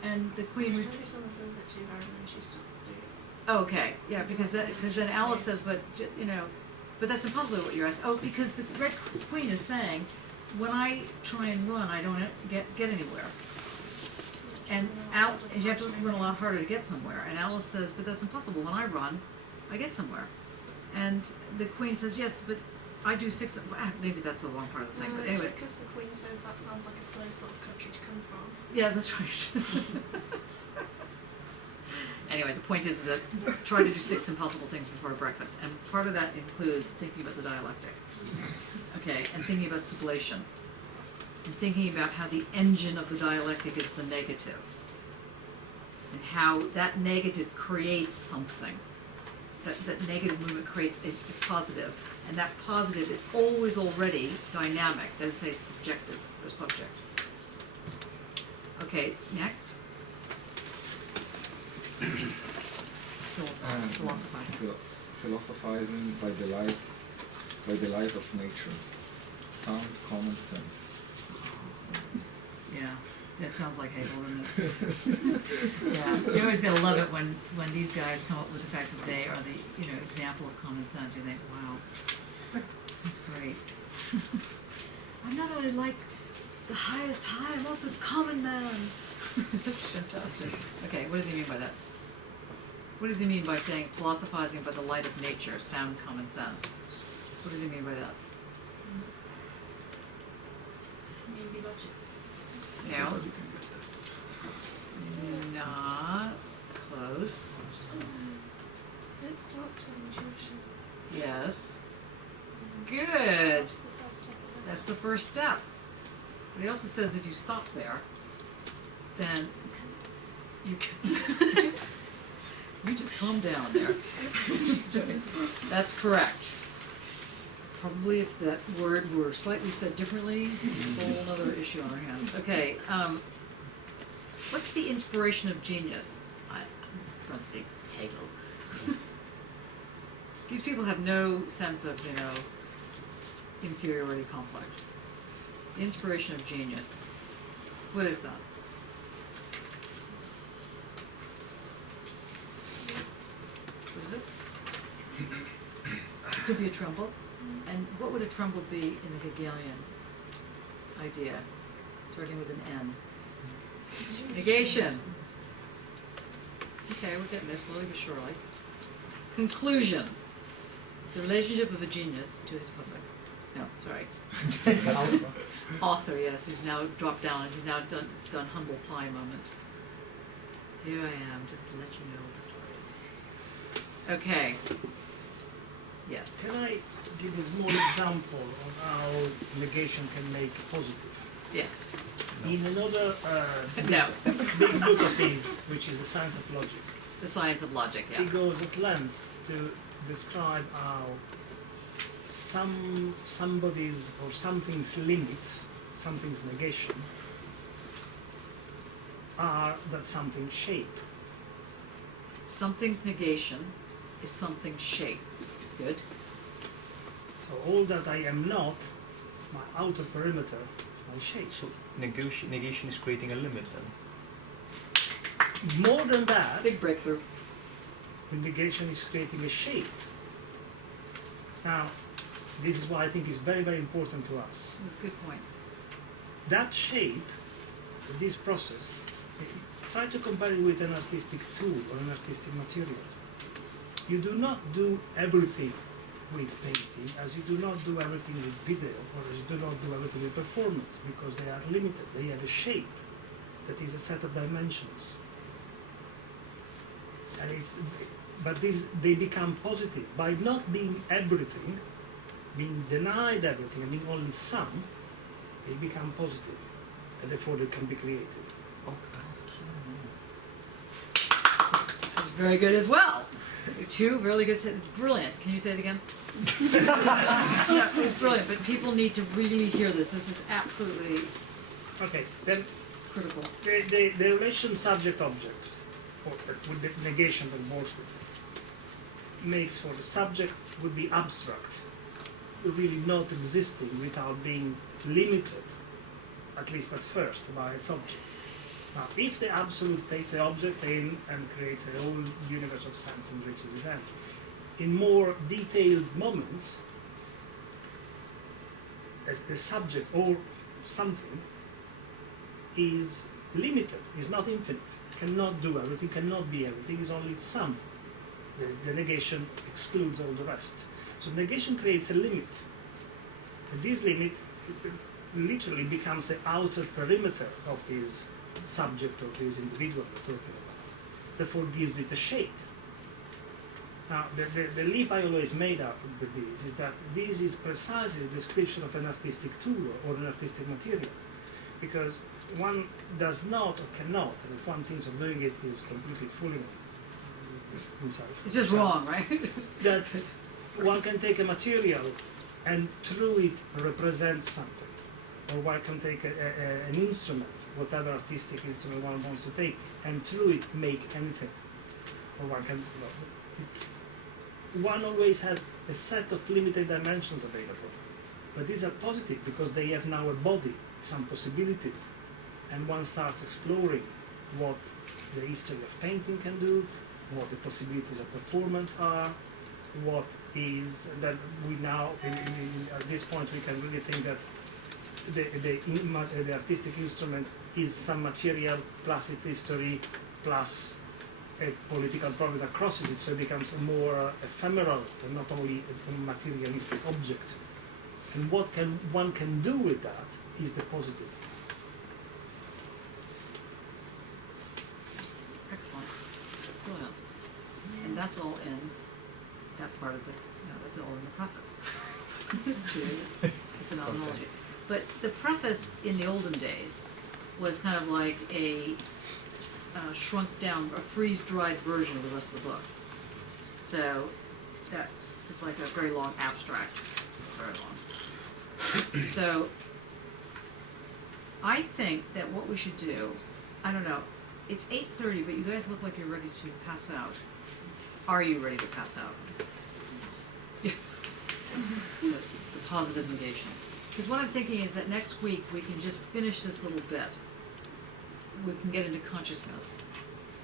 And the Queen. Someone says it to her and then she starts doing it. Oh, okay, yeah, because then Alice says, but but that's impossible. What you're asking? Oh, because the Red Queen is saying, when I try and run, I don't get anywhere. And you have to run a lot harder to get somewhere. And Alice says, but that's impossible. When I run, I get somewhere. And the Queen says, yes, but I do 6. Maybe that's the wrong part of the thing. But anyway. Because the Queen says that sounds like a slow sort of country to come from. Yeah, that's right. Anyway, the point is that try to do 6 impossible things before breakfast, and part of that includes thinking about the dialectic, okay, and thinking about sublation, and thinking about how the engine of the dialectic is the negative, and how that negative creates something. That negative movement creates a positive, and that positive is always already dynamic, that is, say, subjective or subject. Okay, next. Philosophizing. Philosophizing by the light of nature. Sound common sense. Yeah, that sounds like Hegel, doesn't it? Yeah, you always gotta love it when these guys come up with the fact that they are the example of common sense. You think, wow, that's great. I'm not only like the highest high, I'm also common man. That's fantastic. Okay, what does he mean by that? What does he mean by saying philosophizing by the light of nature, sound common sense? What does he mean by that? Maybe logic. No, Everybody can get that. not close. It starts with intuition. Yes. Good. That's the first step. That's the first step. But he also says if you stop there, then you can. You just calm down there. That's correct. Probably if that word were slightly said differently, a whole other issue on our hands. Okay, what's the inspiration of genius? Parentheses, Hegel. These people have no sense of, inferiority complex. The inspiration of genius. What is that? What is it? It could be a tremble. And what would a tremble be in the Hegelian idea, starting with an N? Negation. Okay, we're getting there slowly but surely. Conclusion. The relationship of a genius to his public. No, sorry. Author, yes, he's now dropped down and he's now done humble pie moment. Here I am, just to let you know the story. Okay. Yes. Can I give a small example of how negation can make positive? Yes. In another No. big book of his, which is The Science of Logic, The science of logic, yeah. he goes at length to describe how somebody's or something's limits, something's negation, are that something's shape. Something's negation is something's shape. Good. So all that I am not, my outer perimeter, is my shape. So negation is creating a limit then. More than that, Big breakthrough. negation is creating a shape. Now, this is why I think is very, very important to us. That's a good point. That shape, this process, try to compare it with an artistic tool or an artistic material. You do not do everything with painting as you do not do everything with video or as you do not do everything with performance because they are limited. They have a shape that is a set of dimensions. And they become positive. By not being everything, being denied everything and being only some, they become positive. And therefore they can be created. That's very good as well. Two really good. Brilliant. Can you say it again? Yeah, it's brilliant, but people need to really hear this. This is absolutely Okay, then critical. the relation subject-object, or with the negation of Morse makes for the subject would be abstract, really not existing without being limited, at least at first, by its object. Now, if the absolute takes the object in and creates a whole universe of sense in which is his end, in more detailed moments, the subject or something is limited, is not infinite, cannot do everything, cannot be everything, is only some. The negation excludes all the rest. So negation creates a limit. And this limit literally becomes the outer perimeter of this subject or this individual we're talking about. Therefore gives it a shape. Now, the leap I always made out with this is that this is precisely the description of an artistic tool or an artistic material. Because one does not or cannot, and if one thinks of doing it, is completely fooling himself. It's just wrong, right? That one can take a material and through it represent something. Or one can take an instrument, whatever artistic instrument one wants to take, and through it make anything. Or one can, one always has a set of limited dimensions available. But these are positive because they have now a body, some possibilities. And one starts exploring what the history of painting can do, what the possibilities of performance are, what is that we now, at this point, we can really think that the artistic instrument is some material plus its history plus a political problem that crosses it, so it becomes a more ephemeral and not only a materialistic object. And what one can do with that is the positive. Excellent. Brilliant. And that's all in that part of the, that's all in the preface to the phenomenology. But the preface in the olden days was kind of like a shrunk down, a freeze-dried version of the rest of the book. So it's like a very long abstract, very long. So I think that what we should do, I don't know, it's 8:30, but you guys look like you're ready to pass out. Are you ready to pass out? Yes. That's the positive negation. Because what I'm thinking is that next week we can just finish this little bit. We can get into consciousness,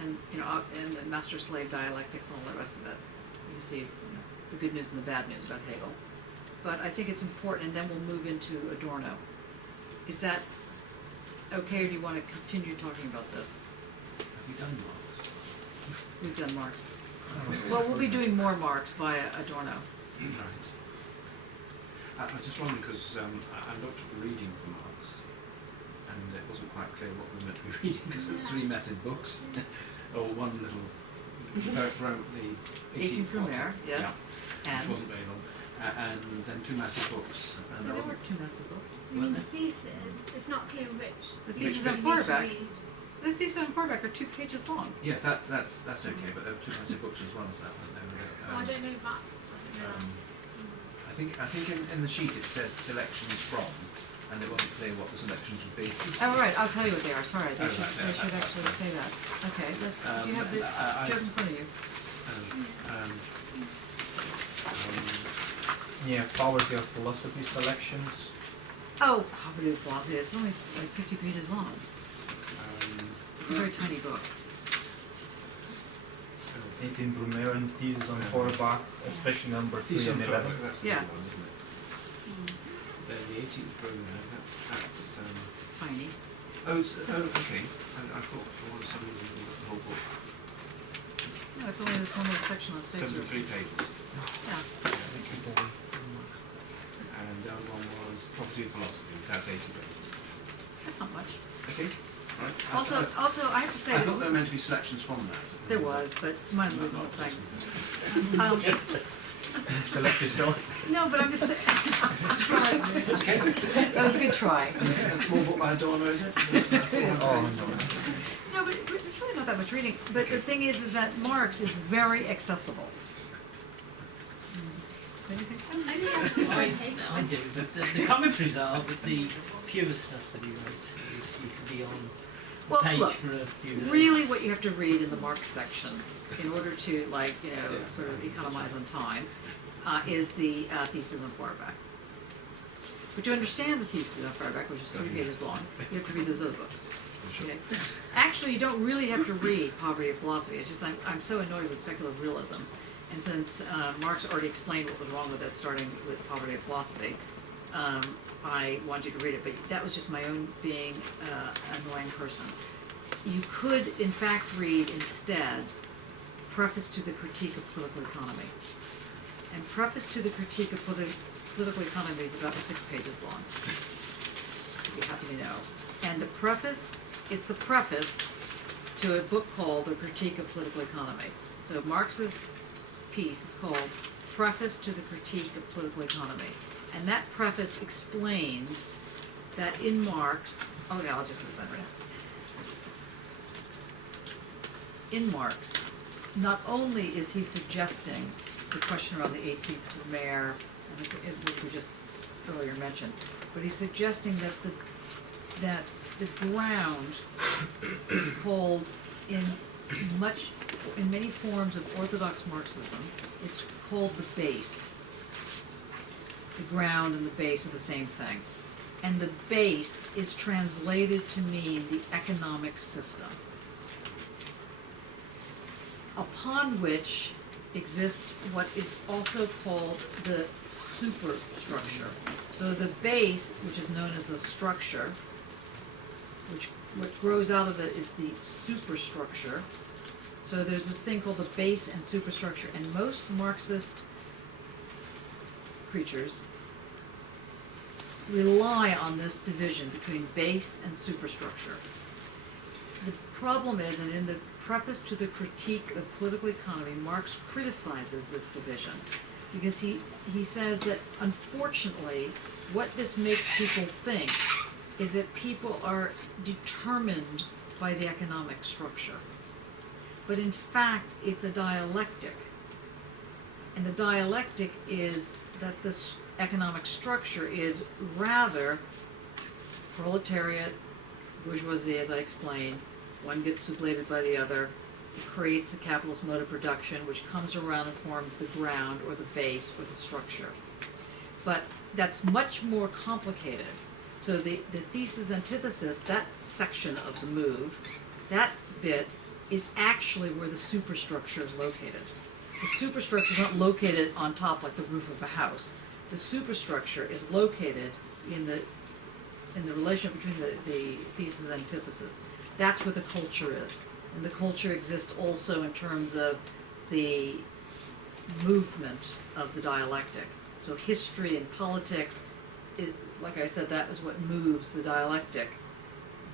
and and the master-slave dialectics and all the rest of it. You can see the good news and the bad news about Hegel. But I think it's important, and then we'll move into Adorno. Is that okay, or do you want to continue talking about this? Have we done Marx? We've done Marx. Well, we'll be doing more Marx via Adorno. Right. I was just wondering because I looked at the reading for Marx, and it wasn't quite clear what we were meant to be reading because it was 3 massive books, or one little wrote the 18th Brumaire, yes, yeah, and which wasn't very long, and then 2 massive books. And there weren't 2 massive books. You mean the thesis? It's not clear which. The thesis you on need to Feuerbach. read. The thesis on Feuerbach are 2 pages long. Yes, that's okay, but there were 2 massive books as well as that, wasn't there? Oh, I don't know that. I think in the sheet it said selections from, and it wasn't clear what the selections would be. Oh, right, I'll tell you what they are, sorry, they Oh, should, right, no, they should that's actually say that. Okay, let's, do you have the, do you have in front of you? Yeah, poverty of philosophy selections. Oh, Poverty of Philosophy, it's only like 50 pages long. It's a very tiny book. 18 Brumaire and thesis on Feuerbach, especially number 3 and 11. That's Yeah. the one, isn't it? Then the 18th Brumaire, that's Tiny. okay. I thought for some reason we got the whole book. No, it's only this one little section on 73 pages. Yeah. And the other one was Property of Philosophy, that's 80 pages. That's not much. Okay, right. Also, I have to say I that thought there were meant to be selections from that. there was, but might as well be the whole thing. Select yourself. No, but I'm just saying. That was a good try. And it's a small book by Adorno, is it? Oh, No, but it's really not that much reading. But the thing is that Marx is very accessible. Anything? Only after you I take do, but the commentaries are, but the pure stuff that he writes is you could be on Well, page look, for a few days. really what you have to read in the Marx section in order to, like, sort of economize on time, is the thesis on Feuerbach. But to understand the thesis on Feuerbach, which is 3 pages long, you have to read those other books. Okay? Actually, you don't really have to read Poverty of Philosophy. It's just I'm so annoyed with speculative realism. And since Marx already explained what was wrong with it, starting with Poverty of Philosophy, I want you to read it, but that was just my own being an annoying person. You could, in fact, read instead Preface to the Critique of Political Economy. And Preface to the Critique of Political Economy is about 6 pages long, if you happen to know. And the preface, it's the preface to a book called The Critique of Political Economy. So Marx's piece is called Preface to the Critique of Political Economy. And that preface explains that in Marx, oh yeah, I'll just say that right now. In Marx, not only is he suggesting the question around the 18th Brumaire, which we just earlier mentioned, but he's suggesting that the ground is called in many forms of orthodox Marxism, it's called the base. The ground and the base are the same thing. And the base is translated to mean the economic system, upon which exists what is also called the superstructure. So the base, which is known as a structure, what grows out of it is the superstructure. So there's this thing called the base and superstructure, and most Marxist creatures rely on this division between base and superstructure. The problem is, and in the preface to the Critique of Political Economy, Marx criticizes this division because he says that unfortunately what this makes people think is that people are determined by the economic structure. But in fact, it's a dialectic. And the dialectic is that this economic structure is rather proletariat, bourgeoisie, as I explained. One gets sublated by the other. It creates the capitalist mode of production, which comes around and forms the ground or the base or the structure. But that's much more complicated. So the thesis antithesis, that section of the move, that bit is actually where the superstructure is located. The superstructure is not located on top like the roof of a house. The superstructure is located in the relationship between the thesis and antithesis. That's where the culture is. And the culture exists also in terms of the movement of the dialectic. So history and politics, like I said, that is what moves the dialectic.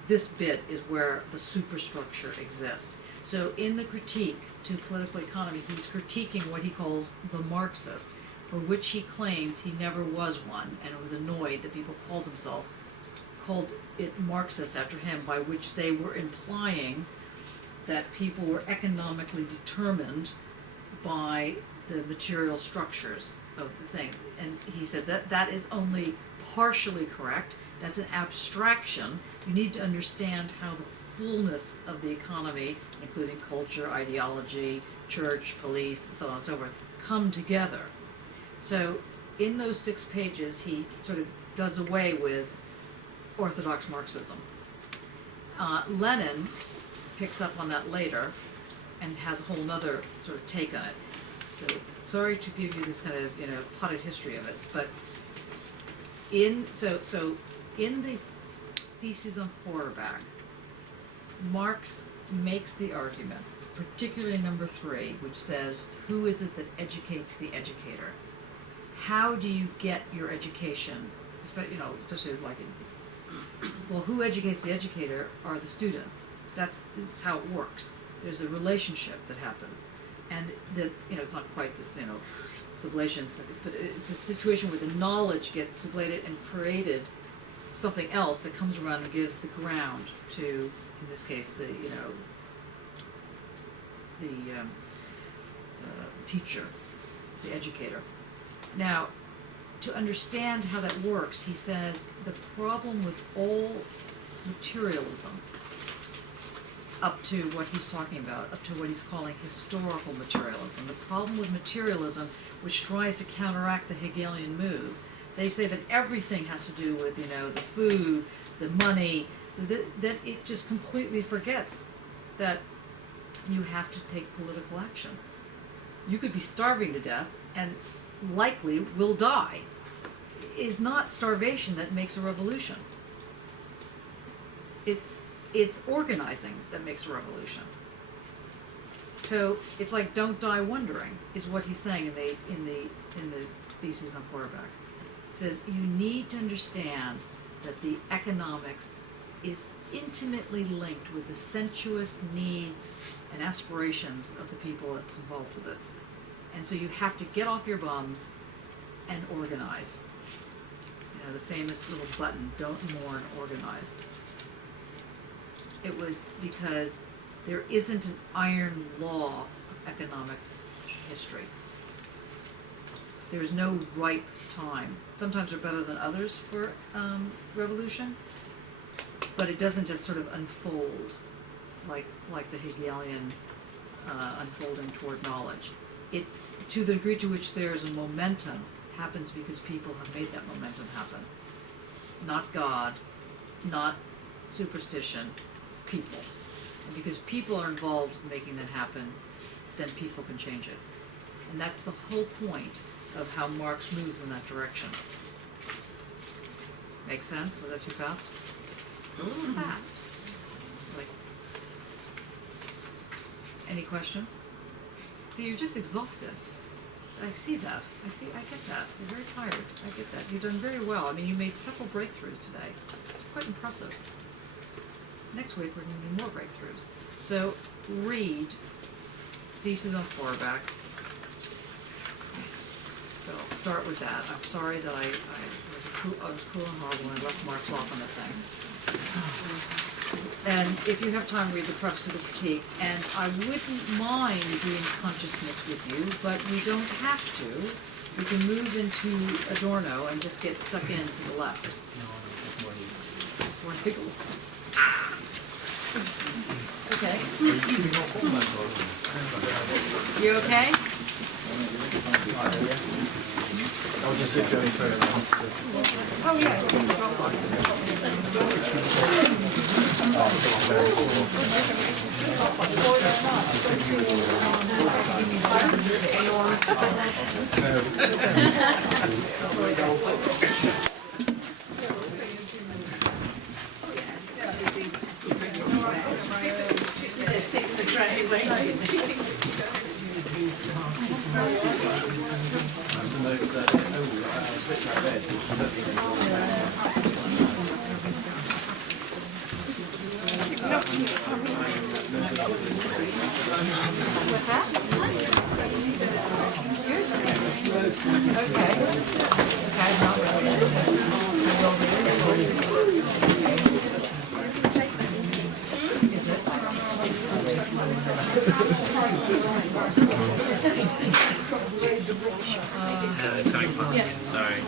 This bit is where the superstructure exists. So in the critique to political economy, he's critiquing what he calls the Marxist, for which he claims he never was one, and was annoyed that people called it Marxist after him, by which they were implying that people were economically determined by the material structures of the thing. And he said that is only partially correct. That's an abstraction. You need to understand how the fullness of the economy, including culture, ideology, church, police, and so on and so forth, come together. So in those 6 pages, he sort of does away with orthodox Marxism. Lenin picks up on that later and has a whole nother sort of take on it. So sorry to give you this kind of, potted history of it, but in the thesis on Feuerbach, Marx makes the argument, particularly number 3, which says, who is it that educates the educator? How do you get your education? Especially like who educates the educator are the students. That's how it works. There's a relationship that happens, and that it's not quite this sublation, but it's a situation where the knowledge gets sublated and created something else that comes around and gives the ground to, in this case, the teacher, the educator. Now, to understand how that works, he says the problem with all materialism, up to what he's talking about, up to what he's calling historical materialism, the problem with materialism, which tries to counteract the Hegelian move, they say that everything has to do with, the food, the money, that it just completely forgets that you have to take political action. You could be starving to death and likely will die. It is not starvation that makes a revolution. It's organizing that makes a revolution. So it's like don't die wondering is what he's saying in the thesis on Feuerbach. It says you need to understand that the economics is intimately linked with the sensuous needs and aspirations of the people that's involved with it. And so you have to get off your bums and organize. The famous little button, don't mourn, organize. It was because there isn't an iron law of economic history. There is no ripe time. Sometimes they're better than others for revolution, but it doesn't just sort of unfold like the Hegelian unfolding toward knowledge. It, to the degree to which there is a momentum, happens because people have made that momentum happen. Not God, not superstition, people. And because people are involved in making that happen, then people can change it. And that's the whole point of how Marx moves in that direction. Make sense? Was that too fast? A little fast. Any questions? So you're just exhausted. I see that. I get that. You're very tired. I get that. You've done very well. I mean, you made several breakthroughs today. It's quite impressive. Next week, we're going to do more breakthroughs. So, read Thesis on Feuerbach. So I'll start with that. I'm sorry that I was cruel and horrible and I left marks off on the thing. And if you have time, read the preface to the critique. And I wouldn't mind doing consciousness with you, but we don't have to. We can move into Adorno and just get stuck in to the left. Or Hegel. Okay. You okay? I'll just get going through it. Oh yeah, it's in the Dropbox. What's that? Good? Okay. Okay, not really. I will read it. Is it? Sorry.